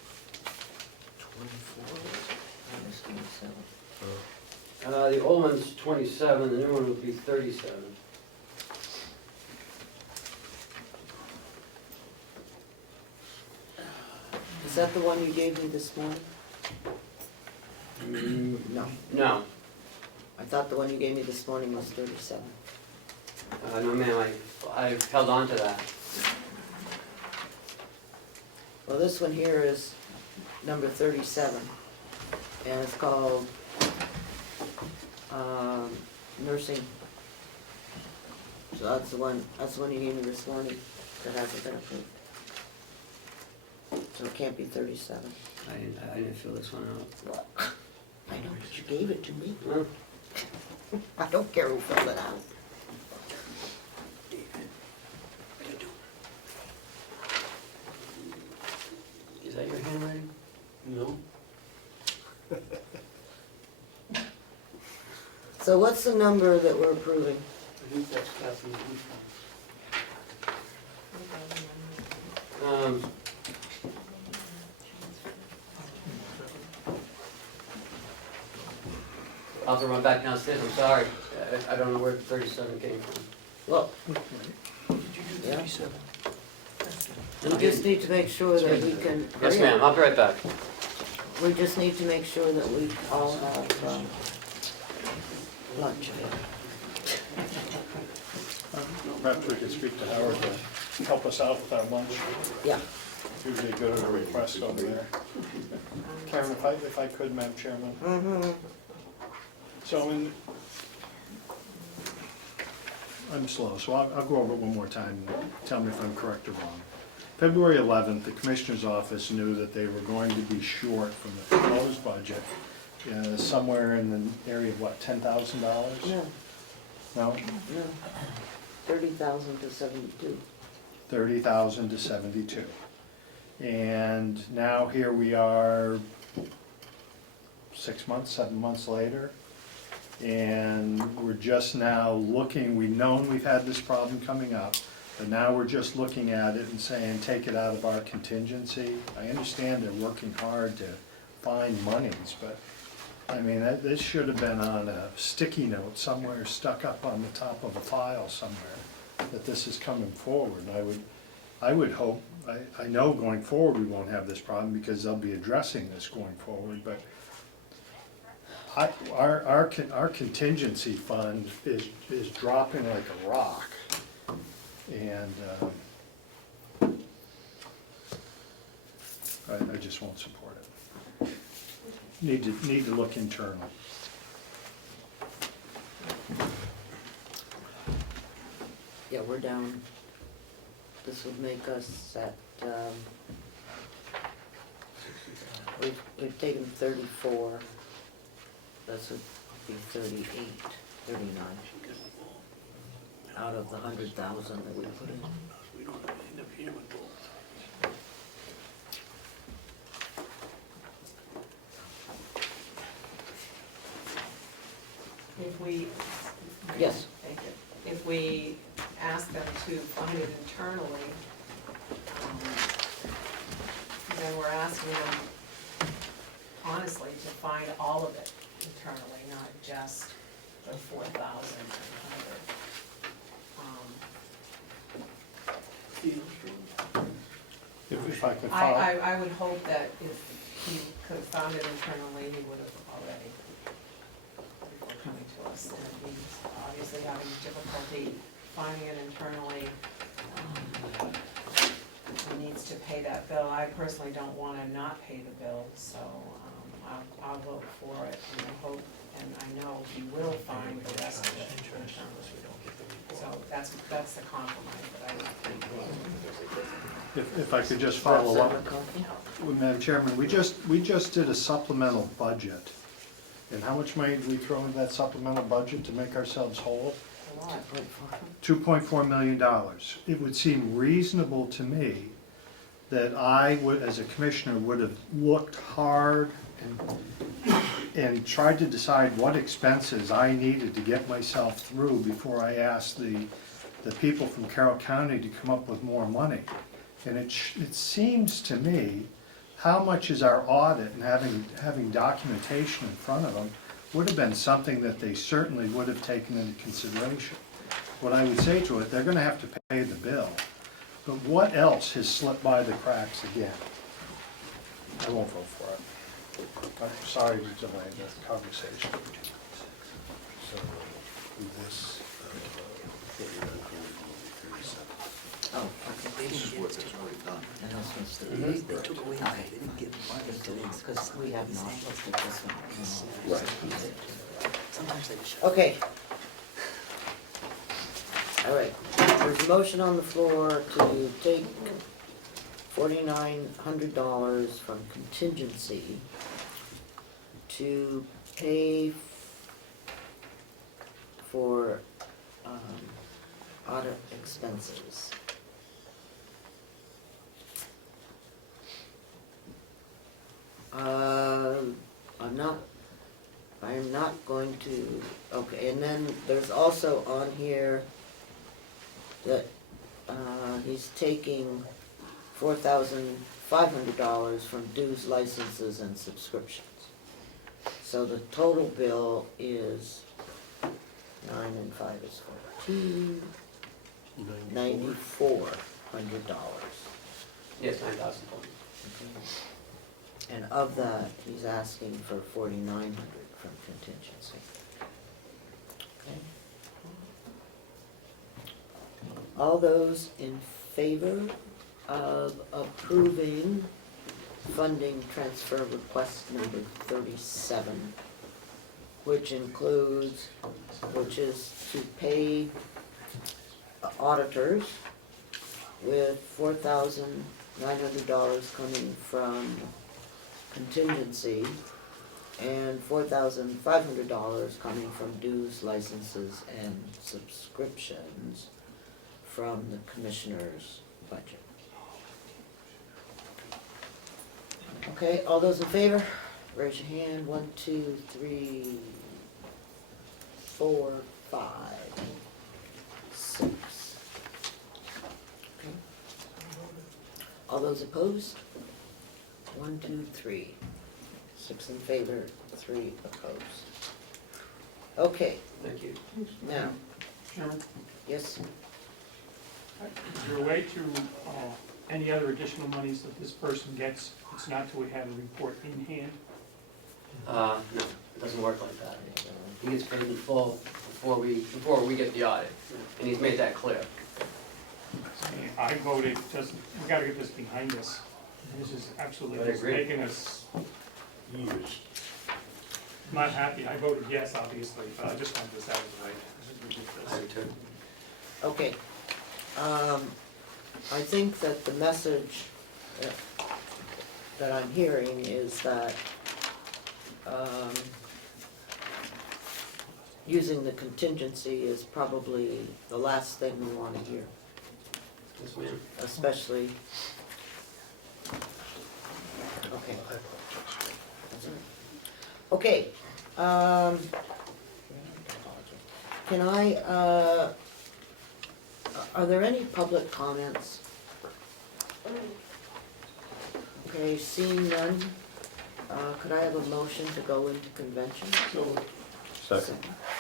24. Minus 27. The old one's 27, the new one would be 37. Is that the one you gave me this morning? No. No, I thought the one you gave me this morning was 37. no ma'am, I've held on to that. Well, this one here is number 37, and it's called nursing. So that's the one you gave me this morning that hasn't been approved. So it can't be 37. I didn't fill this one out. Well, I know, but you gave it to me. Well, I don't care who filled it out. is that your handwriting? No. So what's the number that we're approving? I think that's Kathy's. I'll have to run back downstairs, I'm sorry. I don't know where 37 came from. Well, yeah. We just need to make sure that we can. Yes, ma'am, I'll be right back. We just need to make sure that we all have lunch. Perhaps we could speak to Howard to help us out with our lunch. Yeah. Usually go to a request over there. Karen, if I could, Madam Chairman. Mm-hmm. So I'm slow, so I'll go over it one more time and tell me if I'm correct or wrong. February 11th, the Commissioner's Office knew that they were going to be short from the proposed budget, somewhere in the area of what, $10,000? No, No? no. 30,000 to 72. 30,000 to 72. And now here we are 6 months, 7 months later. And we're just now looking, we've known we've had this problem coming up, but now we're just looking at it and saying, take it out of our contingency. I understand they're working hard to find monies, but, I mean, this should have been on a sticky note somewhere, stuck up on the top of a file somewhere, that this is coming forward. And I would hope, I know going forward we won't have this problem because they'll be addressing this going forward, but our contingency fund is dropping like a rock. And I just won't support it. Need to look internal. Yeah, we're down, this would make us at, we've taken 34, this would be 38, 39, out of the 100,000 that we put in. If we. Yes. Thank you. If we ask them to fund it internally, then we're asking them honestly to find all of it internally, not just the 4,000 If I could I, follow. I would hope that if he could have found it internally, he would have already, before coming to us. And he's obviously having difficulty finding it internally. He needs to pay that bill. I personally don't want to not pay the bill, so I'll vote for it, and I hope, and I know he will find the rest of it internally. So that's the compromise that I would think. If I could just follow up. Madam Chairman, we just did a supplemental budget. And how much money did we throw into that supplemental budget to make ourselves whole? A lot. $2.4 million. It would seem reasonable to me that I would, as a commissioner, would have looked hard and tried to decide what expenses I needed to get myself through before I asked the people from Carroll County to come up with more money. And it seems to me, how much is our audit and having documentation in front of them would have been something that they certainly would have taken into consideration. What I would say to it, they're gonna have to pay the bill, but what else has slipped by the cracks again? I won't vote for it. I'm sorry to delay the conversation. So this, 4937. Oh, This is what they've already done. and I was supposed to, they took away, they didn't get money because we have not looked at this one. Right. Okay. All right, there's a motion on the floor to take $4,900 from contingency to pay for audit expenses. I'm not going to, okay, and then there's also on here that he's taking $4,500 from dues, licenses, and subscriptions. So the total bill is 9 and 5 is 14, $9,400. Yes, 9,000. And of that, he's asking for 4,900 from contingency. Okay. All those in favor of approving funding transfer request number 37, which is to pay auditors with $4,900 coming from contingency and $4,500 coming from dues, licenses, and subscriptions from the commissioner's budget. Okay, all those in favor? Raise your hand, 1, 2, 3, 4, 5, 6. Okay. All those opposed? 1, 2, 3. 6 in favor, 3 opposed. Okay, Thank you. now, Chairman, yes, is there a way to, any other additional monies that this person gets, it's not till we have a report in hand? No, it doesn't work like that. He gets paid in full before we get the audit, and he's made that clear. I voted, we gotta get this behind us. This is absolutely I just agree. making us Years. not happy. I voted yes, obviously, but I just wanted this out of the way. This is ridiculous. I do too. okay. I think that the message that I'm hearing is that using the contingency is probably the last thing we want to hear, Yes, ma'am. especially, okay. Okay, can I, are there any public comments? Okay, seeing none, could I have a motion to go into convention? Second.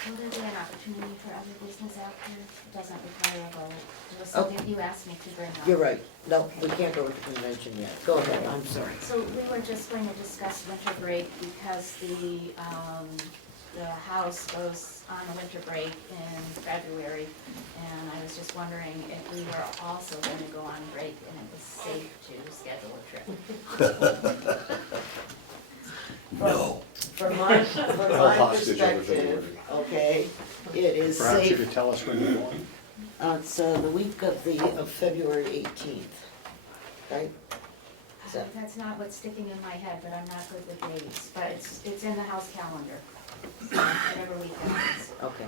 Will there be an opportunity for other business after? It doesn't require a vote. It was something you asked me to bring up. You're right, no, we can't go into convention yet, go ahead, I'm sorry. So we were just going to discuss winter break because the House goes on a winter break in February. And I was just wondering if we were also going to go on break and it was safe to schedule a trip. No. From my perspective, okay, it is Perhaps you safe, could tell us when you're going. it's the week of February 18th, right? Is that, That's not what's sticking in my head, but I'm not good with dates, but it's in the House calendar, so whatever weekend it is. okay.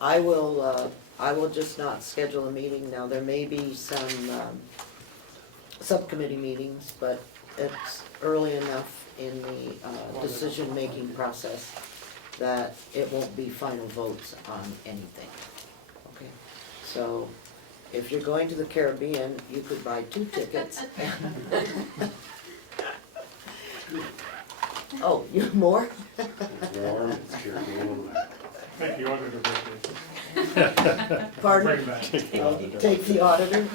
I will just not schedule a meeting now, there may be some subcommittee meetings, but it's early enough in the decision-making process that it won't be final votes on anything, okay? So, if you're going to the Caribbean, you could buy 2 tickets. Oh, you more? Warm, it's Caribbean. Make the auditor birthday. Pardon? Bring it back. Take the auditor?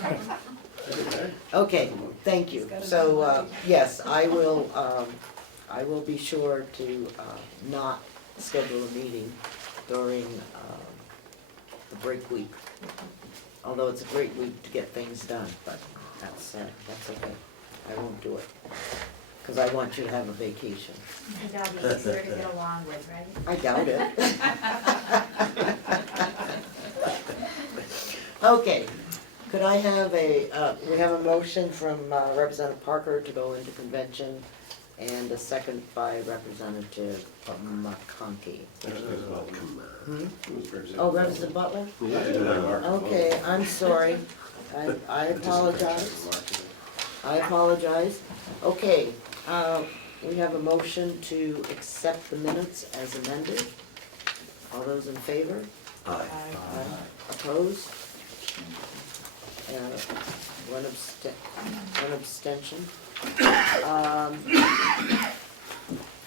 Okay, thank you. So, yes, I will be sure to not schedule a meeting during the break week. Although it's a great week to get things done, but that's okay. I won't do it, because I want you to have a vacation. And that'll be easier to get along with, right? I doubt it. Okay, could I have we have a motion from Representative Parker to go into convention, and a second by Representative McConkey. Oh, Representative Butler? Okay, I'm sorry. I apologize. I apologize. Okay, we have a motion to accept the minutes as amended. All those in favor? Aye. Opposed? One abstention.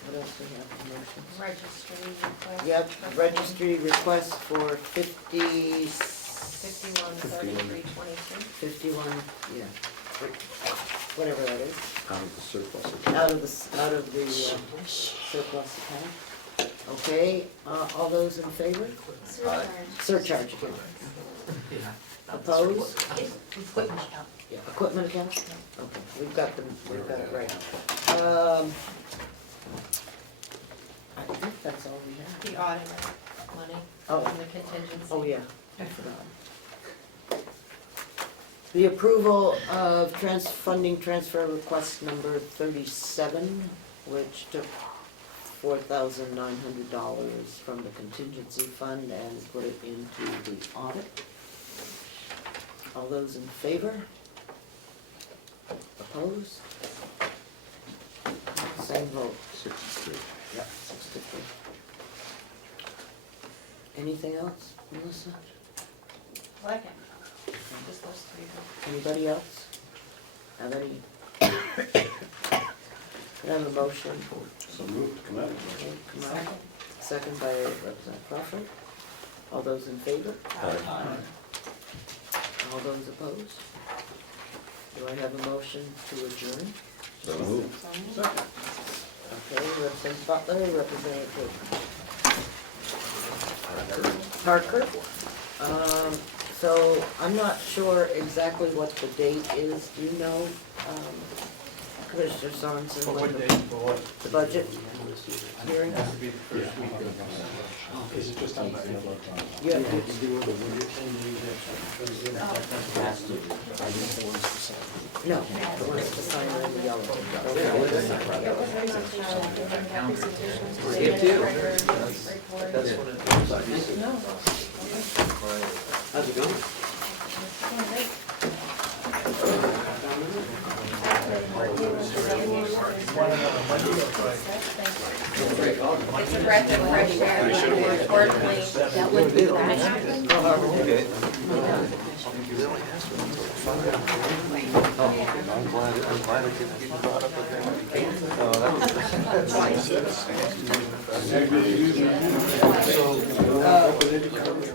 What else do we have for motions? Registry request. Yep, registry request for 51, 513322. yeah, whatever that is, Out of the surplus account. out of the surplus account. Okay, all those in favor? Surcharge again. Opposed? Equipment account. Yeah, equipment account? Okay, we've got it right. I think that's all we have. The auditor money Oh. and the contingency. Oh, yeah, I forgot. The approval of funding transfer request number 37, which took $4,900 from the contingency fund and put it into the audit. All those in favor? Opposed? same vote. 6-3. Yeah, 6-3. Anything else, Melissa? Like it. Just those three. Anybody else? Have any? Can I have a motion? So moved, come out. Okay, come on. Second by Representative Crawford. All those in favor? Aye. All those opposed? Do I have a motion to adjourn? So moved. Okay, Representative Butler, Representative Parker. So I'm not sure exactly what the date is. Do you know, Commissioner Sorensen, when the budget hearing? Is it just on the? You have to No, the ones to sign are in the yellow. How's it going? It's a breath of fresh air, importantly, that would be I'm glad it brought up again.